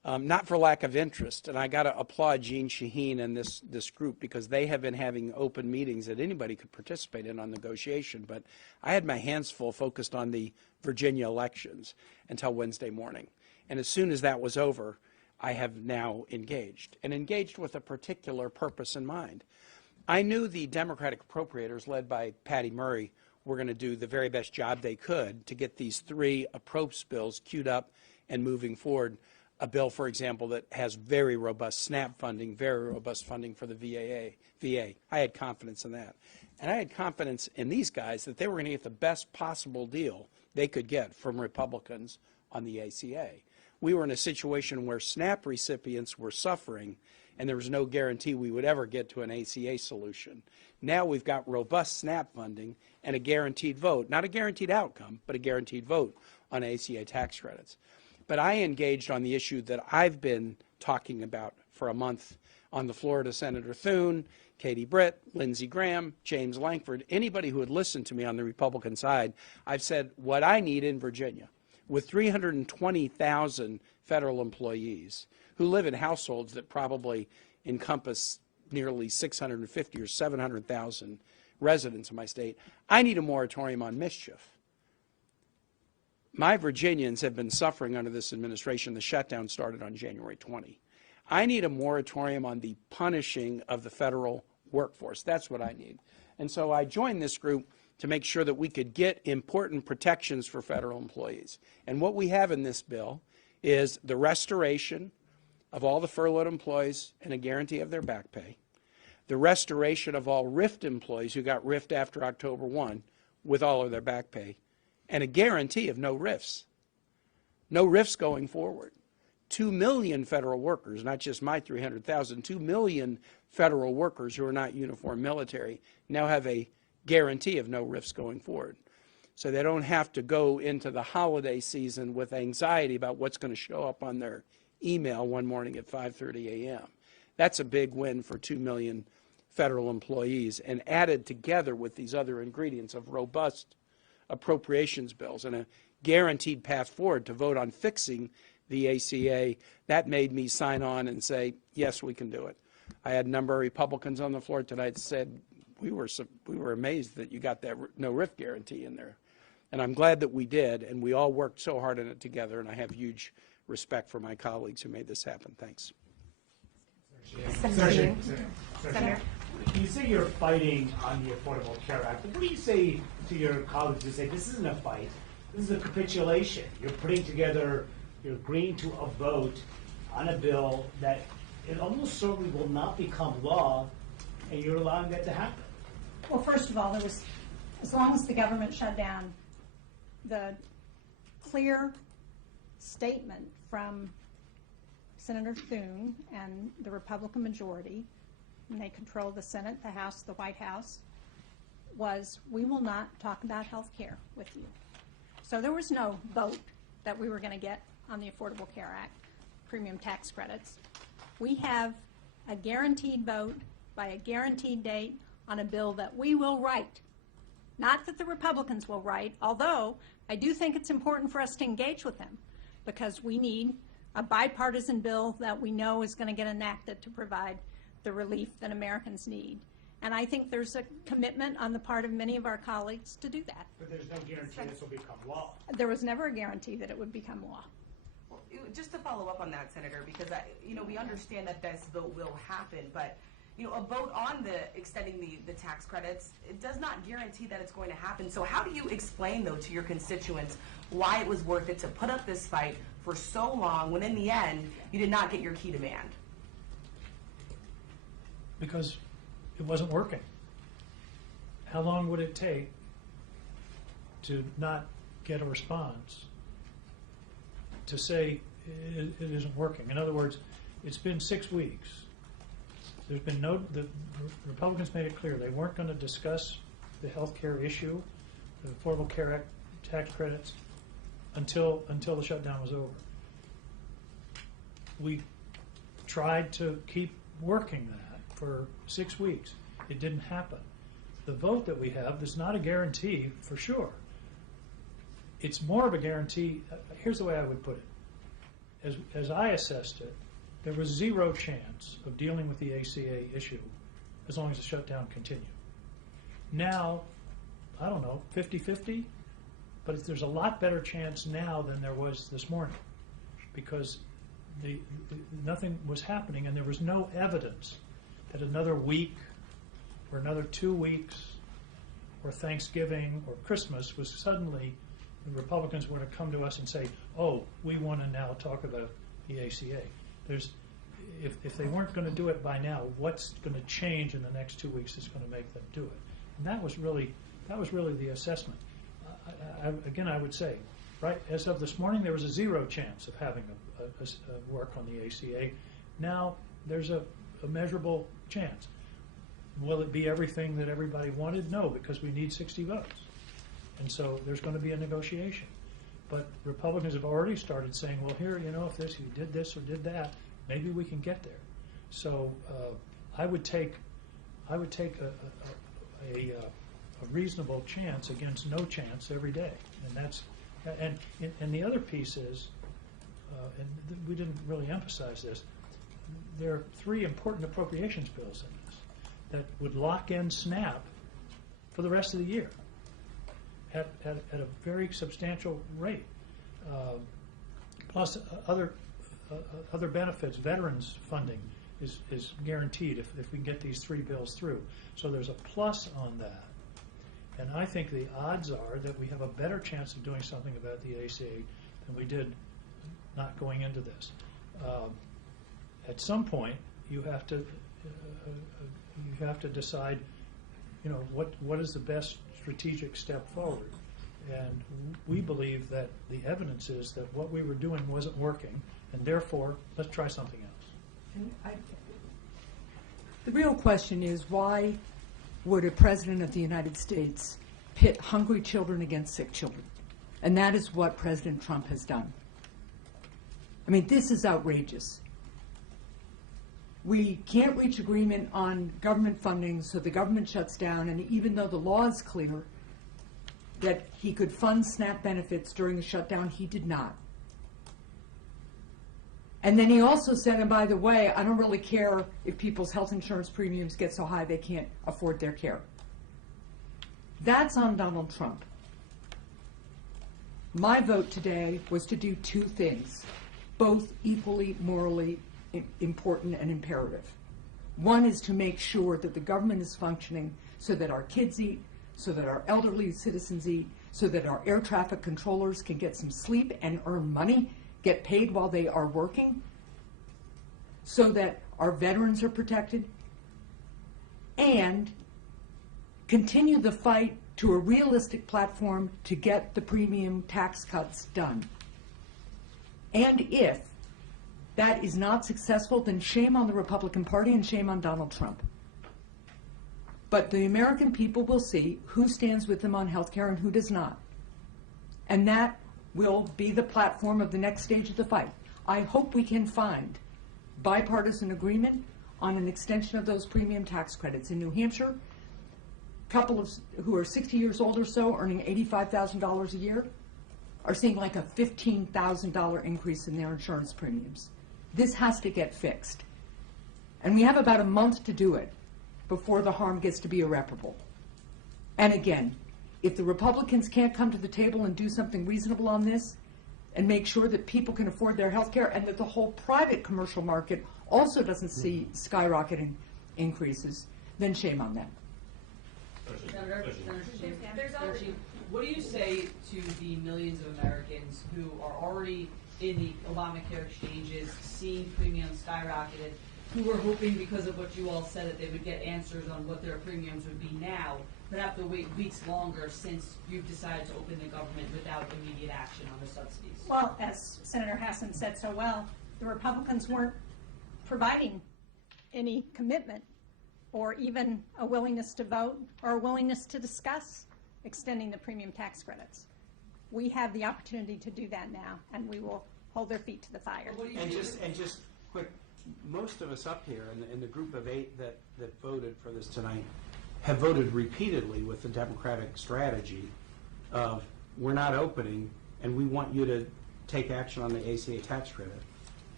not for lack of interest. And I got to applaud Jean Shaheen and this group because they have been having open meetings that anybody could participate in on negotiation. But I had my hands full focused on the Virginia elections until Wednesday morning. And as soon as that was over, I have now engaged, and engaged with a particular purpose in mind. I knew the Democratic appropriators, led by Patty Murray, were going to do the very best job they could to get these 3 appropriations bills queued up and moving forward. A bill, for example, that has very robust SNAP funding, very robust funding for the VA. I had confidence in that. And I had confidence in these guys that they were going to get the best possible deal they could get from Republicans on the ACA. We were in a situation where SNAP recipients were suffering, and there was no guarantee we would ever get to an ACA solution. Now we've got robust SNAP funding and a guaranteed vote, not a guaranteed outcome, but a guaranteed vote on ACA tax credits. But I engaged on the issue that I've been talking about for a month on the floor to Senator Thune, Katie Britt, Lindsey Graham, James Lankford, anybody who had listened to me on the Republican side. I've said what I need in Virginia, with 320,000 federal employees who live in households that probably encompass nearly 650 or 700,000 residents in my state, I need a moratorium on mischief. My Virginians have been suffering under this administration. The shutdown started on January 20. I need a moratorium on the punishing of the federal workforce. That's what I need. And so I joined this group to make sure that we could get important protections for federal employees. And what we have in this bill is the restoration of all the furloughed employees and a guarantee of their back pay, the restoration of all RIFT employees who got RIFT after October 1 with all of their back pay, and a guarantee of no RIFs. No RIFs going forward. 2 million federal workers, not just my 300,000, 2 million federal workers who are not uniformed military now have a guarantee of no RIFs going forward. So they don't have to go into the holiday season with anxiety about what's going to show up on their email one morning at 5:30 a.m. That's a big win for 2 million federal employees, and added together with these other ingredients of robust appropriations bills and a guaranteed path forward to vote on fixing the ACA, that made me sign on and say, yes, we can do it. I had a number of Republicans on the floor tonight that said, we were amazed that you got that no RIF guarantee in there. And I'm glad that we did, and we all worked so hard on it together, and I have huge respect for my colleagues who made this happen. Thanks. Senator, you say you're fighting on the Affordable Care Act, but what do you say to your colleagues who say this isn't a fight, this is a capitulation? You're putting together, you're agreeing to a vote on a bill that it almost certainly will not become law, and you're allowing that to happen. Well, first of all, there was, as long as the government shut down, the clear statement from Senator Thune and the Republican majority, and they control the Senate, the House, the White House, was we will not talk about health care with you. So there was no vote that we were going to get on the Affordable Care Act, premium tax credits. We have a guaranteed vote by a guaranteed date on a bill that we will write. Not that the Republicans will write, although I do think it's important for us to engage with them because we need a bipartisan bill that we know is going to get enacted to provide the relief that Americans need. And I think there's a commitment on the part of many of our colleagues to do that. But there's no guarantee this will become law. There was never a guarantee that it would become law. Well, just to follow up on that, Senator, because we understand that this vote will happen, but a vote on the extending the tax credits, it does not guarantee that it's going to happen. So how do you explain, though, to your constituents why it was worth it to put up this fight for so long when in the end you did not get your key demand? Because it wasn't working. How long would it take to not get a response to say it isn't working? In other words, it's been 6 weeks. There's been the Republicans made it clear they weren't going to discuss the health care issue, the Affordable Care Act tax credits, until the shutdown was over. We tried to keep working that for 6 weeks. It didn't happen. The vote that we have is not a guarantee for sure. It's more of a guarantee. Here's the way I would put it. as I assessed it, there was zero chance of dealing with the ACA issue as long as the shutdown continued. Now, I don't know, 50-50? But there's a lot better chance now than there was this morning, because nothing was happening, and there was no evidence that another week or another 2 weeks or Thanksgiving or Christmas was suddenly the Republicans were to come to us and say, oh, we want to now talk about the ACA. If they weren't going to do it by now, what's going to change in the next 2 weeks is going to make them do it? And that was really the assessment. Again, I would say, right, as of this morning, there was a zero chance of having a work on the ACA. Now there's a measurable chance. Will it be everything that everybody wanted? No, because we need 60 votes. And so there's going to be a negotiation. But Republicans have already started saying, well, here, you know, if you did this or did that, maybe we can get there. So I would take a reasonable chance against no chance every day, and the other piece is, we didn't really emphasize this. There are 3 important appropriations bills in this that would lock in SNAP for the rest of the year at a very substantial rate, plus other benefits. Veterans funding is guaranteed if we can get these 3 bills through. So there's a plus on that. And I think the odds are that we have a better chance of doing something about the ACA than we did not going into this. At some point, you have to decide, you know, what is the best strategic step forward. And we believe that the evidence is that what we were doing wasn't working, and therefore, let's try something else. The real question is, why would a president of the United States pit hungry children against sick children? And that is what President Trump has done. I mean, this is outrageous. We can't reach agreement on government funding, so the government shuts down, and even though the law is clear that he could fund SNAP benefits during the shutdown, he did not. And then he also said, and by the way, I don't really care if people's health insurance premiums get so high they can't afford their care. That's on Donald Trump. My vote today was to do 2 things, both equally morally important and imperative. One is to make sure that the government is functioning so that our kids eat, so that our elderly citizens eat, so that our air traffic controllers can get some sleep and earn money, get paid while they are working, so that our veterans are protected, and continue the fight to a realistic platform to get the premium tax cuts done. And if that is not successful, then shame on the Republican Party and shame on Donald Trump. But the American people will see who stands with them on health care and who does not. And that will be the platform of the next stage of the fight. I hope we can find bipartisan agreement on an extension of those premium tax credits. In New Hampshire, couples who are 60 years old or so, earning $85,000 a year, are seeing like a $15,000 increase in their insurance premiums. This has to get fixed. And we have about a month to do it before the harm gets to be irreparable. And again, if the Republicans can't come to the table and do something reasonable on this and make sure that people can afford their health care and that the whole private commercial market also doesn't see skyrocketing increases, then shame on them. Senator, what do you say to the millions of Americans who are already in the Obamacare exchanges, seeing premiums skyrocketed, who were hoping because of what you all said that they would get answers on what their premiums would be now, but have to wait weeks longer since you've decided to open the government without immediate action on the subsidies? Well, as Senator Hassan said so well, the Republicans weren't providing any commitment or even a willingness to vote or a willingness to discuss extending the premium tax credits. We have the opportunity to do that now, and we will hold their feet to the fire. And just quick, most of us up here in the group of 8 that voted for this tonight have voted repeatedly with the Democratic strategy of we're not opening and we want you to take action on the ACA tax credit.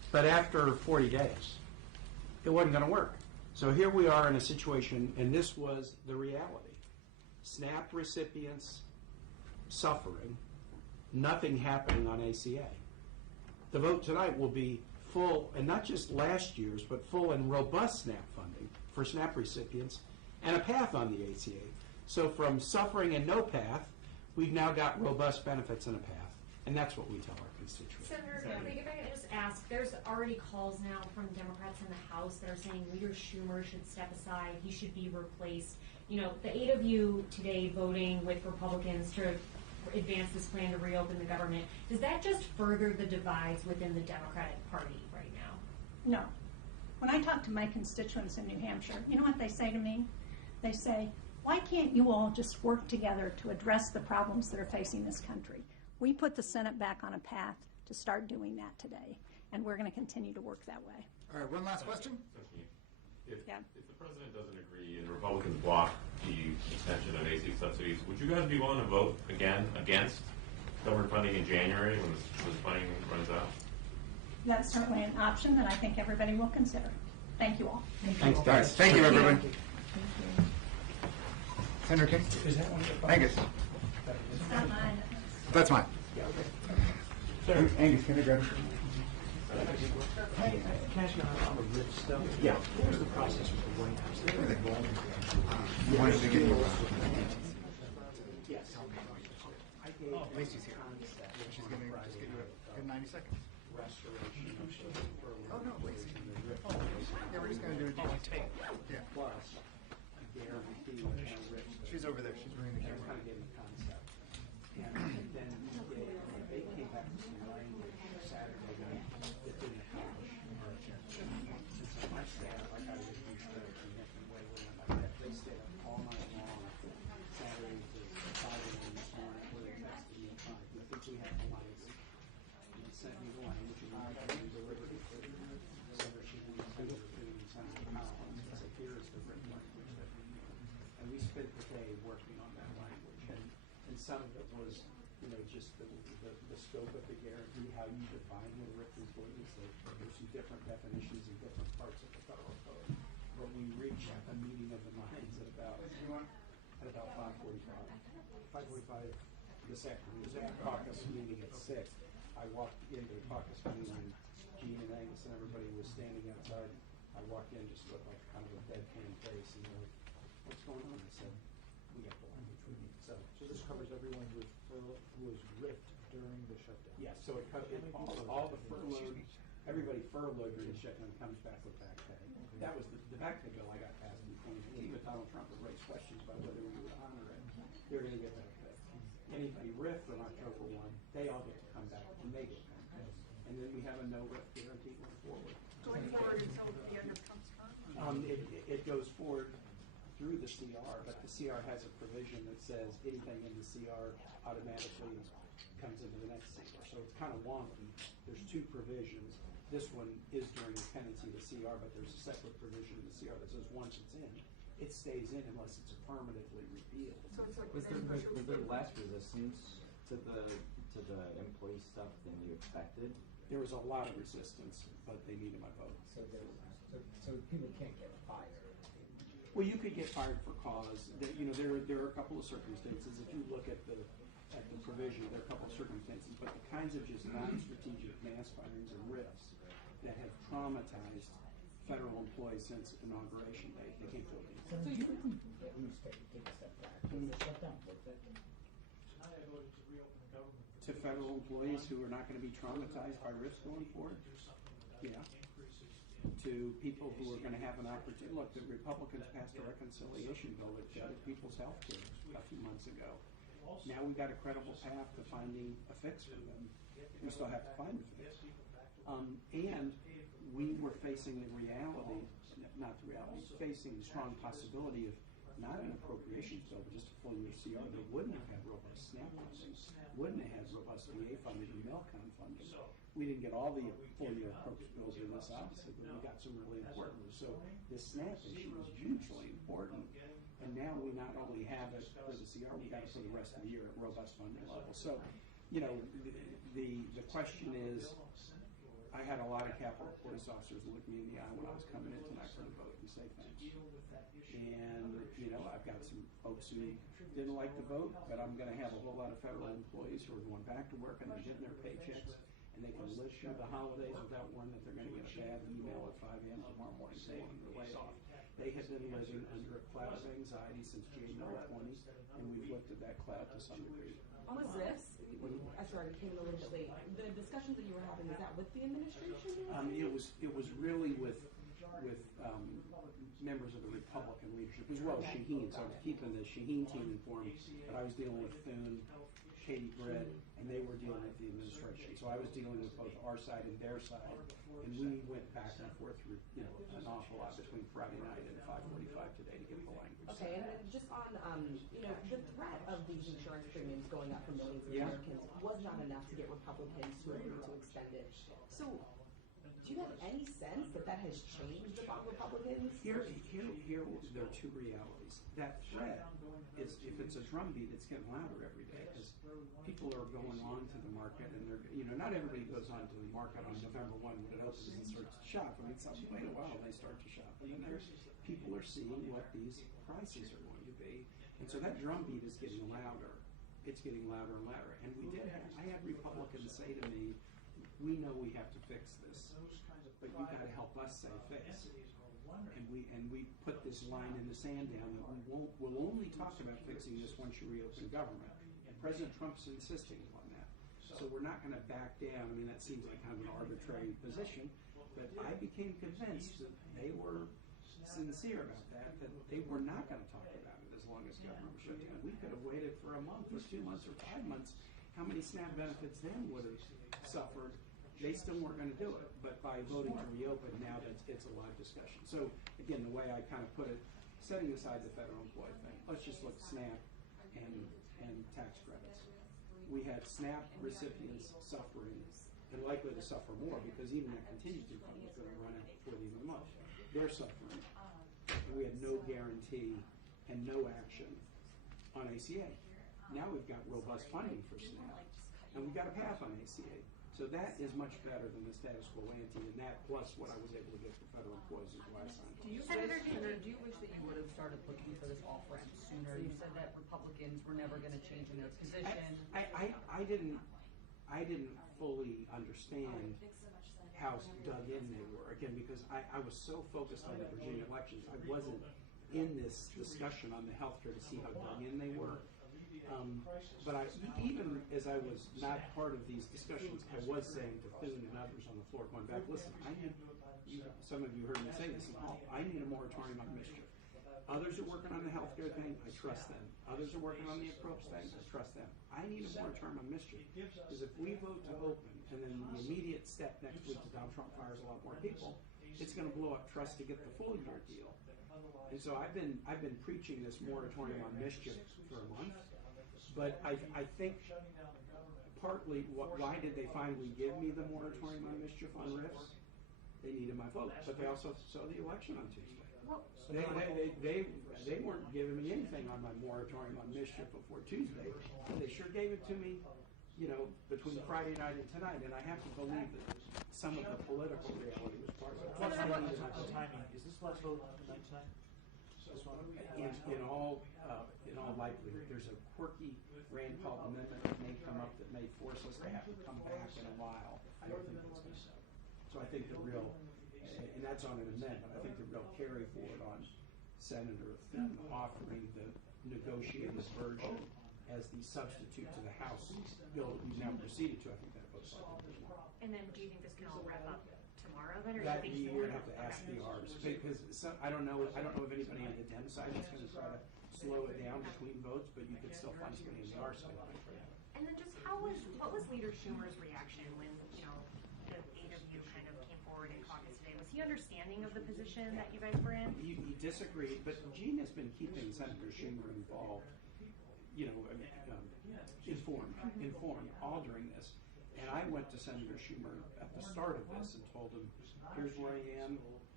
But after 40 days, it wasn't going to work. So here we are in a situation, and this was the reality. SNAP recipients suffering, nothing happening on ACA. The vote tonight will be full, and not just last year's, but full and robust SNAP funding for SNAP recipients and a path on the ACA. So from suffering and no path, we've now got robust benefits and a path. And that's what we tell our constituents. Senator, if I could just ask, there's already calls now from Democrats in the House that are saying Leader Schumer should step aside, he should be replaced. You know, the 8 of you today voting with Republicans to advance this plan to reopen the government, does that just further the divides within the Democratic Party right now? No. When I talk to my constituents in New Hampshire, you know what they say to me? They say, why can't you all just work together to address the problems that are facing this country? We put the Senate back on a path to start doing that today, and we're going to continue to work that way. All right, one last question. If the president doesn't agree and the Republicans block the extension of AC subsidies, would you guys be willing to vote again against government funding in January when this funding runs out? That's certainly an option that I think everybody will consider. Thank you all. Thanks, guys. Thank you, everyone. Senator King? Angus? It's not mine. That's mine. Angus, can I grab it? Can I ask you on the RIF stuff? Yeah. What was the process with the White House? They were involved. You wanted to get you Yes. Oh, Lacey's here. She's going to just give you a good 90 seconds. Restoration of Oh, no, Lacey. Oh, yeah, we're just going to do a tape. Yeah. plus a guarantee on RIF. She's over there. She's running the That's camera. kind of gave the concept. And then they came back with some language Saturday night that didn't accomplish much. And so my staff, I got to be sure that we have to weigh in like that. They stayed up all night long, Saturday to 5 a.m. this morning, where they texted me and trying, we think we have the language. And they sent me the language, and I got to deliver it to Senator Sheehan, Senator Food, and Senator Collins. I said, here is the written language that we need. And we spent the day working on that language, and some of it was, you know, just the scope of the guarantee, how you define what a RIF employee is. There's some different definitions in different parts of the federal code. But we reached a meeting of the minds at about 5:45. 5:45 this afternoon. There's a caucus meeting at 6. I walked into the caucus meeting, and Gene and Angus and everybody was standing outside. I walked in just with like kind of a deadpan face, and they're like, what's going on? I said, we got the language we need. So this covers everyone who was ripped during the shutdown. yeah, so it covers all the furloughed, everybody furloughed during the shutdown comes back with back pay. That was the back pay bill I got passed in 2018, but Donald Trump would raise questions about whether we would honor it. They're going to get back pay. Anybody RIF from October 1, they all get to come back and they get back pay. And then we have a no RIF guarantee going forward. Going forward until the end of Trump's term? It goes forward through the CR, but the CR has a provision that says anything in the CR automatically comes into the next CR. So it's kind of wonky. There's two provisions. This one is during the pendency of the CR, but there's a separate provision in the CR that says once it's in, it stays in unless it's affirmatively repealed. Was there less resistance to the employee stuff than you expected? There was a lot of resistance, but they needed my vote. So people can't get fired. Well, you could get fired for cause. You know, there are a couple of circumstances. If you look at the provision, there are a couple of circumstances, but the kinds of just non-strategic mass firings and RIFs that have traumatized federal employees since inauguration day, they can't go against. So you can at least take a step back. Was the shutdown worth it? Tonight I voted to reopen the government. To federal employees who are not going to be traumatized by RIFs going forward? Yeah. To people who are going to have an opportunity. Look, the Republicans passed a reconciliation bill that gutted people's health care a few months ago. Now we've got a credible path to finding a fix for them. We still have to find a fix. And we were facing the reality, not the reality, facing the strong possibility of not an appropriations bill, but just a full year CR that wouldn't have had robust SNAP funding, wouldn't have had robust VA funding and Melcom funding. We didn't get all the full year appropriations bills in this, obviously, but we got some really important ones. So this SNAP issue is hugely important. And now we not only have it for the CR, we got it for the rest of the year at robust funding level. So, you know, the question is, I had a lot of Capitol Police officers look me in the eye when I was coming in tonight for the vote and say thanks. And, you know, I've got some folks who didn't like the vote, but I'm going to have a whole lot of federal employees who are going back to work and they're getting their paychecks and they can live through the holidays without worrying that they're going to get a bad email at 5 a.m. tomorrow morning saying they're laid off. They have been living under a cloud of anxiety since January 20, and we've lifted that cloud to some degree. On the RIFs, I'm sorry, we came in a little bit late. The discussions that you were having, was that with the administration? It was really with members of the Republican leadership as well as Shaheen. So I was keeping the Shaheen team informed, but I was dealing with Thune, Katie Britt, and they were dealing with the administration. So I was dealing with both our side and their side, and we went back and forth through an awful lot between Friday night and 5:45 today to get the language. Okay, and then just on the threat of these insurance premiums going up for millions of Americans was not enough to get Republicans to agree to extend it. So, do you have any sense that that has changed among Republicans? Here there are two realities. That threat is, if it's a drumbeat, it's getting louder every day as people are going on to the market, and they're, not everybody goes on to the market on November 1 when it opens and starts to shop. I mean, wait a while, they start to shop, and then people are seeing what these prices are going to be, and so that drumbeat is getting louder. It's getting louder and louder, and I had Republicans say to me, "We know we have to fix this, but you got to help us say fix." And we put this line in the sand down that we'll only talk about fixing this once you reopen government. And President Trump's insisting on that. So we're not going to back down. I mean, that seems like kind of an arbitrary position, but I became convinced that they were sincere about that they were not going to talk about it as long as government was shut down. We could have waited for a month or 2 months or 5 months. How many SNAP benefits then would have suffered? They still weren't going to do it, but by voting to reopen, now it's a live discussion. So again, the way I kind of put it, setting aside the federal employee thing, let's just look at SNAP and tax credits. We had SNAP recipients suffering and likely to suffer more because even that contingency fund was going to run out before the end of the month. They're suffering. We had no guarantee and no action on ACA. Now we've got robust funding for SNAP, and we've got a path on ACA. So that is much better than the status quo ante, and that plus what I was able to get for federal employees is why I signed on. Do you wish that you would have started looking for this off-ramp sooner? You said that Republicans were never going to change in their position. I didn't fully understand how dug in they were, again, because I was so focused on the Virginia elections. I wasn't in this discussion on the healthcare to see how dug in they were. But even as I was not part of these discussions, I was saying to Thune and others on the floor, going back, listen, some of you heard me say this, I need a moratorium on mischief. Others are working on the healthcare thing, I trust them. Others are working on the approach thing, I trust them. I need a moratorium on mischief, because if we vote to open, and then the immediate step next week is Donald Trump fires a lot more people, it's going to blow up trust to get the full year deal. And so I've been preaching this moratorium on mischief for a month. But I think partly, why did they finally give me the moratorium on mischief on RIFs? They needed my vote, but they also saw the election on Tuesday. They weren't giving me anything on my moratorium on mischief before Tuesday. They sure gave it to me, between Friday night and tonight, and I have to believe that some of the political reality was part of it. What's the timing? Is this last vote tonight? In all likelihood, there's a quirky Rand Paul amendment that may come up that may force us to have to come back in a while. I don't think that's going to happen. So I think the real, and that's on an amendment, I think the real carry forward on Senator Thune offering the negotiated version as the substitute to the House bill that we've now proceeded to. I think that looks like it. And then do you think this can all wrap up tomorrow then, or that do you think you're going to have to ask the Rs, because I don't know if anybody on the Dem side is going to try to slow it down between votes, but you could still find somebody on the R side. And then just what was Leader Schumer's reaction when the 8 of you kind of came forward in caucus today? Was he understanding of the position that you guys were in? He disagreed, but Gene has been keeping Senator Schumer involved, informed all during this. And I went to Senator Schumer at the start of this and told him, here's where I am.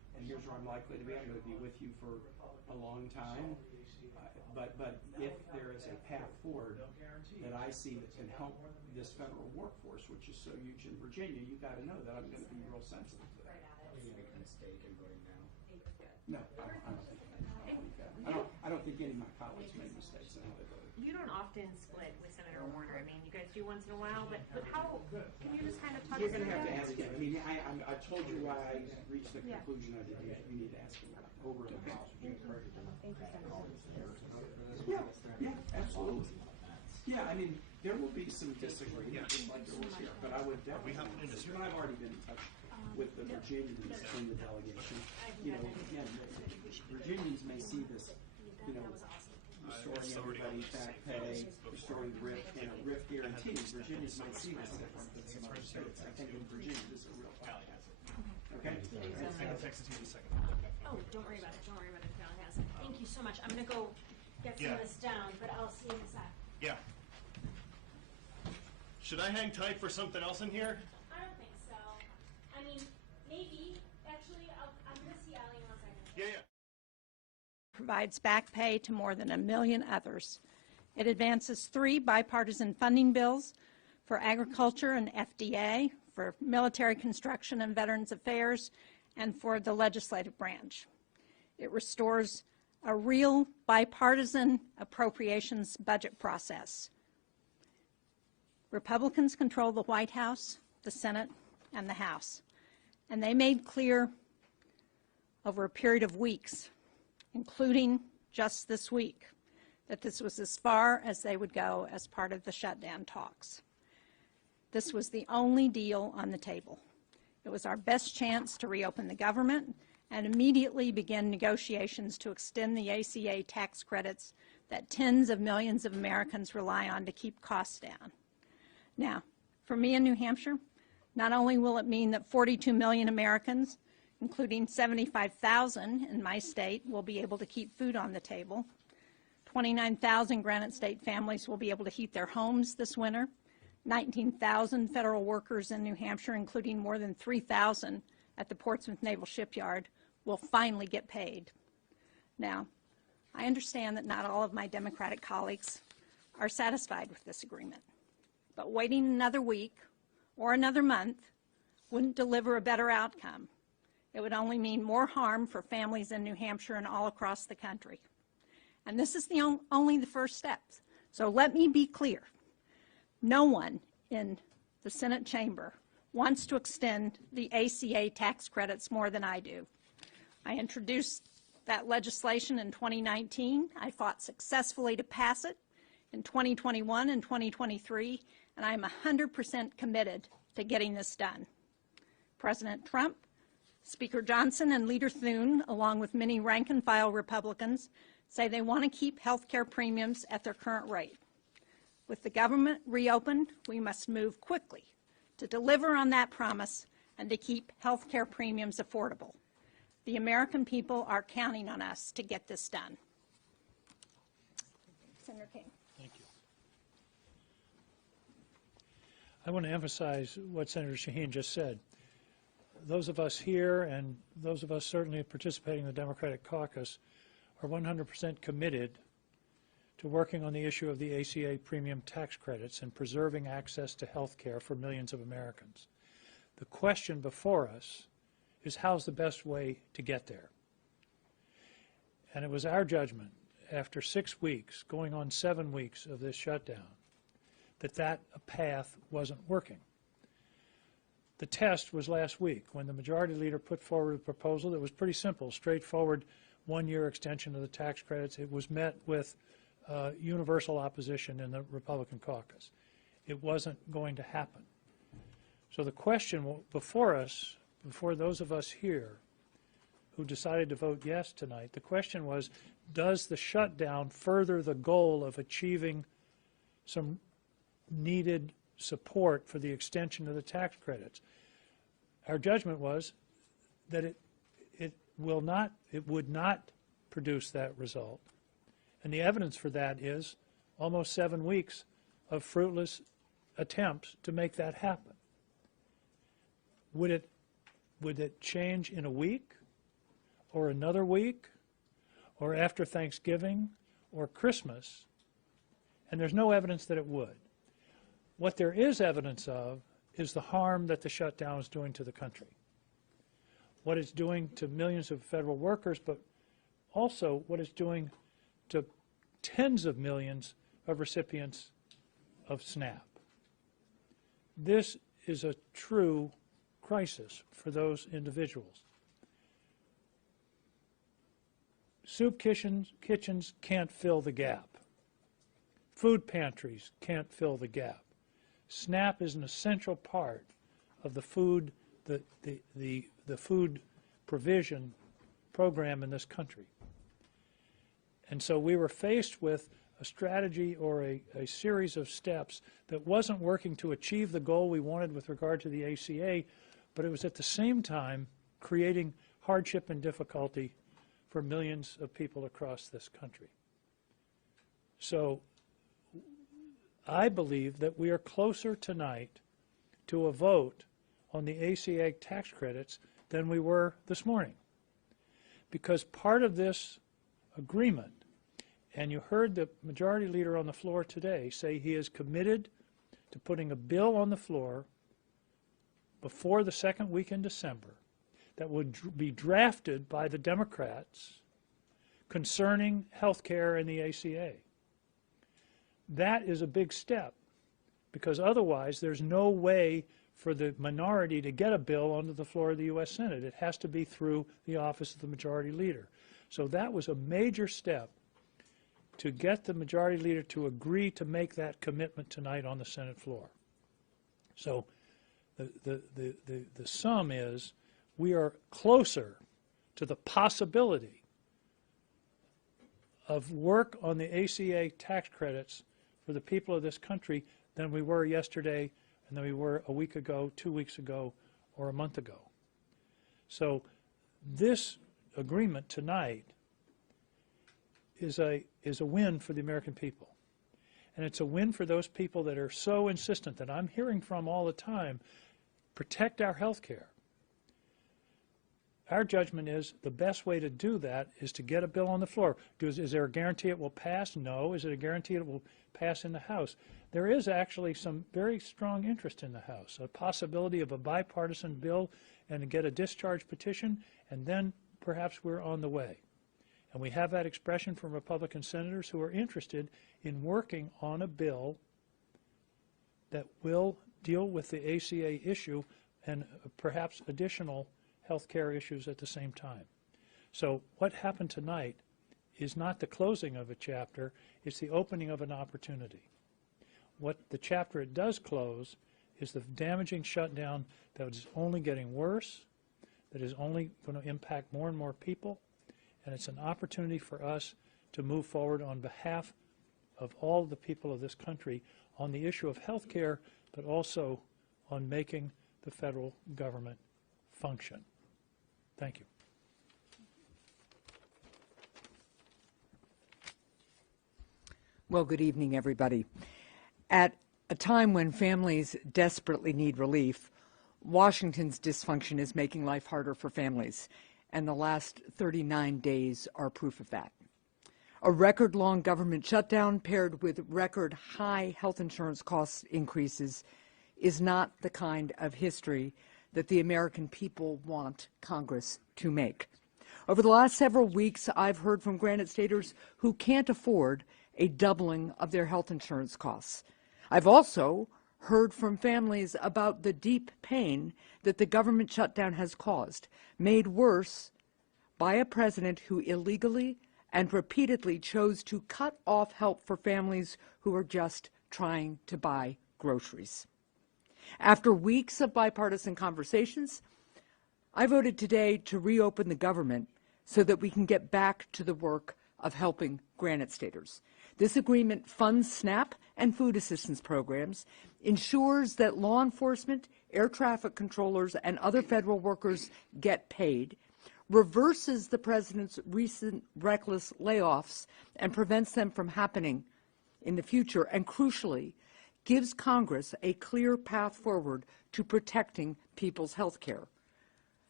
and here's where I'm likely to be. I'm going to be with you for a long time. But if there is a path forward that I see that can help this federal workforce, which is so huge in Virginia, you got to know that I'm going to be real sensitive to that. You make a mistake in voting now. No, I don't think any of my colleagues made mistakes in how they voted. You don't often split with Senator Warner. I mean, you guys do once in a while, but how, can you just kind of talk You're us going to through have to that? ask him. I mean, I told you why I reached the conclusion I did. You need to ask him over in the House. Yeah, absolutely. Yeah, I mean, there will be some disagreement, just like there was here, but I would definitely, you and I've already been in touch with the Virginians in the delegation. You know, again, Virginians may see this, you know, restoring everybody back pay, restoring RIF, RIF guarantees. Virginians might see this different than some other states. I think in Virginia, this is a real problem. Okay? I can text it to you in a second. Oh, don't worry about it. Don't worry about it. Val has it. Thank you so much. I'm going to go get some of this down, but I'll see you in a sec. Yeah. Should I hang tight for something else in here? I don't think so. I mean, maybe. Actually, I'm going to see Allie in 1 second. Yeah. Provides back pay to more than 1 million others. It advances 3 bipartisan funding bills for agriculture and FDA, for military construction and Veterans Affairs, and for the legislative branch. It restores a real bipartisan appropriations budget process. Republicans control the White House, the Senate, and the House, and they made clear over a period of weeks, including just this week, that this was as far as they would go as part of the shutdown talks. This was the only deal on the table. It was our best chance to reopen the government and immediately begin negotiations to extend the ACA tax credits that tens of millions of Americans rely on to keep costs down. Now, for me in New Hampshire, not only will it mean that 42 million Americans, including 75,000 in my state, will be able to keep food on the table, 29,000 Granite State families will be able to heat their homes this winter, 19,000 federal workers in New Hampshire, including more than 3,000 at the Portsmouth Naval Shipyard, will finally get paid. Now, I understand that not all of my Democratic colleagues are satisfied with this agreement, but waiting another week or another month wouldn't deliver a better outcome. It would only mean more harm for families in New Hampshire and all across the country. And this is only the first steps. So let me be clear. No one in the Senate chamber wants to extend the ACA tax credits more than I do. I introduced that legislation in 2019. I fought successfully to pass it in 2021 and 2023, and I'm 100% committed to getting this done. President Trump, Speaker Johnson, and Leader Thune, along with many rank-and-file Republicans, say they want to keep health care premiums at their current rate. With the government reopened, we must move quickly to deliver on that promise and to keep health care premiums affordable. The American people are counting on us to get this done. Senator King. Thank you. I want to emphasize what Senator Shaheen just said. Those of us here and those of us certainly participating in the Democratic caucus are 100% committed to working on the issue of the ACA premium tax credits and preserving access to health care for millions of Americans. The question before us is how's the best way to get there? And it was our judgment after 6 weeks, going on 7 weeks of this shutdown, that path wasn't working. The test was last week when the majority leader put forward a proposal that was pretty simple, straightforward, one-year extension of the tax credits. It was met with universal opposition in the Republican caucus. It wasn't going to happen. So the question before us, before those of us here who decided to vote yes tonight, the question was, does the shutdown further the goal of achieving some needed support for the extension of the tax credits? Our judgment was that it would not produce that result. And the evidence for that is almost 7 weeks of fruitless attempts to make that happen. Would it change in a week? or another week or after Thanksgiving or Christmas, and there's no evidence that it would. What there is evidence of is the harm that the shutdown is doing to the country, what it's doing to millions of federal workers, but also what it's doing to tens of millions of recipients of SNAP. This is a true crisis for those individuals. Soup kitchens can't fill the gap. Food pantries can't fill the gap. SNAP is an essential part of the food, the food provision program in this country. And so we were faced with a strategy or a series of steps that wasn't working to achieve the goal we wanted with regard to the ACA, but it was at the same time creating hardship and difficulty for millions of people across this country. So I believe that we are closer tonight to a vote on the ACA tax credits than we were this morning, because part of this agreement, and you heard the majority leader on the floor today say he is committed to putting a bill on the floor before the second week in December that would be drafted by the Democrats concerning health care and the ACA. That is a big step, because otherwise there's no way for the minority to get a bill onto the floor of the U.S. Senate. It has to be through the office of the majority leader. So that was a major step to get the majority leader to agree to make that commitment tonight on the Senate floor. So the sum is we are closer to the possibility of work on the ACA tax credits for the people of this country than we were yesterday and than we were a week ago, 2 weeks ago, or a month ago. So this agreement tonight is a win for the American people. And it's a win for those people that are so insistent, that I'm hearing from all the time, protect our health care. Our judgment is the best way to do that is to get a bill on the floor. Is there a guarantee it will pass? No. Is it a guarantee it will pass in the House? There is actually some very strong interest in the House, a possibility of a bipartisan bill and to get a discharge petition, and then perhaps we're on the way. And we have that expression from Republican senators who are interested in working on a bill that will deal with the ACA issue and perhaps additional health care issues at the same time. So what happened tonight is not the closing of a chapter, it's the opening of an opportunity. What the chapter it does close is the damaging shutdown that is only getting worse, that is only going to impact more and more people, and it's an opportunity for us to move forward on behalf of all the people of this country on the issue of health care, but also on making the federal government function. Thank you. Well, good evening, everybody. At a time when families desperately need relief, Washington's dysfunction is making life harder for families, and the last 39 days are proof of that. A record-long government shutdown paired with record-high health insurance cost increases is not the kind of history that the American people want Congress to make. Over the last several weeks, I've heard from Granite Staters who can't afford a doubling of their health insurance costs. I've also heard from families about the deep pain that the government shutdown has caused, made worse by a president who illegally and repeatedly chose to cut off help for families who are just trying to buy groceries. After weeks of bipartisan conversations, I voted today to reopen the government so that we can get back to the work of helping Granite Staters. This agreement funds SNAP and food assistance programs, ensures that law enforcement, air traffic controllers, and other federal workers get paid, reverses the president's recent reckless layoffs and prevents them from happening in the future, and crucially, gives Congress a clear path forward to protecting people's health care.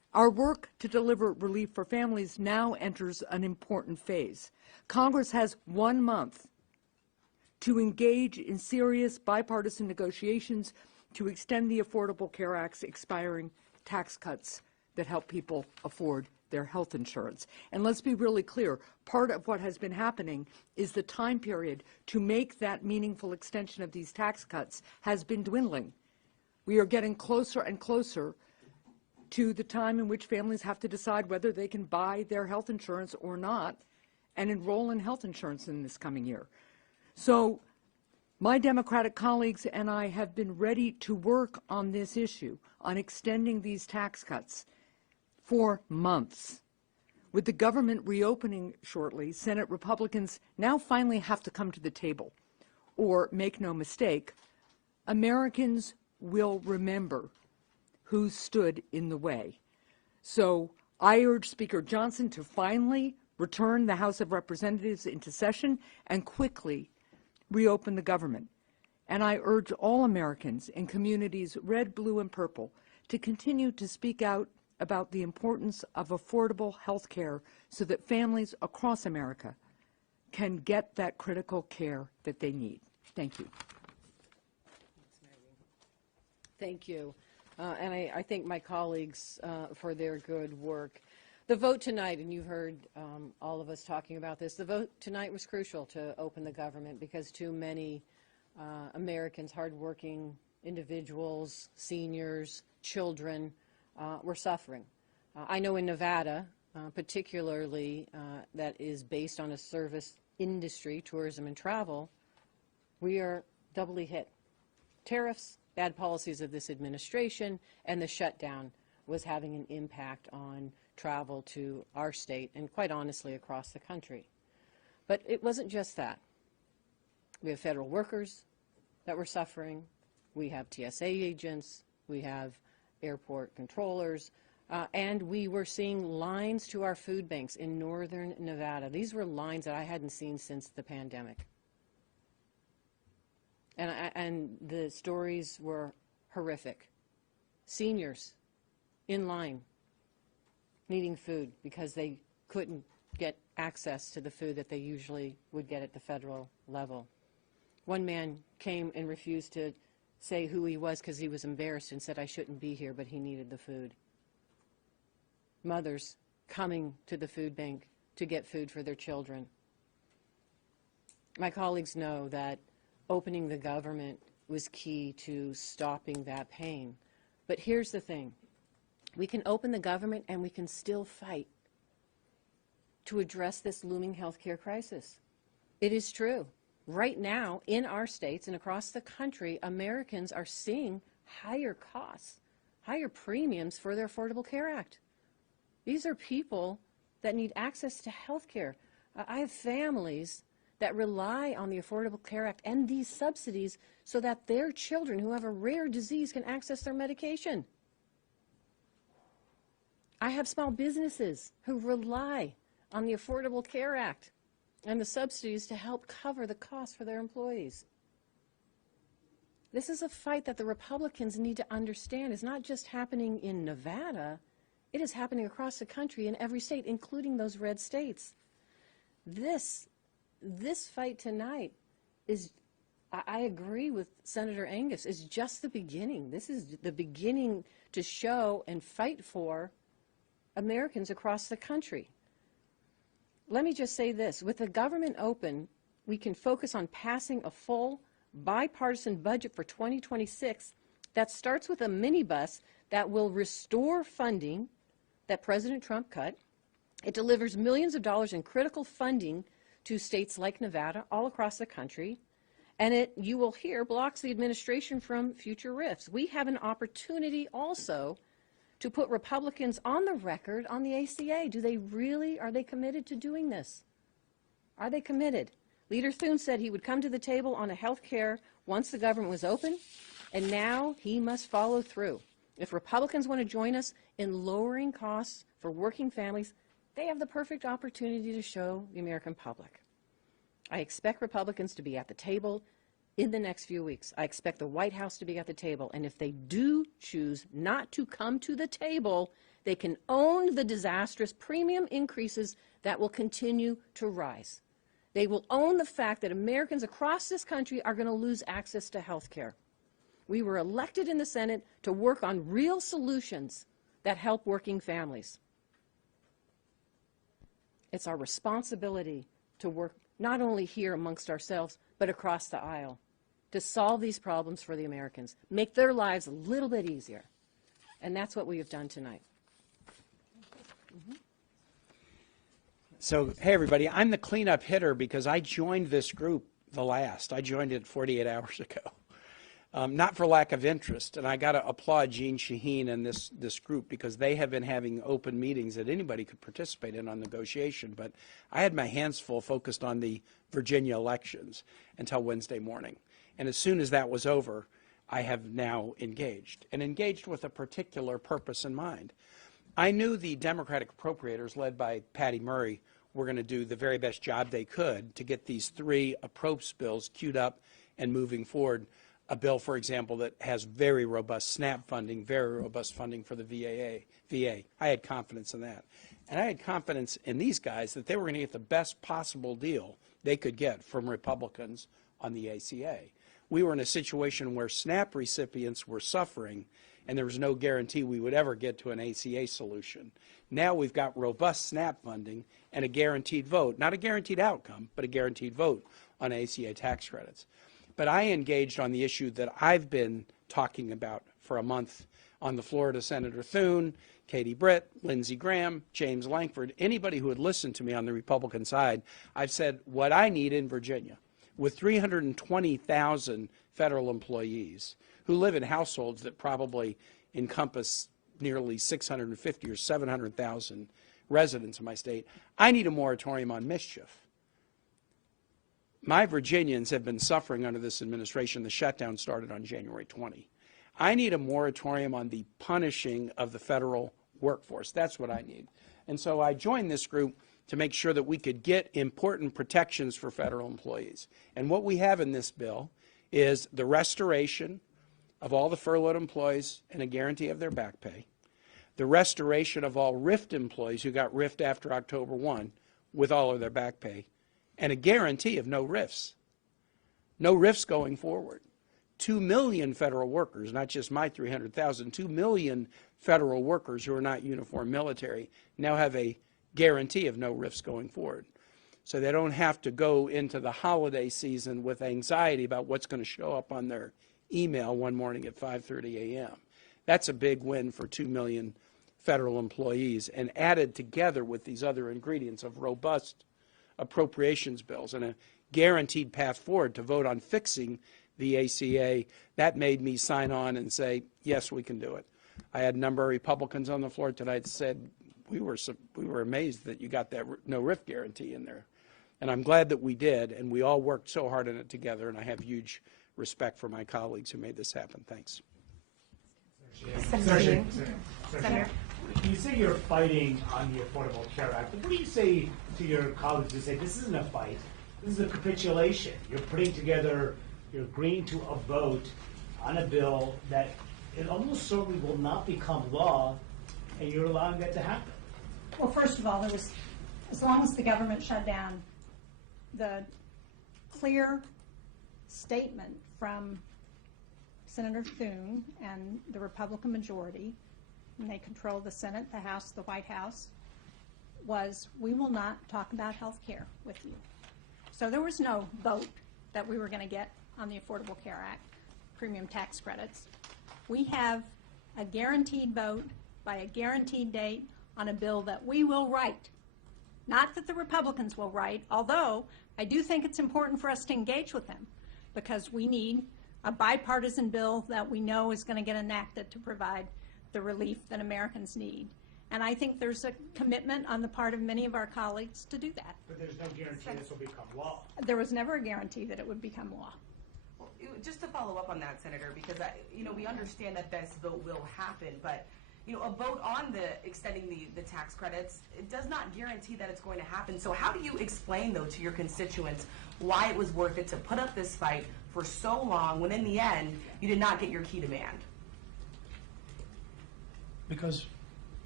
Our work to deliver relief for families now enters an important phase. Congress has 1 month to engage in serious bipartisan negotiations to extend the Affordable Care Act's expiring tax cuts that help people afford their health insurance. And let's be really clear, part of what has been happening is the time period to make that meaningful extension of these tax cuts has been dwindling. We are getting closer and closer to the time in which families have to decide whether they can buy their health insurance or not and enroll in health insurance in this coming year. So my Democratic colleagues and I have been ready to work on this issue, on extending these tax cuts for months. With the government reopening shortly, Senate Republicans now finally have to come to the table. Or, make no mistake, Americans will remember who stood in the way. So I urge Speaker Johnson to finally return the House of Representatives into session and quickly reopen the government. And I urge all Americans in communities red, blue, and purple to continue to speak out about the importance of affordable health care so that families across America can get that critical care that they need. Thank you. Thank you. And I thank my colleagues for their good work. The vote tonight, and you've heard all of us talking about this, the vote tonight was crucial to open the government because too many Americans, hardworking individuals, seniors, children, were suffering. I know in Nevada, particularly that is based on a service industry, tourism and travel, we are doubly hit. Tariffs, bad policies of this administration, and the shutdown was having an impact on travel to our state and quite honestly across the country. But it wasn't just that. We have federal workers that were suffering. We have TSA agents. We have airport controllers. And we were seeing lines to our food banks in northern Nevada. These were lines that I hadn't seen since the pandemic. And the stories were horrific. Seniors in line needing food because they couldn't get access to the food that they usually would get at the federal level. One man came and refused to say who he was because he was embarrassed and said, "I shouldn't be here," but he needed the food. Mothers coming to the food bank to get food for their children. My colleagues know that opening the government was key to stopping that pain. But here's the thing. We can open the government and we can still fight to address this looming healthcare crisis. It is true. Right now, in our states and across the country, Americans are seeing higher costs, higher premiums for their Affordable Care Act. These are people that need access to health care. I have families that rely on the Affordable Care Act and these subsidies so that their children who have a rare disease can access their medication. I have small businesses who rely on the Affordable Care Act and the subsidies to help cover the costs for their employees. This is a fight that the Republicans need to understand is not just happening in Nevada, it is happening across the country in every state, including those red states. This fight tonight is, I agree with Senator Angus, is just the beginning. This is the beginning to show and fight for Americans across the country. Let me just say this. With the government open, we can focus on passing a full bipartisan budget for 2026 that starts with a minibus that will restore funding that President Trump cut. It delivers millions of dollars in critical funding to states like Nevada all across the country. And it, you will hear, blocks the administration from future rifts. We have an opportunity also to put Republicans on the record on the ACA. Are they committed to doing this? Are they committed? Leader Thune said he would come to the table on a health care once the government was open, and now he must follow through. If Republicans want to join us in lowering costs for working families, they have the perfect opportunity to show the American public. I expect Republicans to be at the table in the next few weeks. I expect the White House to be at the table. And if they do choose not to come to the table, They can own the disastrous premium increases that will continue to rise. They will own the fact that Americans across this country are going to lose access to health care. We were elected in the Senate to work on real solutions that help working families. It's our responsibility to work not only here amongst ourselves, but across the aisle to solve these problems for the Americans, make their lives a little bit easier. And that's what we have done tonight. So, hey, everybody, I'm the cleanup hitter because I joined this group the last. I joined it 48 hours ago. Not for lack of interest, and I got to applaud Jean Shaheen and this group because they have been having open meetings that anybody could participate in on negotiation, but I had my hands full focused on the Virginia elections until Wednesday morning. And as soon as that was over, I have now engaged, and engaged with a particular purpose in mind. I knew the Democratic appropriators, led by Patty Murray, were going to do the very best job they could to get these three approach bills queued up and moving forward. A bill, for example, that has very robust SNAP funding, very robust funding for the VA. I had confidence in that. And I had confidence in these guys that they were going to get the best possible deal they could get from Republicans on the ACA. We were in a situation where SNAP recipients were suffering, and there was no guarantee we would ever get to an ACA solution. Now we've got robust SNAP funding and a guaranteed vote, not a guaranteed outcome, but a guaranteed vote on ACA tax credits. But I engaged on the issue that I've been talking about for a month on the floor to Senator Thune, Katie Britt, Lindsey Graham, James Lankford, anybody who had listened to me on the Republican side. I've said what I need in Virginia, with 320,000 federal employees who live in households that probably encompass nearly 650 or 700,000 residents in my state, I need a moratorium on mischief. My Virginians have been suffering under this administration. The shutdown started on January 20. I need a moratorium on the punishing of the federal workforce. That's what I need. And so I joined this group to make sure that we could get important protections for federal employees. And what we have in this bill is the restoration of all the furloughed employees and a guarantee of their back pay, the restoration of all RIFT employees who got RIFT after October 1 with all of their back pay, and a guarantee of no RIFs. No RIFs going forward. 2 million federal workers, not just my 300,000, 2 million federal workers who are not uniform military now have a guarantee of no RIFs going forward. So they don't have to go into the holiday season with anxiety about what's going to show up on their email one morning at 5:30 a.m. That's a big win for 2 million federal employees, and added together with these other ingredients of robust appropriations bills and a guaranteed path forward to vote on fixing the ACA, that made me sign on and say, yes, we can do it. I had a number of Republicans on the floor tonight that said, we were amazed that you got that no RIF guarantee in there. And I'm glad that we did, and we all worked so hard on it together, and I have huge respect for my colleagues who made this happen. Thanks. Senator, you say you're fighting on the Affordable Care Act, but what do you say to your colleagues who say this isn't a fight, this is a capitulation? You're putting together, you're agreeing to a vote on a bill that it almost certainly will not become law, and you're allowing that to happen. Well, first of all, as long as the government shut down, the clear statement from Senator Thune and the Republican majority, and they control the Senate, the House, the White House, was we will not talk about health care with you. So there was no vote that we were going to get on the Affordable Care Act, premium tax credits. We have a guaranteed vote by a guaranteed date on a bill that we will write. Not that the Republicans will write, although I do think it's important for us to engage with them because we need a bipartisan bill that we know is going to get enacted to provide the relief that Americans need. And I think there's a commitment on the part of many of our colleagues to do that. But there's no guarantee this will become law. There was never a guarantee that it would become law. Well, just to follow up on that, Senator, because we understand that this vote will happen, but a vote on extending the tax credits, it does not guarantee that it's going to happen. So how do you explain, though, to your constituents why it was worth it to put up this fight for so long when in the end you did not get your key demand? Because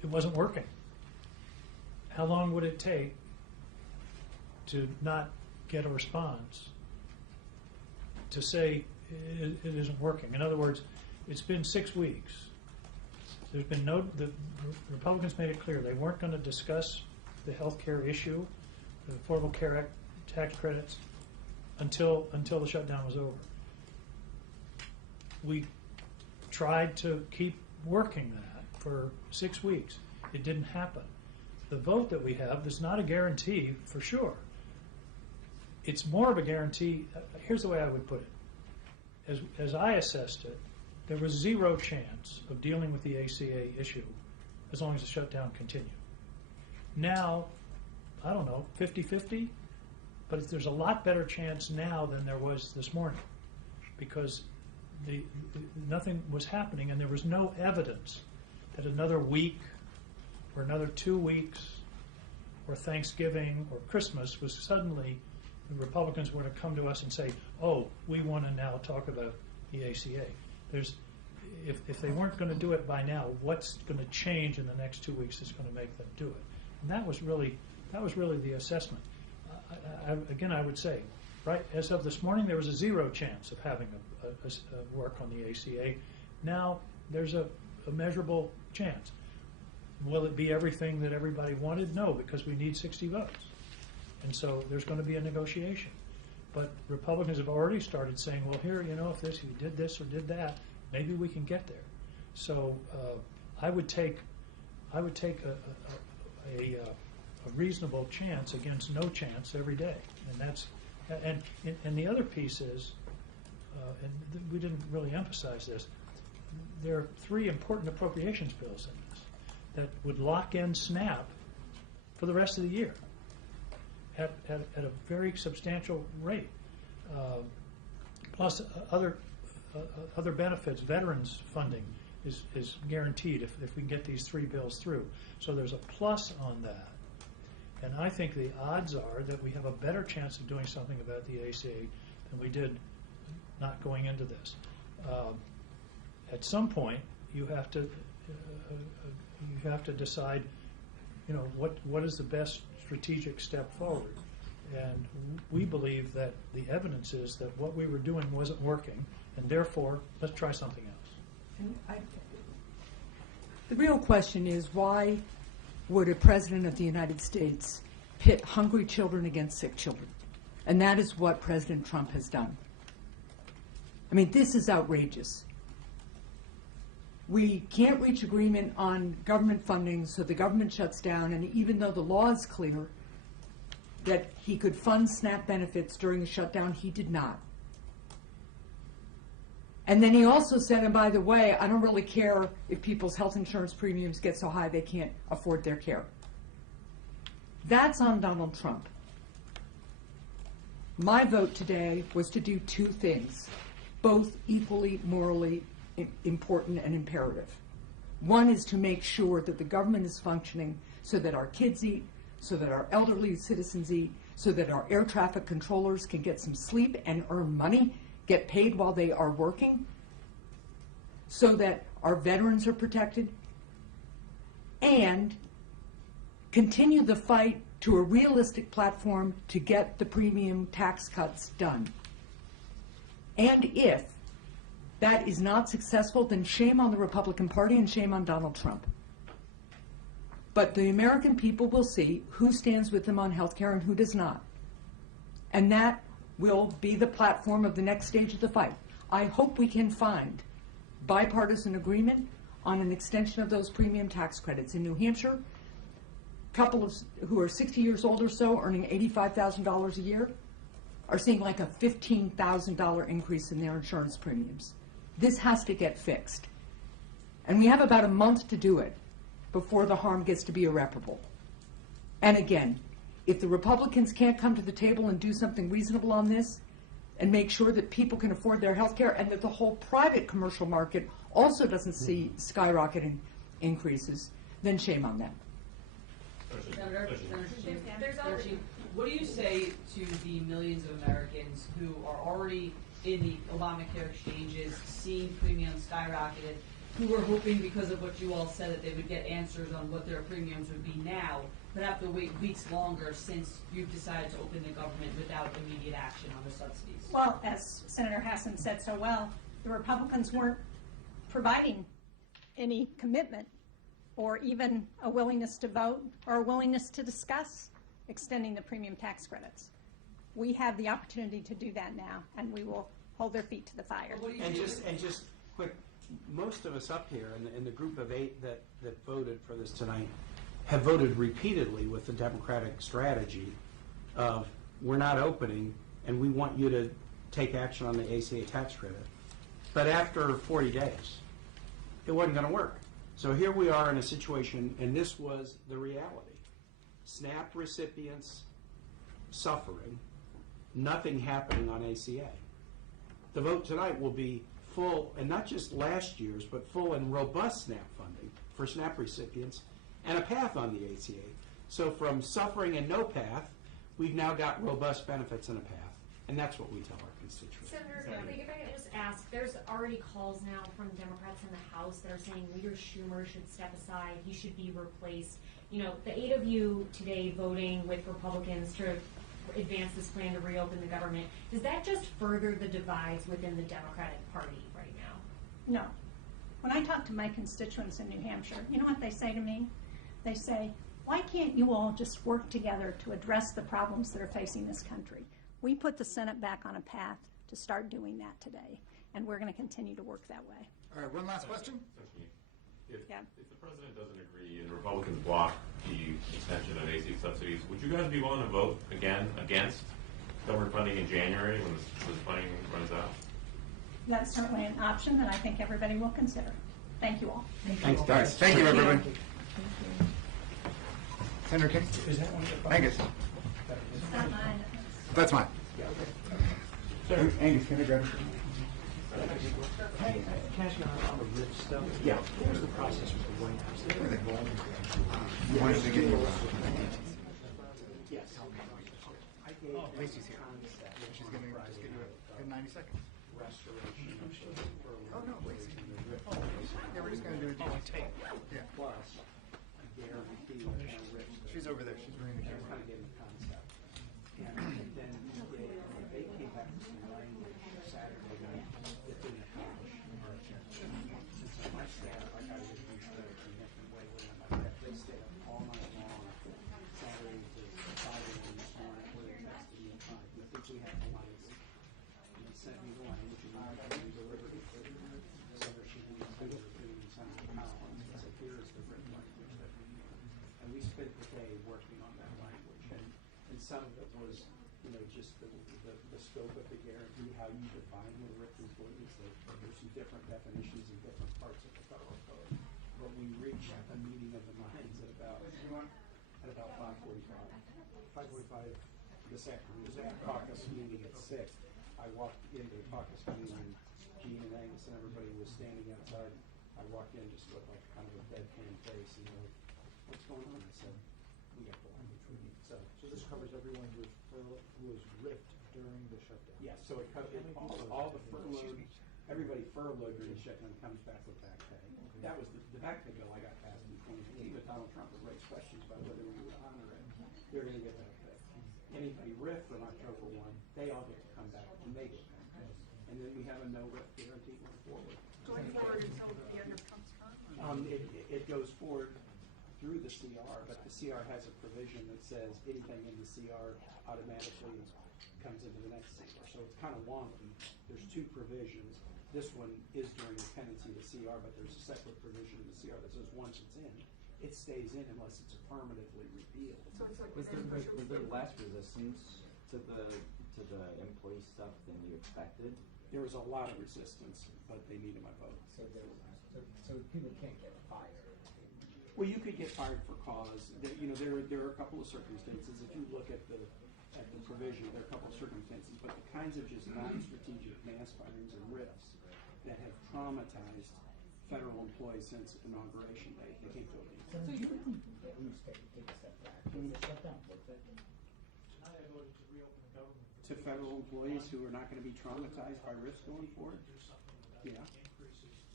it wasn't working. How long would it take to not get a response to say it isn't working? In other words, it's been 6 weeks. There's been the Republicans made it clear they weren't going to discuss the health care issue, the Affordable Care Act tax credits, until the shutdown was over. We tried to keep working that for 6 weeks. It didn't happen. The vote that we have is not a guarantee for sure. It's more of a guarantee. Here's the way I would put it. As I assessed it, there was zero chance of dealing with the ACA issue as long as the shutdown continued. Now, I don't know, 50-50? But there's a lot better chance now than there was this morning, because nothing was happening and there was no evidence that another week or another 2 weeks or Thanksgiving or Christmas was suddenly the Republicans were to come to us and say, oh, we want to now talk about the ACA. If they weren't going to do it by now, what's going to change in the next 2 weeks that's going to make them do it? And that was really the assessment. Again, I would say, right, as of this morning, there was a zero chance of having a work on the ACA. Now there's a measurable chance. Will it be everything that everybody wanted? No, because we need 60 votes. And so there's going to be a negotiation. But Republicans have already started saying, well, here, if you did this or did that, maybe we can get there. So I would take a reasonable chance against no chance every day, and the other piece is, and we didn't really emphasize this. There are 3 important appropriations bills in this that would lock in SNAP for the rest of the year at a very substantial rate, plus other benefits. Veterans funding is guaranteed if we can get these 3 bills through. So there's a plus on that. And I think the odds are that we have a better chance of doing something about the ACA than we did not going into this. At some point, you have to decide, what is the best strategic step forward. And we believe that the evidence is that what we were doing wasn't working, and therefore, let's try something else. The real question is, why would a president of the United States pit hungry children against sick children? And that is what President Trump has done. I mean, this is outrageous. We can't reach agreement on government funding, so the government shuts down, and even though the law is clear that he could fund SNAP benefits during the shutdown, he did not. And then he also said, and by the way, I don't really care if people's health insurance premiums get so high they can't afford their care. That's on Donald Trump. My vote today was to do 2 things, both equally morally important and imperative. One is to make sure that the government is functioning so that our kids eat, so that our elderly citizens eat, so that our air traffic controllers can get some sleep and earn money, get paid while they are working, so that our veterans are protected, and continue the fight to a realistic platform to get the premium tax cuts done. And if that is not successful, then shame on the Republican Party and shame on Donald Trump. But the American people will see who stands with them on health care and who does not. And that will be the platform of the next stage of the fight. I hope we can find bipartisan agreement on an extension of those premium tax credits. In New Hampshire, couples who are 60 years old or so, earning $85,000 a year, are seeing like a $15,000 increase in their insurance premiums. This has to get fixed. And we have about a month to do it before the harm gets to be irreparable. And again, if the Republicans can't come to the table and do something reasonable on this and make sure that people can afford their health care and that the whole private commercial market also doesn't see skyrocketing increases, then shame on them. Senator Sheen, what do you say to the millions of Americans who are already in the Obamacare exchanges, seeing premiums skyrocketed, who were hoping because of what you all said that they would get answers on what their premiums would be now, but have to wait weeks longer since you've decided to open the government without immediate action on the subsidies? Well, as Senator Hassan said so well, the Republicans weren't providing any commitment or even a willingness to vote or a willingness to discuss extending the premium tax credits. We have the opportunity to do that now, and we will hold their feet to the fire. And just quick, most of us up here in the group of 8 that voted for this tonight have voted repeatedly with the Democratic strategy of we're not opening and we want you to take action on the ACA tax credit. But after 40 days, it wasn't going to work. So here we are in a situation, and this was the reality. SNAP recipients suffering, nothing happening on ACA. The vote tonight will be full, and not just last year's, but full and robust SNAP funding for SNAP recipients and a path on the ACA. So from suffering and no path, we've now got robust benefits and a path. And that's what we tell our constituents. Senator, if I could just ask, there's already calls now from Democrats in the House that are saying Leader Schumer should step aside, he should be replaced. You know, the 8 of you today voting with Republicans to advance this plan to reopen the government, does that just further the divides within the Democratic Party right now? No. When I talk to my constituents in New Hampshire, you know what they say to me? They say, why can't you all just work together to address the problems that are facing this country? We put the Senate back on a path to start doing that today, and we're going to continue to work that way. All right, one last question. If the president doesn't agree and Republicans block the extension of AC subsidies, would you guys be willing to vote again against government funding in January when the funding runs out? That's certainly an option that I think everybody will consider. Thank you all. Thanks, guys. Thank you, everyone. Senator King? Is that one of your Angus? It's not mine. That's mine. Angus, can I grab it? Hey, can I ask you on the RIF stuff? Yeah. What was the process with the White House? They were involved. You wanted to get you. Yes. Lacey's here. She's going to just give you a 90 seconds. Restoration. Oh, no, Lacey. Oh, yeah, we're just going to do it. Tape. Yeah. Plus, guarantee and RIF. She's over there. She's bringing the Kind camera. of getting the concept. And then they came back with some language Saturday night that didn't accomplish much. Since my staff, I got to get these credits in a different way with them. They stayed up all night long, Saturday to 5 a.m. this morning, where they tested me at 5. And I think we have the lines. And they sent me the language, and I delivered it to Senator Sheehan, Senator Green, and Senator Collins. And said, here is the written language that we need. And we spent the day working on that language. And some of it was, you know, just the scope of the guarantee, how you define what a RIF employee is. There's some different definitions in different parts of the federal code. But we reached a meeting of the minds at about 5:45. 5:45 this afternoon. There's a caucus meeting at 6. I walked into the caucus meeting, and Gene and Angus and everybody was standing outside. I walked in just with like kind of a deadpan face, and they're like, "What's going on?" I said, "We got the language we need." So this covers everyone who was ripped during the shutdown. yes, so it covers all the furloughed, everybody furloughed during the shutdown comes back with back pay. That was the back pay bill I got passed in 2015, but Donald Trump would raise questions about whether we would honor it. They're going to get back pay. Anybody RIF from October 1, they all get to come back and they get back pay. And then we have a no RIF guarantee going forward. Going forward until the end comes current? It goes forward through the CR, but the CR has a provision that says anything in the CR automatically comes into the next CR. So it's kind of wonky. There's 2 provisions. This one is during the pendency of the CR, but there's a separate provision in the CR that says once it's in, it stays in unless it's affirmatively repealed. Was there less resistance to the employee stuff than you expected? There was a lot of resistance, but they needed my vote. So people can't get fired. Well, you could get fired for cause. There are a couple of circumstances. If you look at the provision, there are a couple of circumstances, but the kinds of just non-strategic mass firings and RIFs that have traumatized federal employees since inauguration day, they can't go against. So you can at least take a step back. Is the shutdown worth it? Tonight I voted to reopen the government. To federal employees who are not going to be traumatized by RIFs going forward? Yeah.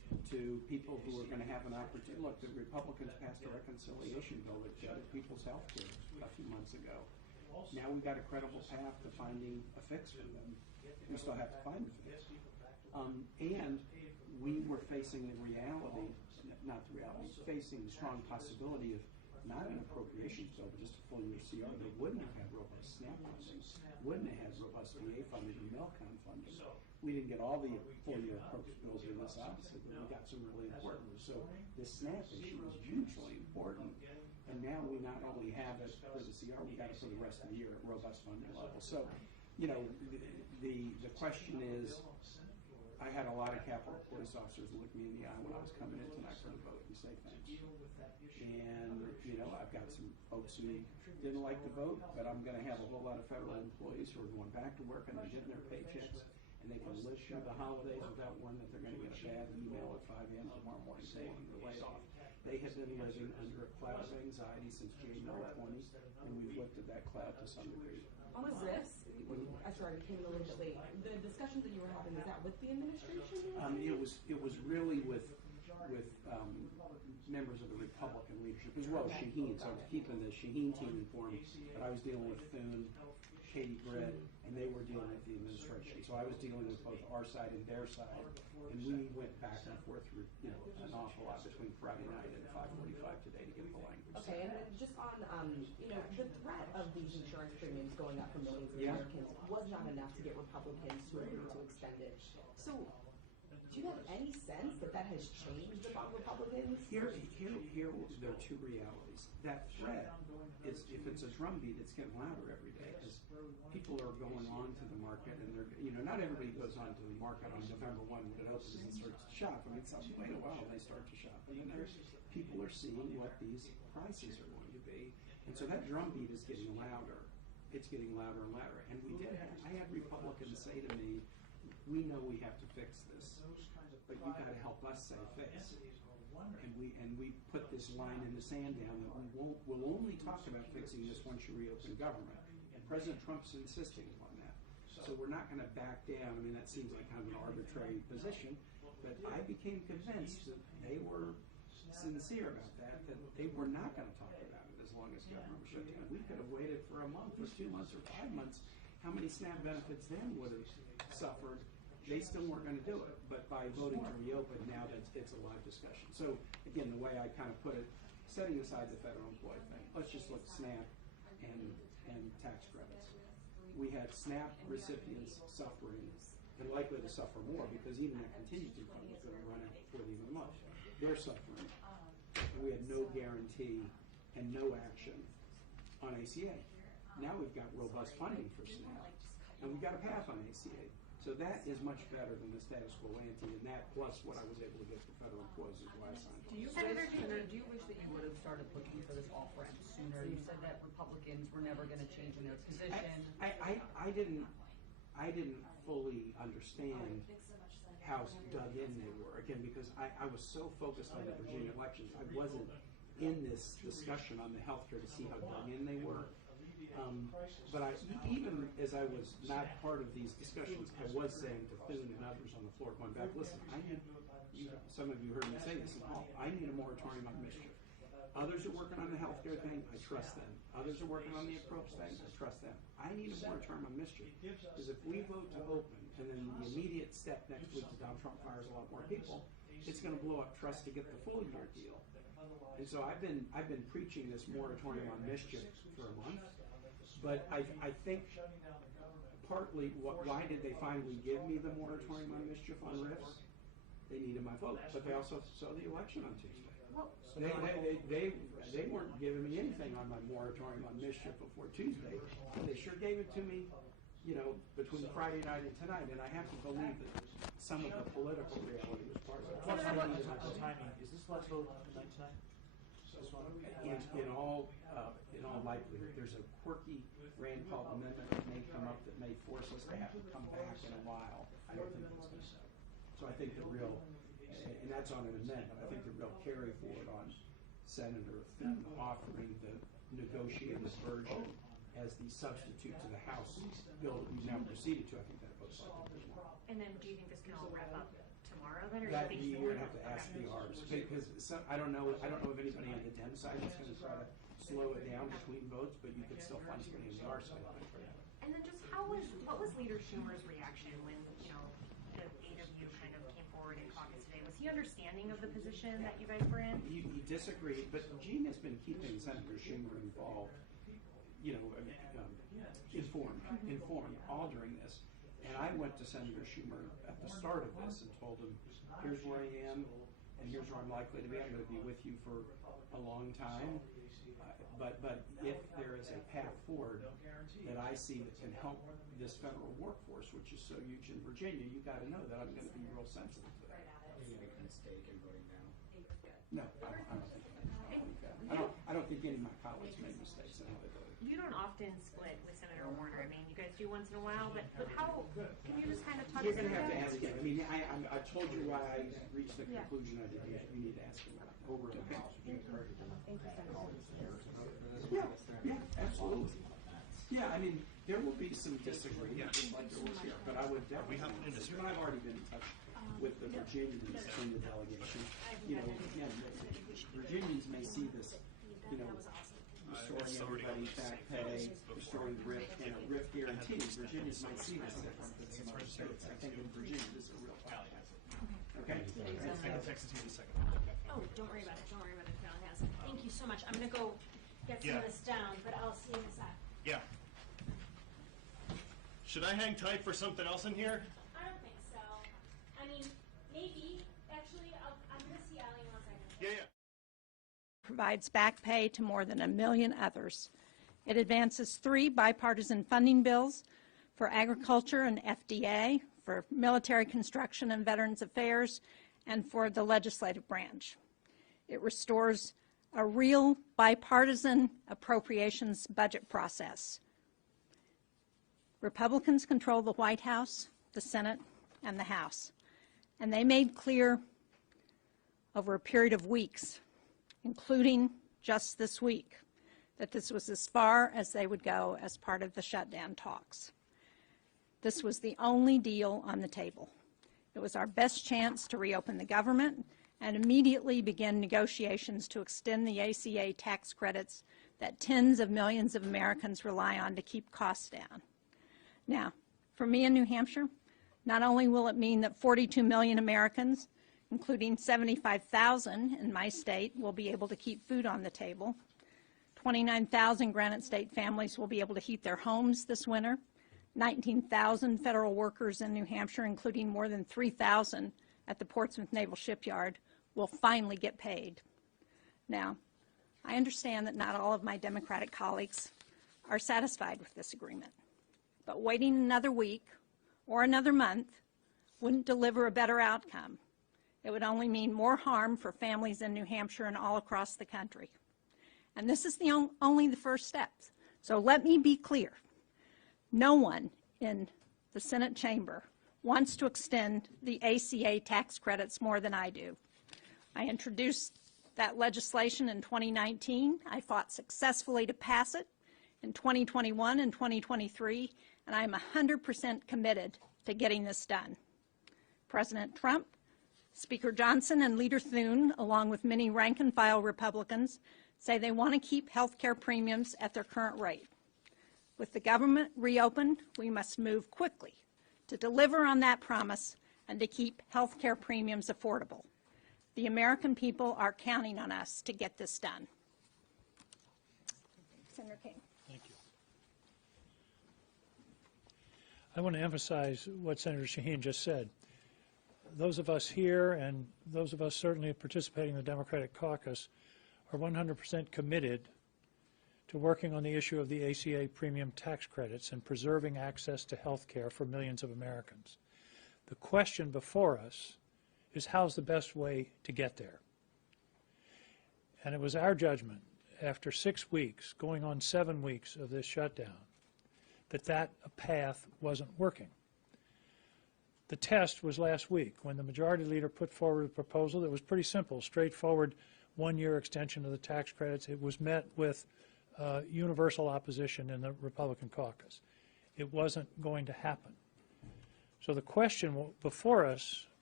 to people who are going to have an opportunity. Look, the Republicans passed a reconciliation bill that gutted people's health care a few months ago. Now we've got a credible path to finding a fix for them. We still have to find a fix. And we were facing the reality, not the reality, facing the strong possibility of not an appropriations bill, but just a full year CR that wouldn't have had robust SNAP funding, wouldn't have had robust VA funding and Milcom funding. We didn't get all the full year appropriate bills in this, obviously, but we got some really important ones. So this SNAP issue is hugely important. And now we not only have it for the CR, we got it for the rest of the year at robust funding level. So, you know, the question is, I had a lot of Capitol Police officers look me in the eye when I was coming in tonight for the vote and say thanks. And, you know, I've got some folks who didn't like the vote, but I'm going to have a whole lot of federal employees who are going back to work and they're getting their paychecks and they can live through the holidays without worrying that they're going to get a bad email at 5 a.m. tomorrow morning saying they're laid off. They have been living under a cloud of anxiety since January 20, and we've lifted that cloud to some degree. On the ZIFs, I'm sorry, we came a little bit late. The discussions that you were having, is that with the administration? It was really with members of the Republican leadership, as well as Shaheen. So I was keeping the Shaheen team informed, but I was dealing with Thune, Katie Britt, and they were dealing with the administration. So I was dealing with both our side and their side, and we went back and forth through, you know, an awful lot between Friday night and 5:45 today to get the language. Okay, and just on, you know, the threat of these insurance premiums going up for millions of Americans was not enough to get Republicans to agree to extend it. So, do you have any sense that that has changed about Republicans? Here, there are two realities. That threat is, if it's a drumbeat, it's getting louder every day because people are going on to the market and they're, you know, not everybody goes on to the market on November 1 when it opens and starts to shop. I mean, wait a while, they start to shop. And then people are seeing what these prices are going to be. And so that drumbeat is getting louder. It's getting louder and louder. And I had Republicans say to me, we know we have to fix this, but you got to help us say fix. And we put this line in the sand down that we'll only talk about fixing this once you reopen government. And President Trump's insisting on that. So we're not going to back down. I mean, that seems like kind of an arbitrary position, but I became convinced that they were sincere about that they were not going to talk about it as long as government was shut down. We could have waited for a month or 2 months or 5 months. How many SNAP benefits then would have suffered? They still weren't going to do it, but by voting to reopen, now it's a live discussion. So again, the way I kind of put it, setting aside the federal employee thing, let's just look at SNAP and tax credits. We had SNAP recipients suffering and likely to suffer more because even that contingency fund was going to run out before the end of the month. They're suffering. We had no guarantee and no action on ACA. Now we've got robust funding for SNAP, and we've got a path on ACA. So that is much better than the status quo ante, and that plus what I was able to get for federal employees is why I signed it. Senator, do you wish that you would have started looking for this off-ramp sooner? You said that Republicans were never going to change in their position. I didn't fully understand how dug in they were, again, because I was so focused on the Virginia elections. I wasn't in this discussion on the healthcare to see how dug in they were. But even as I was not part of these discussions, I was saying to Thune and others on the floor going back, listen, some of you heard me say this, I need a moratorium on mischief. Others are working on the healthcare thing, I trust them. Others are working on the approach thing, I trust them. I need a moratorium on mischief. Because if we vote to open, and then the immediate step next week is Donald Trump fires a lot more people, it's going to blow up trust to get the full year deal. And so I've been preaching this moratorium on mischief for a month. But I think partly, why did they finally give me the moratorium on mischief on RIFs? They needed my vote, but they also saw the election on Tuesday. They weren't giving me anything on my moratorium on mischief before Tuesday, but they sure gave it to me, you know, between Friday night and tonight, and I have to believe that some of the political reality was part of it. What's the timing? Is this last vote tonight? In all likelihood, there's a quirky Rand Paul amendment that may come up that may force us to have to come back in a while. I don't think that's going to happen. So I think the real, and that's on an amendment, I think the real carry forward on Senator Thune offering the negotiated version as the substitute to the House bill that we've now proceeded to, I think that votes like it. And then do you think this can all wrap up tomorrow then, or That do you you think? would have to ask the Rs, because I don't know if anybody on the Dem side is going to try to slow it down between votes, but you could still find somebody on the R side. And then just what was Leader Schumer's reaction when, the 8 of you kind of came forward in caucus today? Was he understanding of the position that you guys were in? He disagreed, but Gene has been keeping Senator Schumer involved, informed all during this. And I went to Senator Schumer at the start of this and told him, here's where I am, and here's where I'm likely to be. I'm going to be with you for a long time. But if there is a path forward that I see that can help this federal workforce, which is so huge in Virginia, you got to know that I'm going to be real sensitive to that. Are you making a mistake in voting now? No, I don't think any of my colleagues made mistakes in how they voted. You don't often split with Senator Warner. I mean, you guys do once in a while, but how, can you just kind of talk You're through going to have to that? ask him. I mean, I told you why I reached the conclusion I did. You need to ask him over and over. Yeah, absolutely. Yeah, I mean, there will be some disagreement, just like there was here, but I would definitely, and I've already been in touch with the Virginians in the delegation. Again, Virginians may see this, restoring everybody's back pay, restoring RIF guarantee. Virginians might see this different than some other states. I think in Virginia, this is a real problem. Okay? I'll text it to you in a second. Oh, don't worry about it. Don't worry about it. Valen has it. Thank you so much. I'm going to go get some of this down, but I'll see you in a sec. Yeah. Should I hang tight for something else in here? I don't think so. I mean, maybe. Actually, I'm going to see Allie in 1 second. Yeah. Provides back pay to more than 1 million others. It advances 3 bipartisan funding bills for agriculture and FDA, for military construction and Veterans Affairs, and for the legislative branch. It restores a real bipartisan appropriations budget process. Republicans control the White House, the Senate, and the House, and they made clear over a period of weeks, including just this week, that this was as far as they would go as part of the shutdown talks. This was the only deal on the table. It was our best chance to reopen the government and immediately begin negotiations to extend the ACA tax credits that tens of millions of Americans rely on to keep costs down. Now, for me in New Hampshire, not only will it mean that 42 million Americans, including 75,000 in my state, will be able to keep food on the table, 29,000 Granite State families will be able to heat their homes this winter, 19,000 federal workers in New Hampshire, including more than 3,000 at the Portsmouth Naval Shipyard, will finally get paid. Now, I understand that not all of my Democratic colleagues are satisfied with this agreement, but waiting another week or another month wouldn't deliver a better outcome. It would only mean more harm for families in New Hampshire and all across the country. And this is only the first steps. So let me be clear. No one in the Senate chamber wants to extend the ACA tax credits more than I do. I introduced that legislation in 2019. I fought successfully to pass it in 2021 and 2023, and I'm 100% committed to getting this done. President Trump, Speaker Johnson, and Leader Thune, along with many rank-and-file Republicans, say they want to keep health care premiums at their current rate. With the government reopened, we must move quickly to deliver on that promise and to keep health care premiums affordable. The American people are counting on us to get this done. Senator King. Thank you. I want to emphasize what Senator Shaheen just said. Those of us here and those of us certainly participating in the Democratic caucus are 100% committed to working on the issue of the ACA premium tax credits and preserving access to health care for millions of Americans. The question before us is how's the best way to get there? And it was our judgment after 6 weeks, going on 7 weeks of this shutdown, that path wasn't working. The test was last week when the majority leader put forward a proposal that was pretty simple, straightforward, 1-year extension of the tax credits. It was met with universal opposition in the Republican caucus. It wasn't going to happen. So the question before us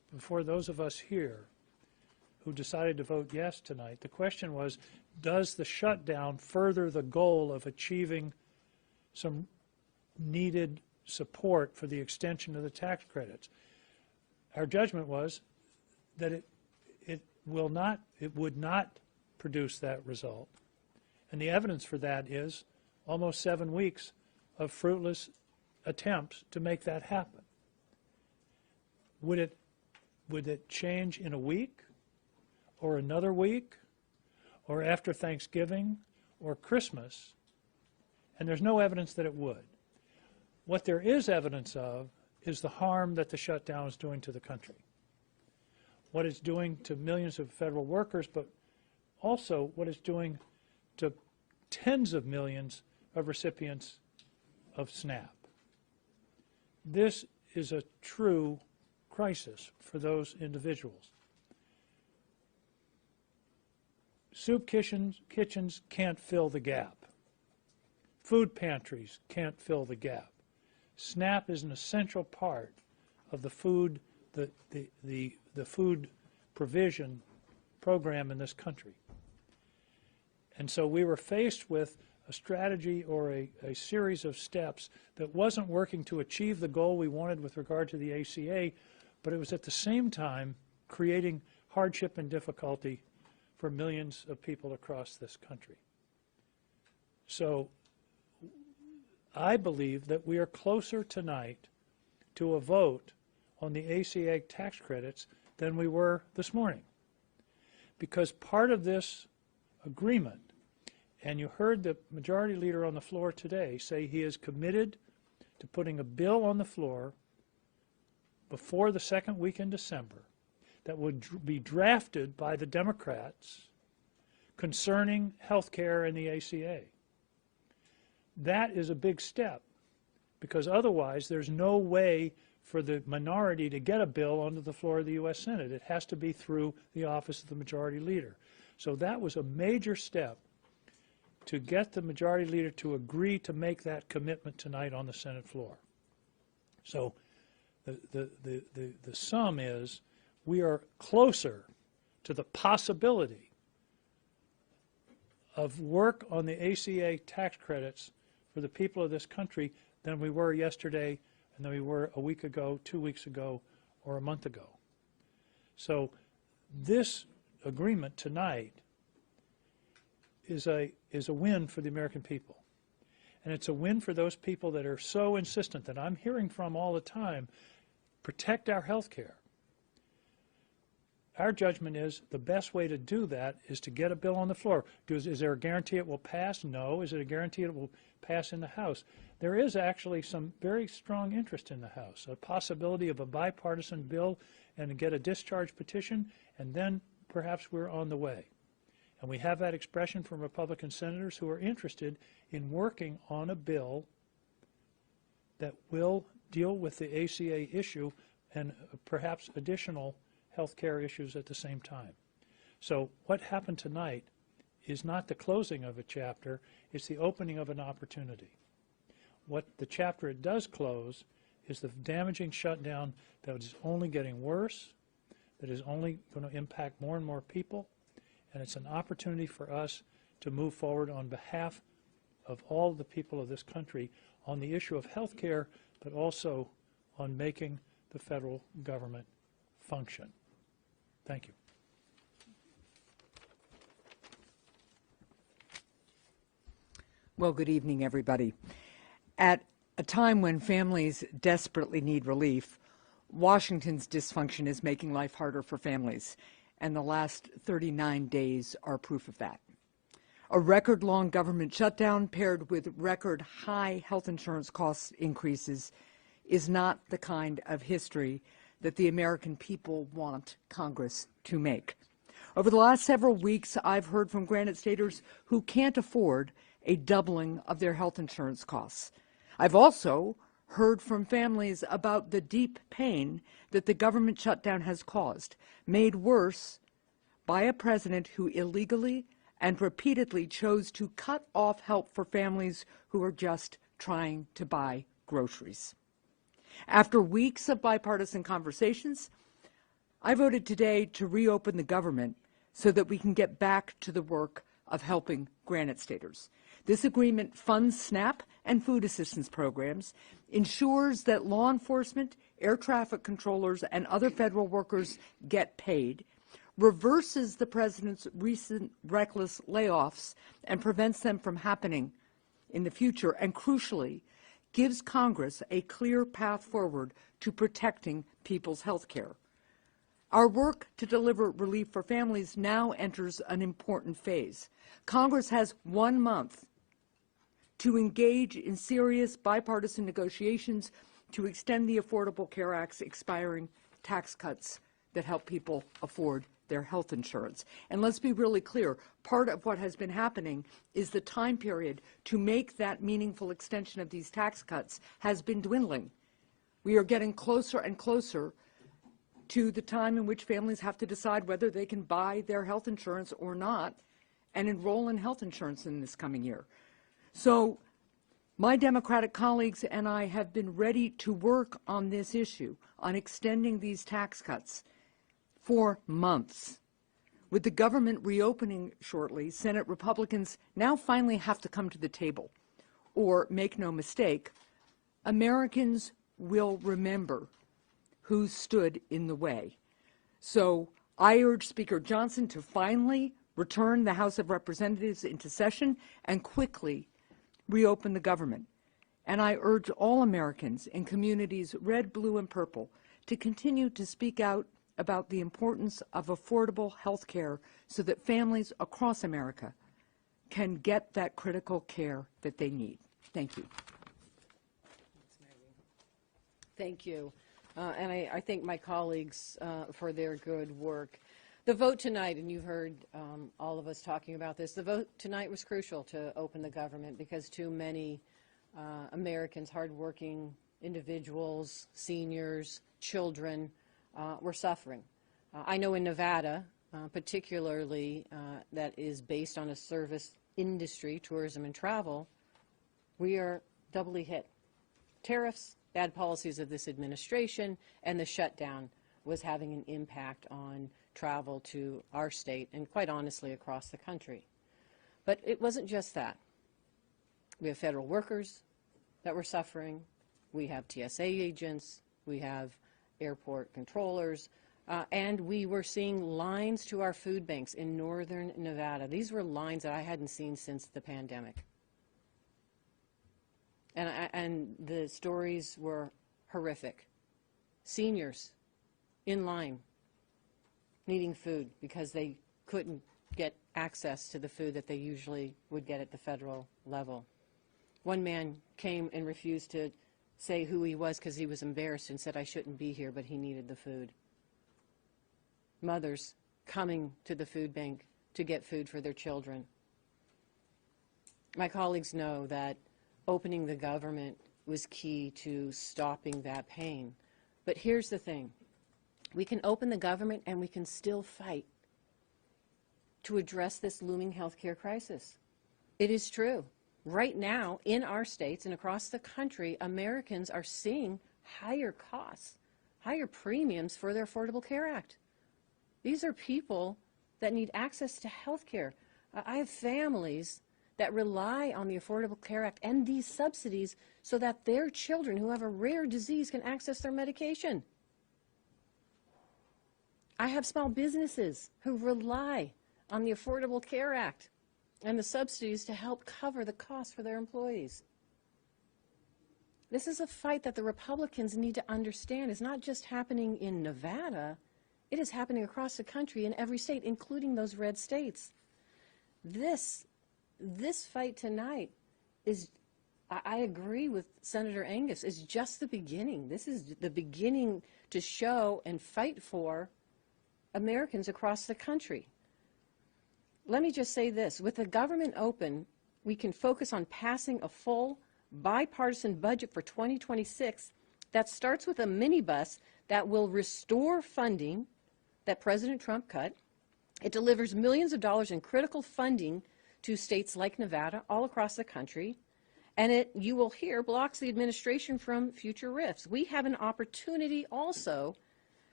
before those of us here who decided to vote yes tonight, the question was, does the shutdown further the goal of achieving some needed support for the extension of the tax credits? Our judgment was that it would not produce that result. And the evidence for that is almost 7 weeks of fruitless attempts to make that happen. Would it change in a week or another week or after Thanksgiving or Christmas? And there's no evidence that it would. What there is evidence of is the harm that the shutdown is doing to the country. What it's doing to millions of federal workers, but also what it's doing to tens of millions of recipients of SNAP. This is a true crisis for those individuals. Soup kitchens can't fill the gap. Food pantries can't fill the gap. SNAP is an essential part of the food, the food provision program in this country. And so we were faced with a strategy or a series of steps that wasn't working to achieve the goal we wanted with regard to the ACA, but it was at the same time creating hardship and difficulty for millions of people across this country. So I believe that we are closer tonight to a vote on the ACA tax credits than we were this morning. Because part of this agreement, and you heard the majority leader on the floor today say he is committed to putting a bill on the floor before the second week in December that would be drafted by the Democrats concerning health care and the ACA. That is a big step, because otherwise there's no way for the minority to get a bill onto the floor of the U.S. Senate. It has to be through the office of the majority leader. So that was a major step to get the majority leader to agree to make that commitment tonight on the Senate floor. So the sum is we are closer to the possibility of work on the ACA tax credits for the people of this country than we were yesterday and than we were a week ago, 2 weeks ago, or a month ago. So this agreement tonight is a win for the American people. And it's a win for those people that are so insistent that I'm hearing from all the time, protect our health care. Our judgment is the best way to do that is to get a bill on the floor. Is there a guarantee it will pass? No. Is it a guarantee it will pass in the House? There is actually some very strong interest in the House, a possibility of a bipartisan bill and to get a discharge petition, and then perhaps we're on the way. And we have that expression from Republican senators who are interested in working on a bill that will deal with the ACA issue and perhaps additional health care issues at the same time. So what happened tonight is not the closing of a chapter, it's the opening of an opportunity. What the chapter it does close is the damaging shutdown that is only getting worse, that is only going to impact more and more people, and it's an opportunity for us to move forward on behalf of all the people of this country on the issue of health care, but also on making the federal government function. Thank you. Well, good evening, everybody. At a time when families desperately need relief, Washington's dysfunction is making life harder for families, and the last 39 days are proof of that. A record-long government shutdown paired with record-high health insurance cost increases is not the kind of history that the American people want Congress to make. Over the last several weeks, I've heard from Granite Staters who can't afford a doubling of their health insurance costs. I've also heard from families about the deep pain that the government shutdown has caused, made worse by a president who illegally and repeatedly chose to cut off help for families who are just trying to buy groceries. After weeks of bipartisan conversations, I voted today to reopen the government so that we can get back to the work of helping Granite Staters. This agreement funds SNAP and food assistance programs, ensures that law enforcement, air traffic controllers, and other federal workers get paid, reverses the president's recent reckless layoffs and prevents them from happening in the future, and crucially, gives Congress a clear path forward to protecting people's health care. Our work to deliver relief for families now enters an important phase. Congress has 1 month to engage in serious bipartisan negotiations to extend the Affordable Care Act's expiring tax cuts that help people afford their health insurance. And let's be really clear, part of what has been happening is the time period to make that meaningful extension of these tax cuts has been dwindling. We are getting closer and closer to the time in which families have to decide whether they can buy their health insurance or not and enroll in health insurance in this coming year. So my Democratic colleagues and I have been ready to work on this issue, on extending these tax cuts for months. With the government reopening shortly, Senate Republicans now finally have to come to the table. Or, make no mistake, Americans will remember who stood in the way. So I urge Speaker Johnson to finally return the House of Representatives into session and quickly reopen the government. And I urge all Americans in communities red, blue, and purple to continue to speak out about the importance of affordable health care so that families across America can get that critical care that they need. Thank you. Thank you. And I thank my colleagues for their good work. The vote tonight, and you've heard all of us talking about this, the vote tonight was crucial to open the government because too many Americans, hardworking individuals, seniors, children, were suffering. I know in Nevada, particularly that is based on a service industry, tourism and travel, we are doubly hit. Tariffs, bad policies of this administration, and the shutdown was having an impact on travel to our state and quite honestly across the country. But it wasn't just that. We have federal workers that were suffering. We have TSA agents. We have airport controllers. And we were seeing lines to our food banks in northern Nevada. These were lines that I hadn't seen since the pandemic. And the stories were horrific. Seniors in line needing food because they couldn't get access to the food that they usually would get at the federal level. One man came and refused to say who he was because he was embarrassed and said, "I shouldn't be here," but he needed the food. Mothers coming to the food bank to get food for their children. My colleagues know that opening the government was key to stopping that pain. But here's the thing. We can open the government and we can still fight to address this looming healthcare crisis. It is true. Right now, in our states and across the country, Americans are seeing higher costs, higher premiums for their Affordable Care Act. These are people that need access to health care. I have families that rely on the Affordable Care Act and these subsidies so that their children who have a rare disease can access their medication. I have small businesses who rely on the Affordable Care Act and the subsidies to help cover the costs for their employees. This is a fight that the Republicans need to understand is not just happening in Nevada, it is happening across the country in every state, including those red states. This fight tonight is, I agree with Senator Angus, is just the beginning. This is the beginning to show and fight for Americans across the country. Let me just say this. With the government open, we can focus on passing a full bipartisan budget for 2026 that starts with a minibus that will restore funding that President Trump cut. It delivers millions of dollars in critical funding to states like Nevada all across the country. And it, you will hear, blocks the administration from future rifts. We have an opportunity also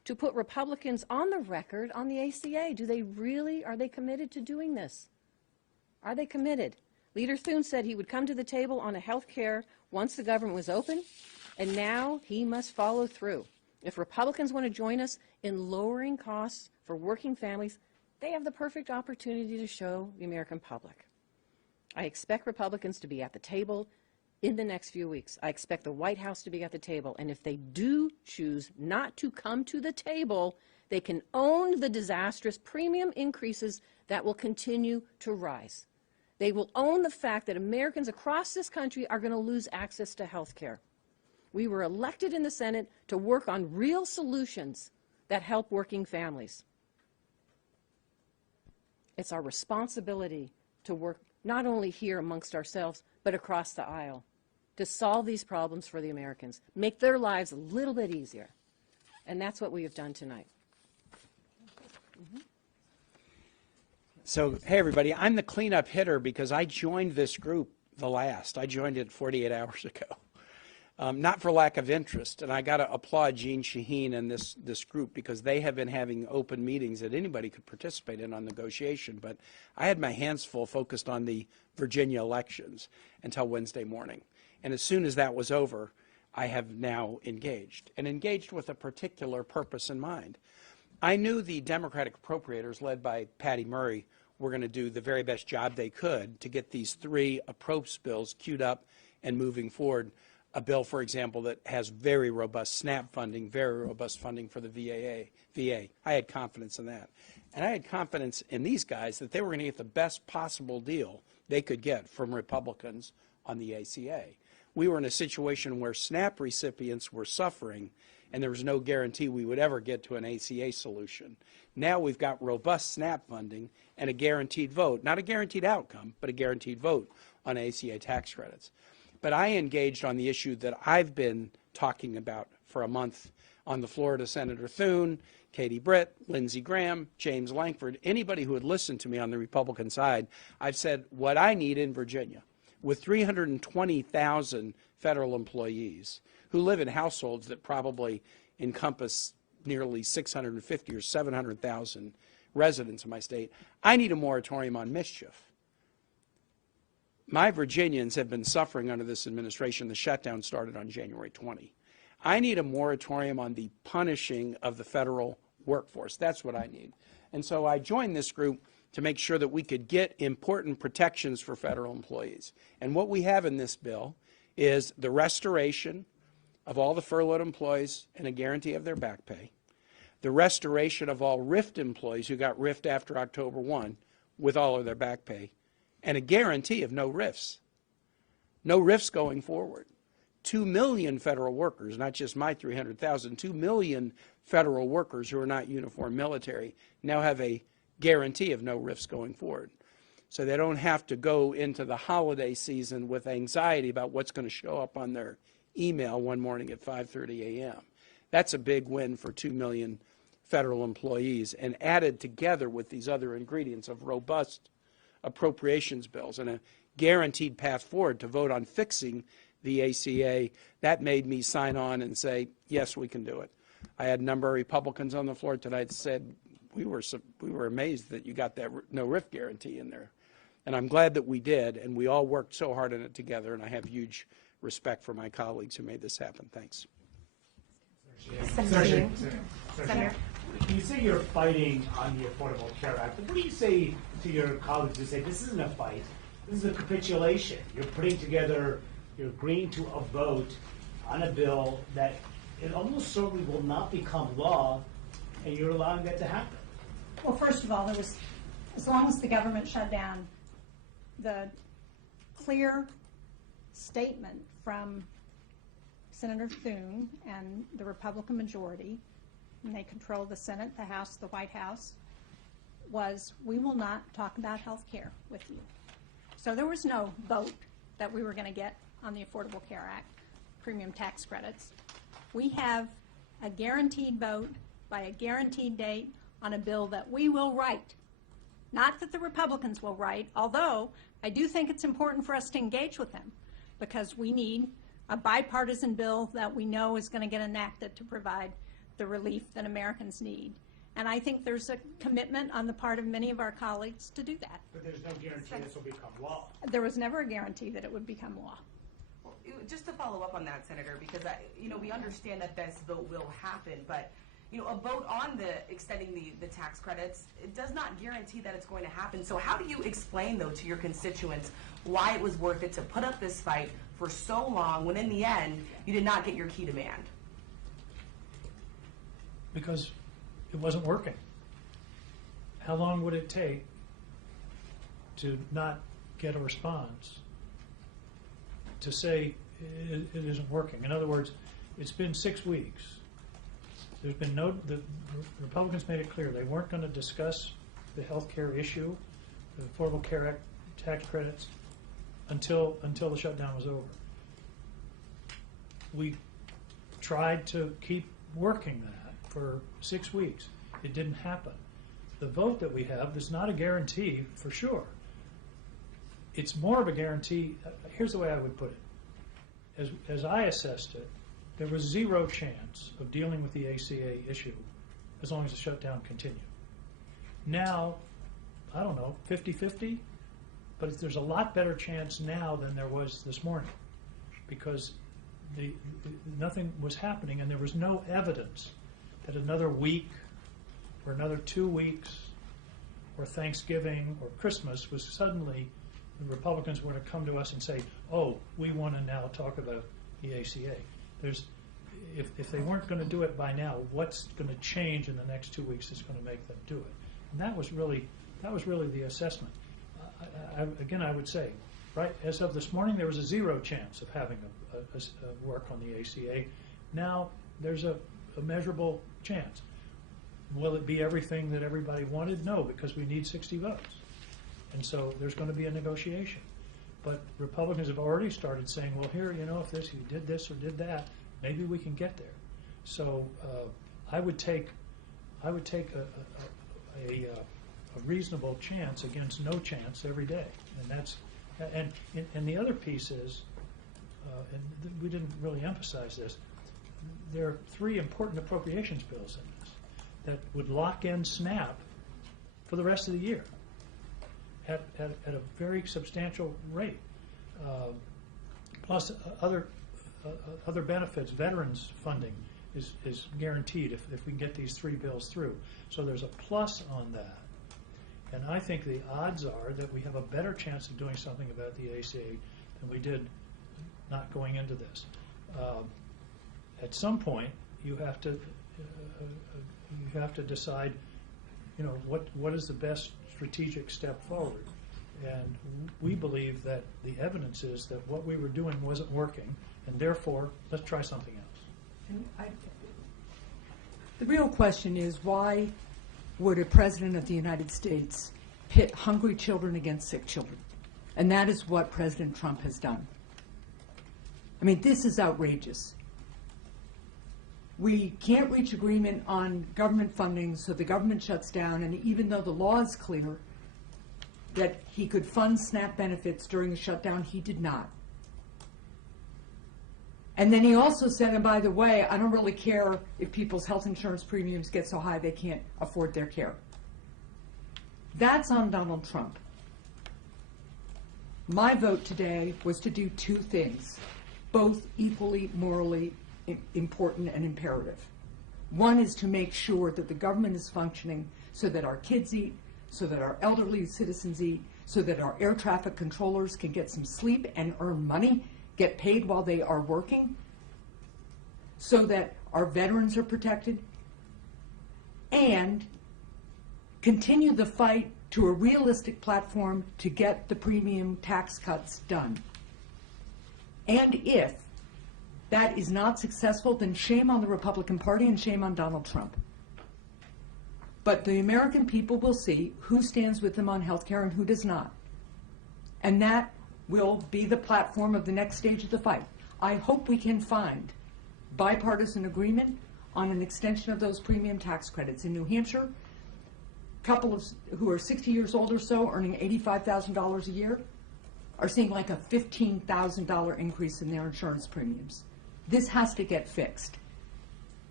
to put Republicans on the record on the ACA. Are they committed to doing this? Are they committed? Leader Thune said he would come to the table on a health care once the government was open, and now he must follow through. If Republicans want to join us in lowering costs for working families, they have the perfect opportunity to show the American public. I expect Republicans to be at the table in the next few weeks. I expect the White House to be at the table, and if they do choose not to come to the table, they can own the disastrous premium increases that will continue to rise. They will own the fact that Americans across this country are going to lose access to health care. We were elected in the Senate to work on real solutions that help working families. It's our responsibility to work not only here amongst ourselves, but across the aisle, to solve these problems for the Americans, make their lives a little bit easier. And that's what we have done tonight. So, hey everybody, I'm the cleanup hitter because I joined this group the last. I joined it 48 hours ago. Not for lack of interest, and I got to applaud Jean Shaheen and this group because they have been having open meetings that anybody could participate in on negotiation, but I had my hands full focused on the Virginia elections until Wednesday morning. And as soon as that was over, I have now engaged, and engaged with a particular purpose in mind. I knew the Democratic appropriators, led by Patty Murray, were going to do the very best job they could to get these three approach bills queued up and moving forward. A bill, for example, that has very robust SNAP funding, very robust funding for the VA. I had confidence in that. And I had confidence in these guys that they were going to get the best possible deal they could get from Republicans on the ACA. We were in a situation where SNAP recipients were suffering, and there was no guarantee we would ever get to an ACA solution. Now we've got robust SNAP funding and a guaranteed vote, not a guaranteed outcome, but a guaranteed vote on ACA tax credits. But I engaged on the issue that I've been talking about for a month on the floor to Senator Thune, Katie Britt, Lindsey Graham, James Lankford, anybody who had listened to me on the Republican side. I've said what I need in Virginia, with 320,000 federal employees who live in households that probably encompass nearly 650 or 700,000 residents in my state, I need a moratorium on mischief. My Virginians have been suffering under this administration. The shutdown started on January 20. I need a moratorium on the punishing of the federal workforce. That's what I need. And so I joined this group to make sure that we could get important protections for federal employees. And what we have in this bill is the restoration of all the furloughed employees and a guarantee of their back pay, the restoration of all RIFT employees who got RIFT after October 1 with all of their back pay, and a guarantee of no RIFs. No RIFs going forward. 2 million federal workers, not just my 300,000, 2 million federal workers who are not uniform military now have a guarantee of no RIFs going forward. So they don't have to go into the holiday season with anxiety about what's going to show up on their email one morning at 5:30 a.m. That's a big win for 2 million federal employees, and added together with these other ingredients of robust appropriations bills and a guaranteed path forward to vote on fixing the ACA, that made me sign on and say, yes, we can do it. I had a number of Republicans on the floor tonight that said, we were amazed that you got that no RIF guarantee in there. And I'm glad that we did, and we all worked so hard on it together, and I have huge respect for my colleagues who made this happen. Thanks. Senator, you say you're fighting on the Affordable Care Act, but what do you say to your colleagues who say this isn't a fight, this is a capitulation? You're putting together, you're agreeing to a vote on a bill that it almost certainly will not become law, and you're allowing that to happen. Well, first of all, as long as the government shut down, the clear statement from Senator Thune and the Republican majority, and they control the Senate, the House, the White House, was we will not talk about health care with you. So there was no vote that we were going to get on the Affordable Care Act, premium tax credits. We have a guaranteed vote by a guaranteed date on a bill that we will write. Not that the Republicans will write, although I do think it's important for us to engage with them because we need a bipartisan bill that we know is going to get enacted to provide the relief that Americans need. And I think there's a commitment on the part of many of our colleagues to do that. But there's no guarantee this will become law. There was never a guarantee that it would become law. Just to follow up on that, Senator, because we understand that this vote will happen, but a vote on extending the tax credits, it does not guarantee that it's going to happen. So how do you explain, though, to your constituents why it was worth it to put up this fight for so long when in the end you did not get your key demand? Because it wasn't working. How long would it take to not get a response to say it isn't working? In other words, it's been 6 weeks. There's been the Republicans made it clear they weren't going to discuss the health care issue, the Affordable Care Act tax credits, until the shutdown was over. We tried to keep working that for 6 weeks. It didn't happen. The vote that we have is not a guarantee for sure. It's more of a guarantee. Here's the way I would put it. As I assessed it, there was zero chance of dealing with the ACA issue as long as the shutdown continued. Now, I don't know, 50-50? But there's a lot better chance now than there was this morning, because nothing was happening and there was no evidence that another week or another 2 weeks or Thanksgiving or Christmas was suddenly the Republicans were to come to us and say, oh, we want to now talk about the ACA. If they weren't going to do it by now, what's going to change in the next 2 weeks that's going to make them do it? And that was really the assessment. Again, I would say, right, as of this morning, there was a zero chance of having a work on the ACA. Now there's a measurable chance. Will it be everything that everybody wanted? No, because we need 60 votes. And so there's going to be a negotiation. But Republicans have already started saying, well, here, if you did this or did that, maybe we can get there. So I would take a reasonable chance against no chance every day. And the other piece is, and we didn't really emphasize this, there are 3 important appropriations bills in this that would lock in SNAP for the rest of the year at a very substantial rate. Plus other benefits, veterans funding is guaranteed if we can get these 3 bills through. So there's a plus on that. And I think the odds are that we have a better chance of doing something about the ACA than we did not going into this. At some point, you have to decide, what is the best strategic step forward. And we believe that the evidence is that what we were doing wasn't working, and therefore, let's try something else. The real question is, why would a president of the United States pit hungry children against sick children? And that is what President Trump has done. I mean, this is outrageous. We can't reach agreement on government funding, so the government shuts down, and even though the law is clear that he could fund SNAP benefits during the shutdown, he did not. And then he also said, and by the way, I don't really care if people's health insurance premiums get so high they can't afford their care. That's on Donald Trump. My vote today was to do 2 things, both equally morally important and imperative. One is to make sure that the government is functioning so that our kids eat, so that our elderly citizens eat, so that our air traffic controllers can get some sleep and earn money, get paid while they are working, so that our veterans are protected, and continue the fight to a realistic platform to get the premium tax cuts done. And if that is not successful, then shame on the Republican Party and shame on Donald Trump. But the American people will see who stands with them on health care and who does not. And that will be the platform of the next stage of the fight. I hope we can find bipartisan agreement on an extension of those premium tax credits. In New Hampshire, couples who are 60 years old or so, earning $85,000 a year, are seeing like a $15,000 increase in their insurance premiums. This has to get fixed.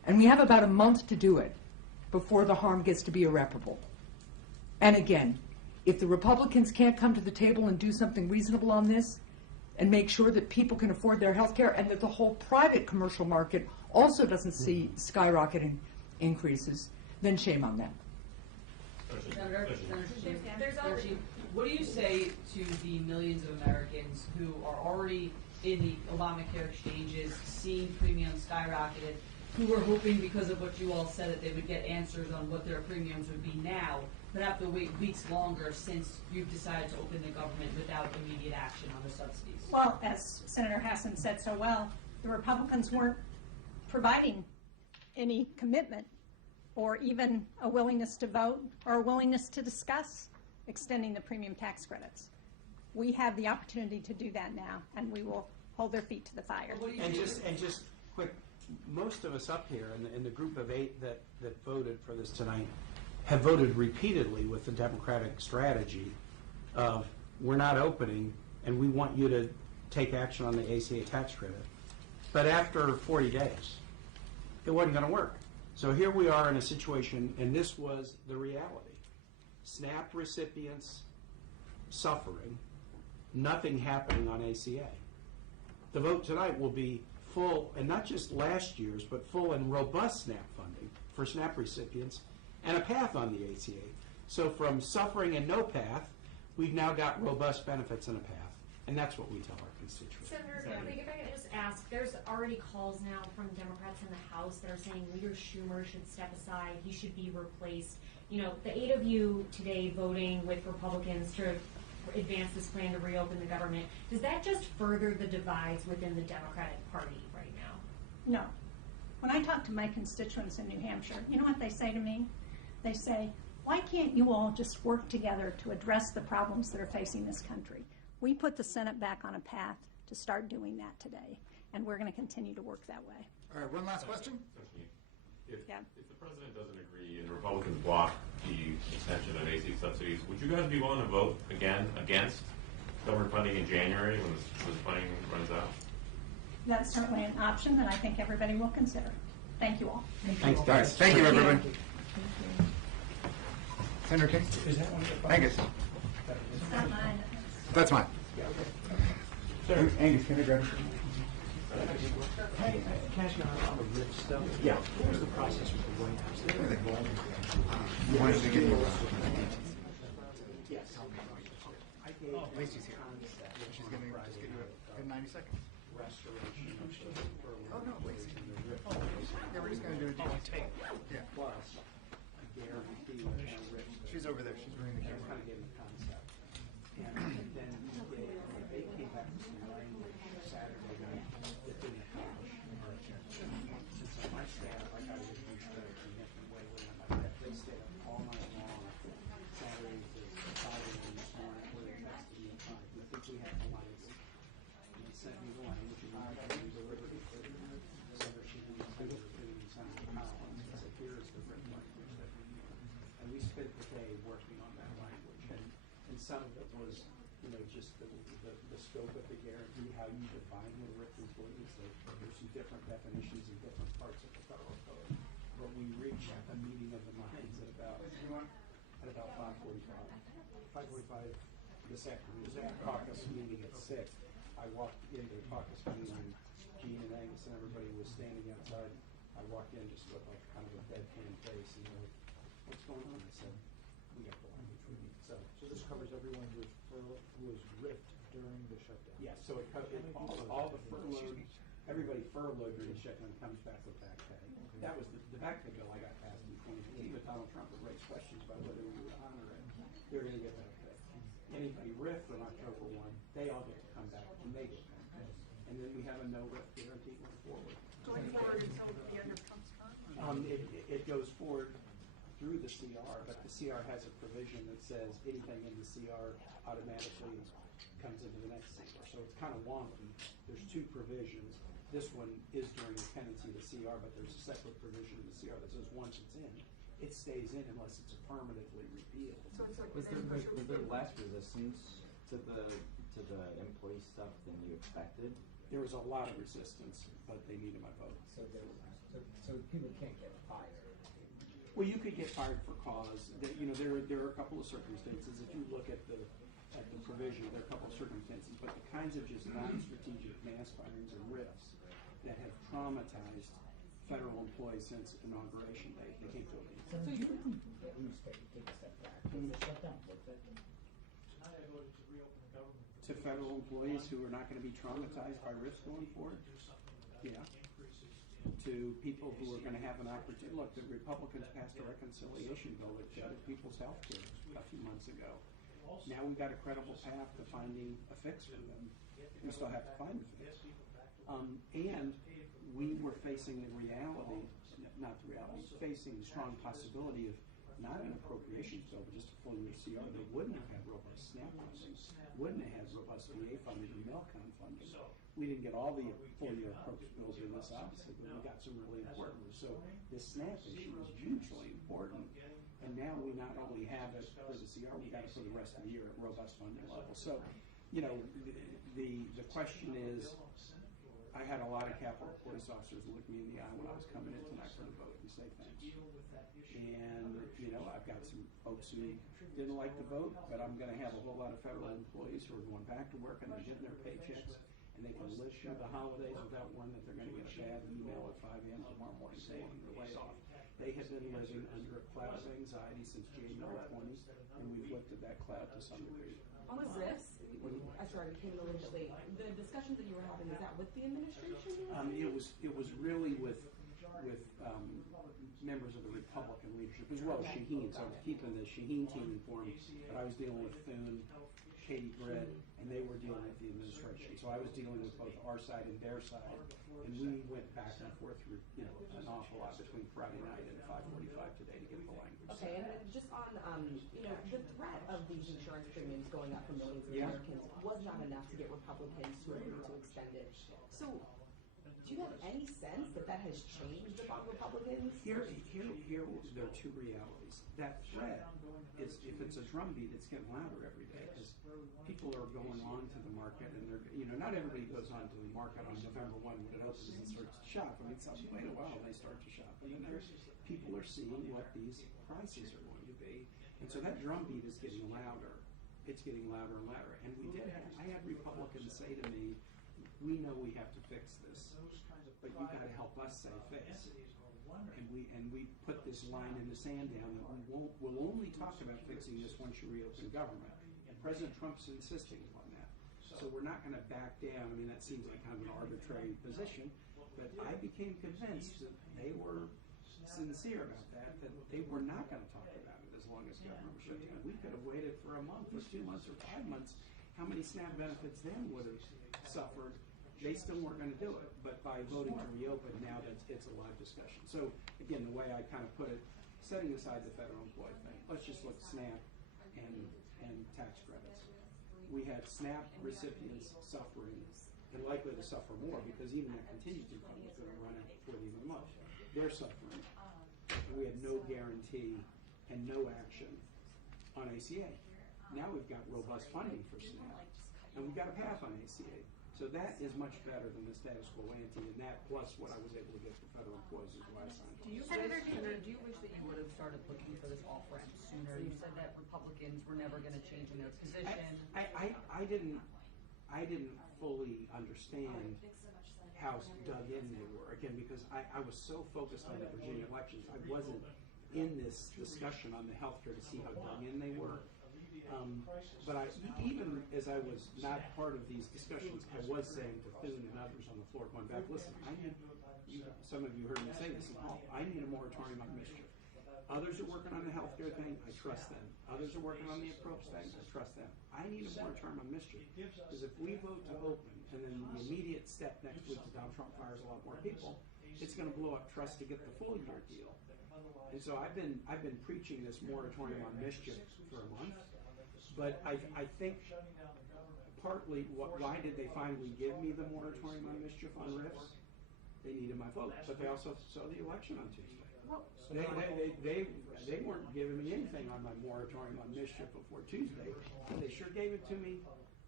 And we have about a month to do it before the harm gets to be irreparable. And again, if the Republicans can't come to the table and do something reasonable on this and make sure that people can afford their health care and that the whole private commercial market also doesn't see skyrocketing increases, then shame on them. Senator, what do you say to the millions of Americans who are already in the Obamacare exchanges, seeing premiums skyrocketed, who were hoping because of what you all said that they would get answers on what their premiums would be now, but have to wait weeks longer since you've decided to open the government without immediate action on the subsidies? Well, as Senator Hassan said so well, the Republicans weren't providing any commitment or even a willingness to vote or a willingness to discuss extending the premium tax credits. We have the opportunity to do that now, and we will hold their feet to the fire. And just quick, most of us up here in the group of 8 that voted for this tonight have voted repeatedly with the Democratic strategy of we're not opening and we want you to take action on the ACA tax credit. But after 40 days, it wasn't going to work. So here we are in a situation, and this was the reality. SNAP recipients suffering, nothing happening on ACA. The vote tonight will be full, and not just last year's, but full and robust SNAP funding for SNAP recipients and a path on the ACA. So from suffering and no path, we've now got robust benefits and a path. And that's what we tell our constituents. Senator, if I could just ask, there's already calls now from Democrats in the House that are saying Leader Schumer should step aside, he should be replaced. You know, the 8 of you today voting with Republicans to advance this plan to reopen the government, does that just further the divides within the Democratic Party right now? No. When I talk to my constituents in New Hampshire, you know what they say to me? They say, why can't you all just work together to address the problems that are facing this country? We put the Senate back on a path to start doing that today, and we're going to continue to work that way. All right, one last question. If the president doesn't agree and Republicans block the extension of AC subsidies, would you guys be willing to vote again against government funding in January when the funding runs out? That's certainly an option that I think everybody will consider. Thank you all. Thanks, All right, thank you, everyone. Senator King? Is that one of the Angus? It's not mine. That's mine. Angus, can I grab it? Can I ask you on the RIP stuff? Yeah. What was the process with the White House? You wanted to get you. Yes. Lacey's here. She's going to just give you a 90 seconds. Restoration of Oh, no, Lacey. Oh, yeah, we're just going to do it. Tape. Yeah. Plus, a guarantee and a RIP. She's over there. She's bringing the That's camera. kind of getting the concept. And then they came back with some language Saturday night that didn't accomplish much. Since on my staff, I got to get used to it in a different way. They stayed up all night long, Saturday to Friday and this morning, where it has to be in time. I think we have the lines. And they sent me the language, and I delivered it to Senator Sheehan, Senator Finney, and Senator Collins. I said, here's the written language that we need. And we spent the day working on that language. And some of it was, you know, just the scope of the guarantee, how you define what a RIP employee is. There's some different definitions in different parts of the federal code. But we reached a meeting of the minds at about 5:45. 5:45 this afternoon. The caucus meeting at 6. I walked into the caucus meeting and Gene and Angus and everybody was standing outside. I walked in just with like kind of a deadpan face and they're like, what's going on? I said, we got the language we need. So this covers everyone who was ripped during the shutdown? yeah, so it covers all the furloughed, everybody furloughed during the shutdown comes back with back pay. That was the back pay bill I got passed in 2015, but Donald Trump would raise questions about whether we would honor it. They're going to get back pay. Anybody ripped on October 1, they all get to come back and they get back pay. And then we have a no rip guarantee going forward. Going forward until the end of Trump's term? It goes forward through the CR, but the CR has a provision that says anything in the CR automatically comes into the next CR. So it's kind of wonky. There's 2 provisions. This one is during the pendency of the CR, but there's a separate provision in the CR that says once it's in, it stays in unless it's affirmatively repealed. Was there less resistance to the employee stuff than you expected? There was a lot of resistance, but they needed my vote. So people can't get fired. Well, you could get fired for cause. There are a couple of circumstances. If you look at the provision, there are a couple of circumstances, but the kinds of just non-strategic mass firings and rifts that have traumatized federal employees since inauguration day, they can't do it anymore. So you at least take a step back. Is the shutdown worth it? Tonight I voted to reopen the government. To federal employees who are not going to be traumatized by rifts going forward? Yeah. To people who are going to have an opportunity. Look, the Republicans passed a reconciliation bill that gutted people's health care a few months ago. Now we've got a credible path to finding a fix for them. We still have to find a fix. And we were facing the reality, not the reality, facing the strong possibility of not an appropriations bill, but just a full year CR that wouldn't have had robust SNAP funding, wouldn't have had robust VA funding or Milcom funding. We didn't get all the full year appropriate bills in this, obviously, but we got some really important ones. So this SNAP issue is hugely important. And now we not only have it for the CR, we got it for the rest of the year at robust funding level. So, the question is, I had a lot of Capitol Police officers look me in the eye when I was coming in tonight for the vote and say thanks. And, I've got some folks who didn't like the vote, but I'm going to have a whole lot of federal employees who are going back to work and they're getting their paychecks and they can live through the holidays without worrying that they're going to get a bad email at 5 a.m. tomorrow morning saying they're laid off. They have been living under a cloud of anxiety since January 20, and we've lifted that cloud to some degree. On the RIFs, I started came a little bit late. The discussions that you were having, is that with the administration? It was really with members of the Republican leadership as well as Shaheen. So I was keeping the Shaheen team informed, but I was dealing with Thune, Katie Britt, and they were dealing with the administration. So I was dealing with both our side and their side, and we went back and forth through an awful lot between Friday night and 5:45 today to get the language. Okay, and just on the threat of these insurance premiums going up for millions of Americans was not enough to get Republicans to agree to extend it. So, do you have any sense that has changed among Republicans? Here there are two realities. That threat is, if it's a drumbeat, it's getting louder every day because people are going on to the market and they're, not everybody goes on to the market on November 1 when it opens and starts to shop. I mean, wait a while, they start to shop. And then people are seeing what these prices are going to be. And so that drumbeat is getting louder. It's getting louder and louder. And I had Republicans say to me, we know we have to fix this, but you got to help us say fix. And we put this line in the sand down that we'll only talk about fixing this once you reopen government. And President Trump's insisting on that. So we're not going to back down. I mean, that seems like kind of an arbitrary position, but I became convinced that they were sincere about that they were not going to talk about it as long as government was shut down. We could have waited for a month or 2 months or 5 months. How many SNAP benefits then would have suffered? They still weren't going to do it, but by voting to reopen, now it's a live discussion. So again, the way I kind of put it, setting aside the federal employee thing, let's just look at SNAP and tax credits. We had SNAP recipients suffering and likely to suffer more because even that contingency fund was going to run out before the end of the month. They're suffering. We had no guarantee and no action on ACA. Now we've got robust funding for SNAP, and we've got a path on ACA. So that is much better than the status quo ante, and that plus what I was able to get for federal employees is why I signed. Do you wish that you would have started looking for this off-ramp sooner? You said that Republicans were never going to change in their position. I didn't fully understand how dug in they were, again, because I was so focused on the Virginia elections. I wasn't in this discussion on the healthcare to see how dug in they were. But even as I was not part of these discussions, I was saying to Thune and others on the floor, going back, listen, some of you heard me say this, I need a moratorium on mischief. Others are working on the healthcare thing, I trust them. Others are working on the approach thing, I trust them. I need a moratorium on mischief. Because if we vote to open, and then the immediate step next week is Donald Trump fires a lot more people, it's going to blow up trust to get the full year deal. And so I've been preaching this moratorium on mischief for a month. But I think partly, why did they finally give me the moratorium on mischief on RIFs? They needed my vote, but they also saw the election on Tuesday. They weren't giving me anything on my moratorium on mischief before Tuesday. They sure gave it to me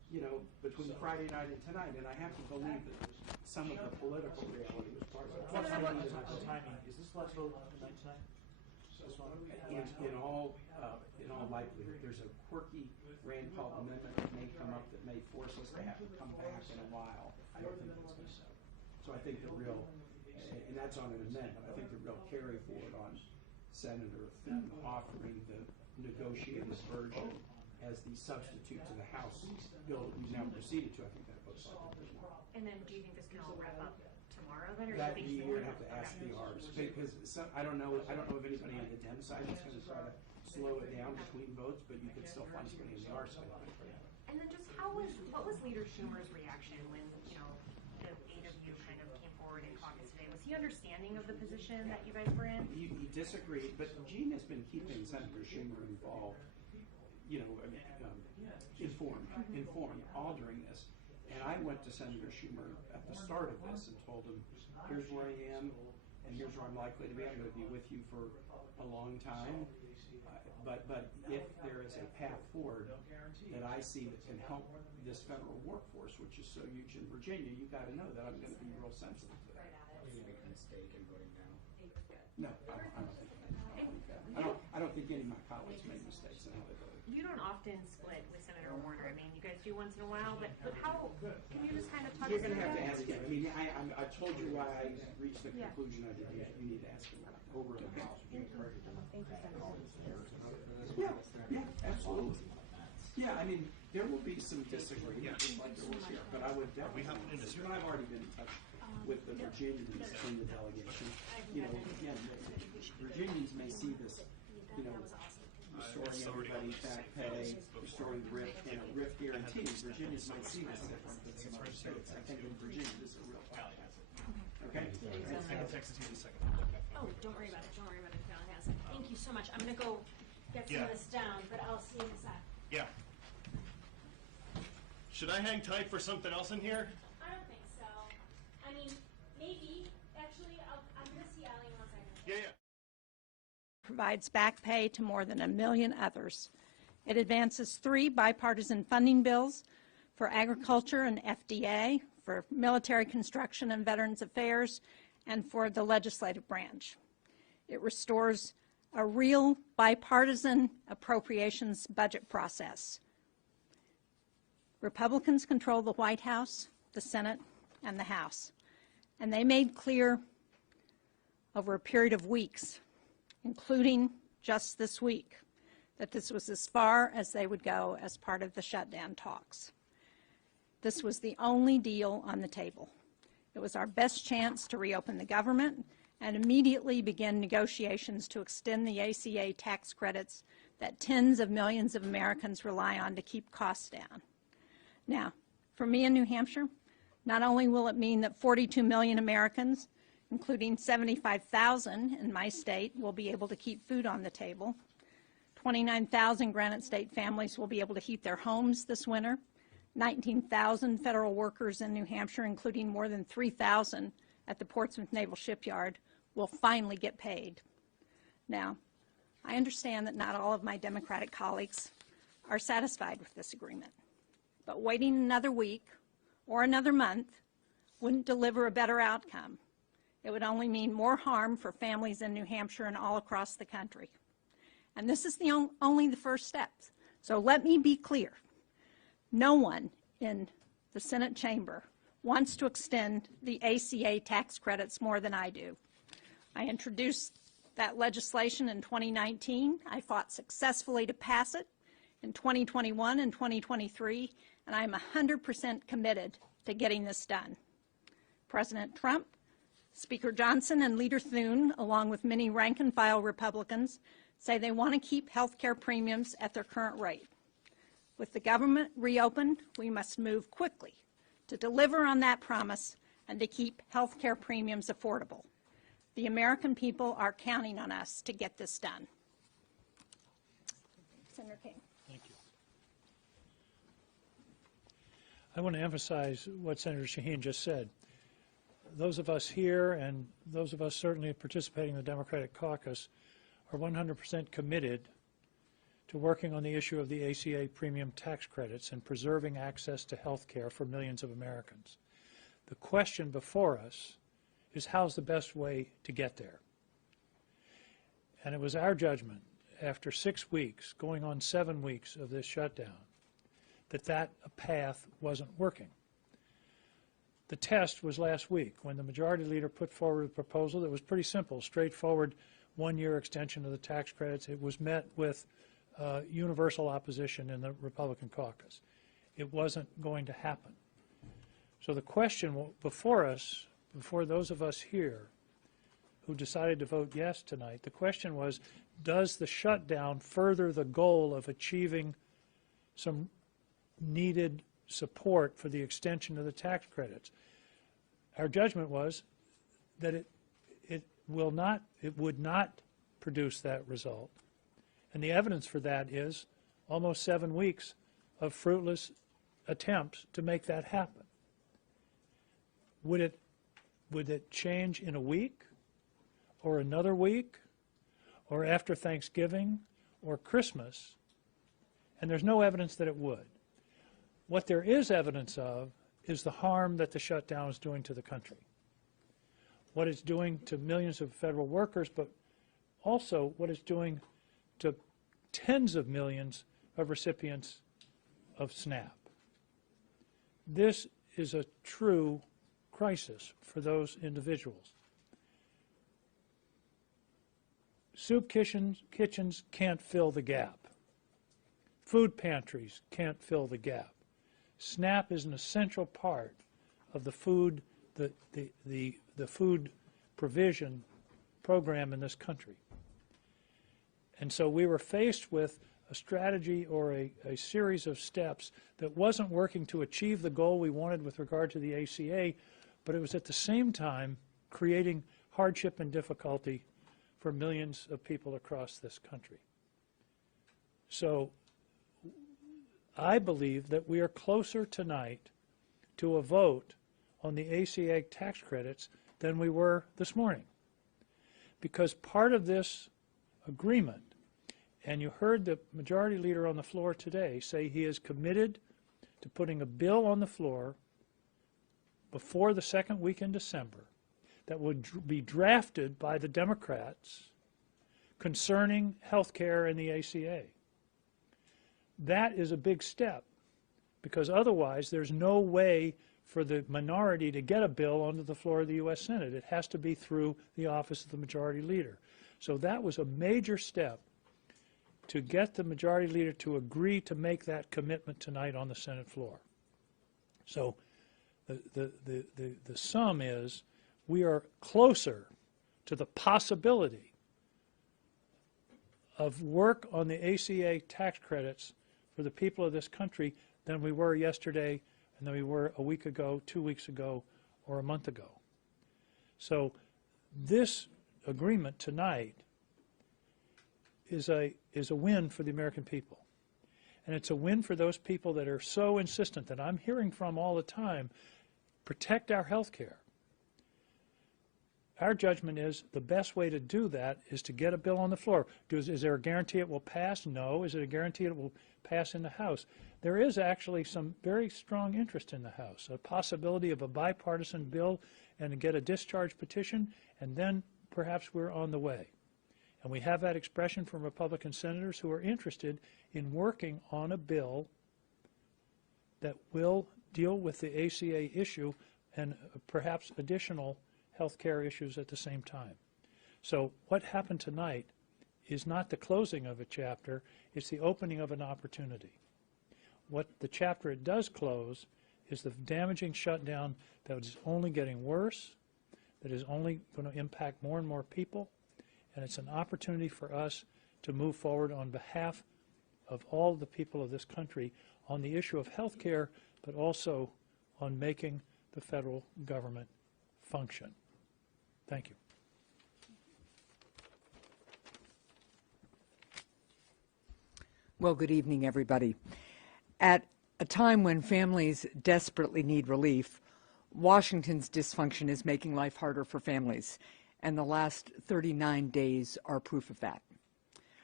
between Friday night and tonight, and I have to believe that some of the political reality was part of it. What's the timing? Is this last vote tonight? In all likelihood, there's a quirky Rand Paul amendment that may come up that may force us to have to come back in a while. I don't think that's going to happen. So I think the real, and that's on an amendment, I think the real carry forward on Senator Thune offering the negotiated version as the substitute to the House bill that we've now proceeded to, I think that looks like it. And then do you think this can all wrap up tomorrow then, or That do you think you're gonna have to ask the Rs, because I don't know if anybody on the Dem side is gonna try to slow it down between votes, but you could still find somebody on the R side. And then just what was Leader Schumer's reaction when, the 8 of you kind of came forward in caucus today? Was he understanding of the position that you guys were in? He disagreed, but Gene has been keeping Senator Schumer involved, informed all during this. And I went to Senator Schumer at the start of this and told him, here's where I am, and here's where I'm likely to be. I'm going to be with you for a long time. But if there is a path forward that I see that can help this federal workforce, which is so huge in Virginia, you got to know that I'm going to be real sensitive to that. Are you making a mistake in voting now? No, I don't think any of my colleagues make mistakes in how they vote. You don't often split with Senator Warner. I mean, you guys do once in a while, but how, can you just kind of touch on that? You're going to have to ask him. I mean, I told you why I reached the conclusion I did. You need to ask him over the House. Yeah, absolutely. Yeah, I mean, there will be some disagreement, just like there was here, but I would definitely, and I've already been in touch with the Virginians in the delegation. Again, Virginians may see this, restoring everybody's back pay, restoring RIF guarantees. Virginians might see this different than some other states. I think in Virginia, this is a real problem. Okay? I can text it to you in a second. Oh, don't worry about it. Don't worry about it. Thank you so much. I'm going to go get some of this down, but I'll see you in a sec. Yeah. Should I hang tight for something else in here? I don't think so. I mean, maybe. Actually, I'm going to see Allie in 1 second. Yeah. Provides back pay to more than 1 million others. It advances 3 bipartisan funding bills for agriculture and FDA, for military construction and Veterans Affairs, and for the legislative branch. It restores a real bipartisan appropriations budget process. Republicans control the White House, the Senate, and the House. And they made clear over a period of weeks, including just this week, that this was as far as they would go as part of the shutdown talks. This was the only deal on the table. It was our best chance to reopen the government and immediately begin negotiations to extend the ACA tax credits that tens of millions of Americans rely on to keep costs down. Now, for me in New Hampshire, not only will it mean that 42 million Americans, including 75,000 in my state, will be able to keep food on the table, 29,000 Granite State families will be able to heat their homes this winter, 19,000 federal workers in New Hampshire, including more than 3,000 at the Portsmouth Naval Shipyard, will finally get paid. Now, I understand that not all of my Democratic colleagues are satisfied with this agreement, but waiting another week or another month wouldn't deliver a better outcome. It would only mean more harm for families in New Hampshire and all across the country. And this is only the first step. So let me be clear. No one in the Senate chamber wants to extend the ACA tax credits more than I do. I introduced that legislation in 2019. I fought successfully to pass it in 2021 and 2023, and I'm 100% committed to getting this done. President Trump, Speaker Johnson, and Leader Thune, along with many rank-and-file Republicans, say they want to keep health care premiums at their current rate. With the government reopened, we must move quickly to deliver on that promise and to keep health care premiums affordable. The American people are counting on us to get this done. Senator King. Thank you. I want to emphasize what Senator Shaheen just said. Those of us here and those of us certainly participating in the Democratic caucus are 100% committed to working on the issue of the ACA premium tax credits and preserving access to health care for millions of Americans. The question before us is how's the best way to get there? And it was our judgment, after 6 weeks, going on 7 weeks of this shutdown, that path wasn't working. The test was last week when the majority leader put forward a proposal that was pretty simple, straightforward, one-year extension of the tax credits. It was met with universal opposition in the Republican caucus. It wasn't going to happen. So the question before us, before those of us here who decided to vote yes tonight, the question was, does the shutdown further the goal of achieving some needed support for the extension of the tax credits? Our judgment was that it would not produce that result. And the evidence for that is almost 7 weeks of fruitless attempts to make that happen. Would it change in a week or another week or after Thanksgiving or Christmas? And there's no evidence that it would. What there is evidence of is the harm that the shutdown is doing to the country, what it's doing to millions of federal workers, but also what it's doing to tens of millions of recipients of SNAP. This is a true crisis for those individuals. Soup kitchens can't fill the gap. Food pantries can't fill the gap. SNAP is an essential part of the food food provision program in this country. And so we were faced with a strategy or a series of steps that wasn't working to achieve the goal we wanted with regard to the ACA, but it was at the same time creating hardship and difficulty for millions of people across this country. So I believe that we are closer tonight to a vote on the ACA tax credits than we were this morning. Because part of this agreement, and you heard the majority leader on the floor today say he is committed to putting a bill on the floor before the second week in December that would be drafted by the Democrats concerning health care and the ACA. That is a big step, because otherwise there's no way for the minority to get a bill onto the floor of the U.S. Senate. It has to be through the office of the majority leader. So that was a major step to get the majority leader to agree to make that commitment tonight on the Senate floor. So the sum is we are closer to the possibility of work on the ACA tax credits for the people of this country than we were yesterday and than we were a week ago, 2 weeks ago, or a month ago. So this agreement tonight is a win for the American people. And it's a win for those people that are so insistent, that I'm hearing from all the time, protect our health care. Our judgment is the best way to do that is to get a bill on the floor. Is there a guarantee it will pass? No. Is it a guarantee it will pass in the House? There is actually some very strong interest in the House, a possibility of a bipartisan bill and to get a discharge petition, and then perhaps we're on the way. And we have that expression from Republican senators who are interested in working on a bill that will deal with the ACA issue and perhaps additional health care issues at the same time. So what happened tonight is not the closing of a chapter, it's the opening of an opportunity. What the chapter it does close is the damaging shutdown that is only getting worse, that is only going to impact more and more people, and it's an opportunity for us to move forward on behalf of all the people of this country on the issue of health care, but also on making the federal government function. Thank you. Well, good evening, everybody. At a time when families desperately need relief, Washington's dysfunction is making life harder for families, and the last 39 days are proof of that.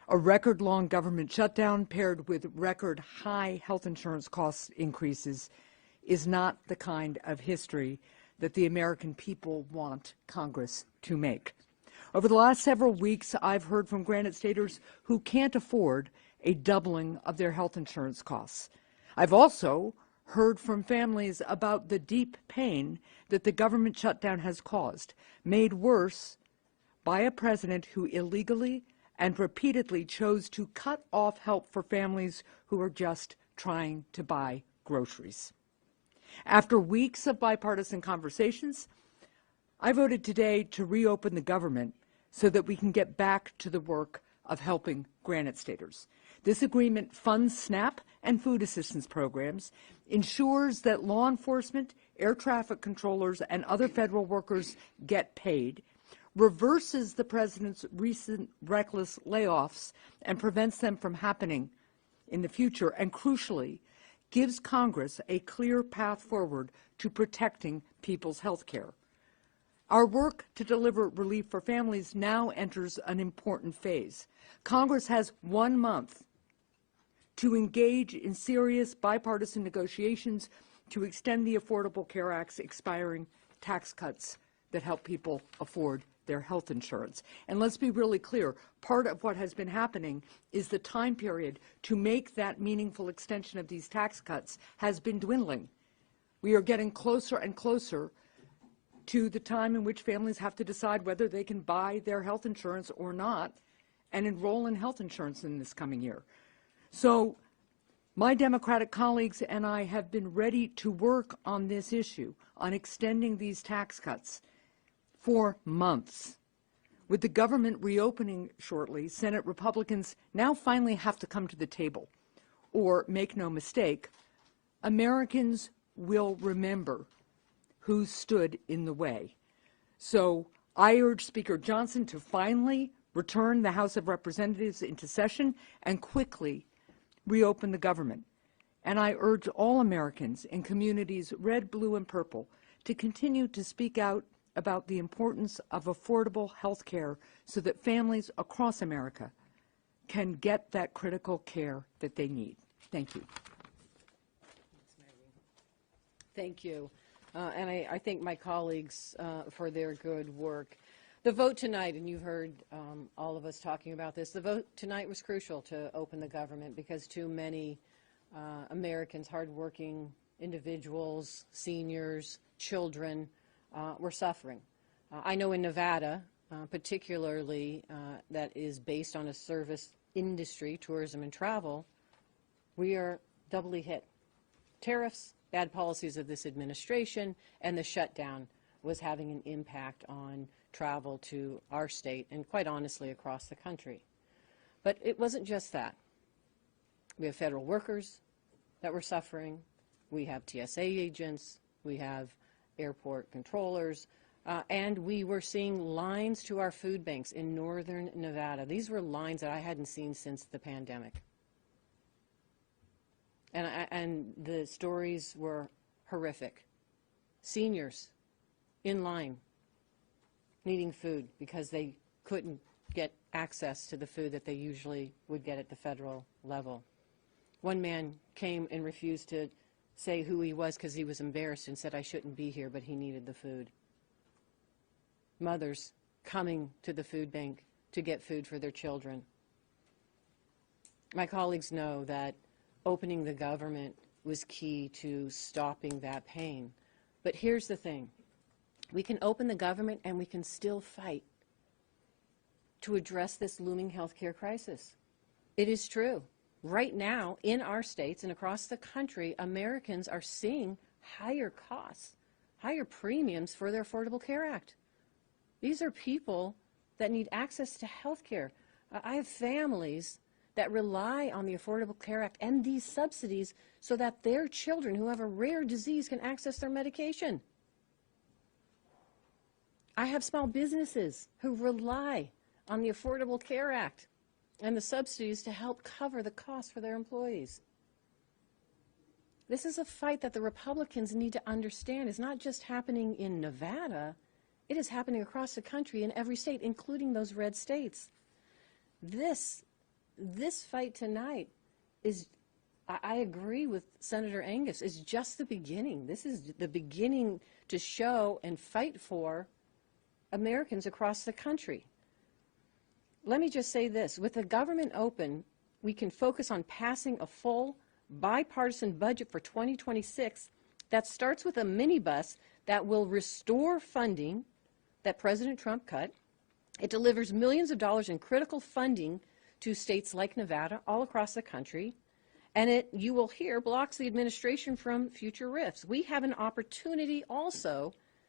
A record-long government shutdown paired with record-high health insurance cost increases is not the kind of history that the American people want Congress to make. Over the last several weeks, I've heard from Granite Staters who can't afford a doubling of their health insurance costs. I've also heard from families about the deep pain that the government shutdown has caused, made worse by a president who illegally and repeatedly chose to cut off help for families who are just trying to buy groceries. After weeks of bipartisan conversations, I voted today to reopen the government so that we can get back to the work of helping Granite Staters. This agreement funds SNAP and food assistance programs, ensures that law enforcement, air traffic controllers, and other federal workers get paid, reverses the president's recent reckless layoffs and prevents them from happening in the future, and crucially, gives Congress a clear path forward to protecting people's health care. Our work to deliver relief for families now enters an important phase. Congress has 1 month to engage in serious bipartisan negotiations to extend the Affordable Care Act's expiring tax cuts that help people afford their health insurance. And let's be really clear, part of what has been happening is the time period to make that meaningful extension of these tax cuts has been dwindling. We are getting closer and closer to the time in which families have to decide whether they can buy their health insurance or not and enroll in health insurance in this coming year. So my Democratic colleagues and I have been ready to work on this issue, on extending these tax cuts for months. With the government reopening shortly, Senate Republicans now finally have to come to the table. Or, make no mistake, Americans will remember who stood in the way. So I urge Speaker Johnson to finally return the House of Representatives into session and quickly reopen the government. And I urge all Americans in communities red, blue, and purple to continue to speak out about the importance of affordable health care so that families across America can get that critical care that they need. Thank you. Thank you. And I thank my colleagues for their good work. The vote tonight, and you've heard all of us talking about this, the vote tonight was crucial to open the government because too many Americans, hardworking individuals, seniors, children, were suffering. I know in Nevada, particularly that is based on a service industry, tourism and travel, we are doubly hit. Tariffs, bad policies of this administration, and the shutdown was having an impact on travel to our state and quite honestly across the country. But it wasn't just that. We have federal workers that were suffering. We have TSA agents. We have airport controllers. And we were seeing lines to our food banks in northern Nevada. These were lines that I hadn't seen since the pandemic. And the stories were horrific. Seniors in line needing food because they couldn't get access to the food that they usually would get at the federal level. One man came and refused to say who he was because he was embarrassed and said, "I shouldn't be here," but he needed the food. Mothers coming to the food bank to get food for their children. My colleagues know that opening the government was key to stopping that pain. But here's the thing. We can open the government and we can still fight to address this looming healthcare crisis. It is true. Right now, in our states and across the country, Americans are seeing higher costs, higher premiums for their Affordable Care Act. These are people that need access to health care. I have families that rely on the Affordable Care Act and these subsidies so that their children who have a rare disease can access their medication. I have small businesses who rely on the Affordable Care Act and the subsidies to help cover the cost for their employees. This is a fight that the Republicans need to understand is not just happening in Nevada, it is happening across the country in every state, including those red states. This this fight tonight is, I agree with Senator Angus, is just the beginning. This is the beginning to show and fight for Americans across the country. Let me just say this. With the government open, we can focus on passing a full bipartisan budget for 2026 that starts with a minibus that will restore funding that President Trump cut. It delivers millions of dollars in critical funding to states like Nevada all across the country. And it, you will hear, blocks the administration from future rifts. We have an opportunity also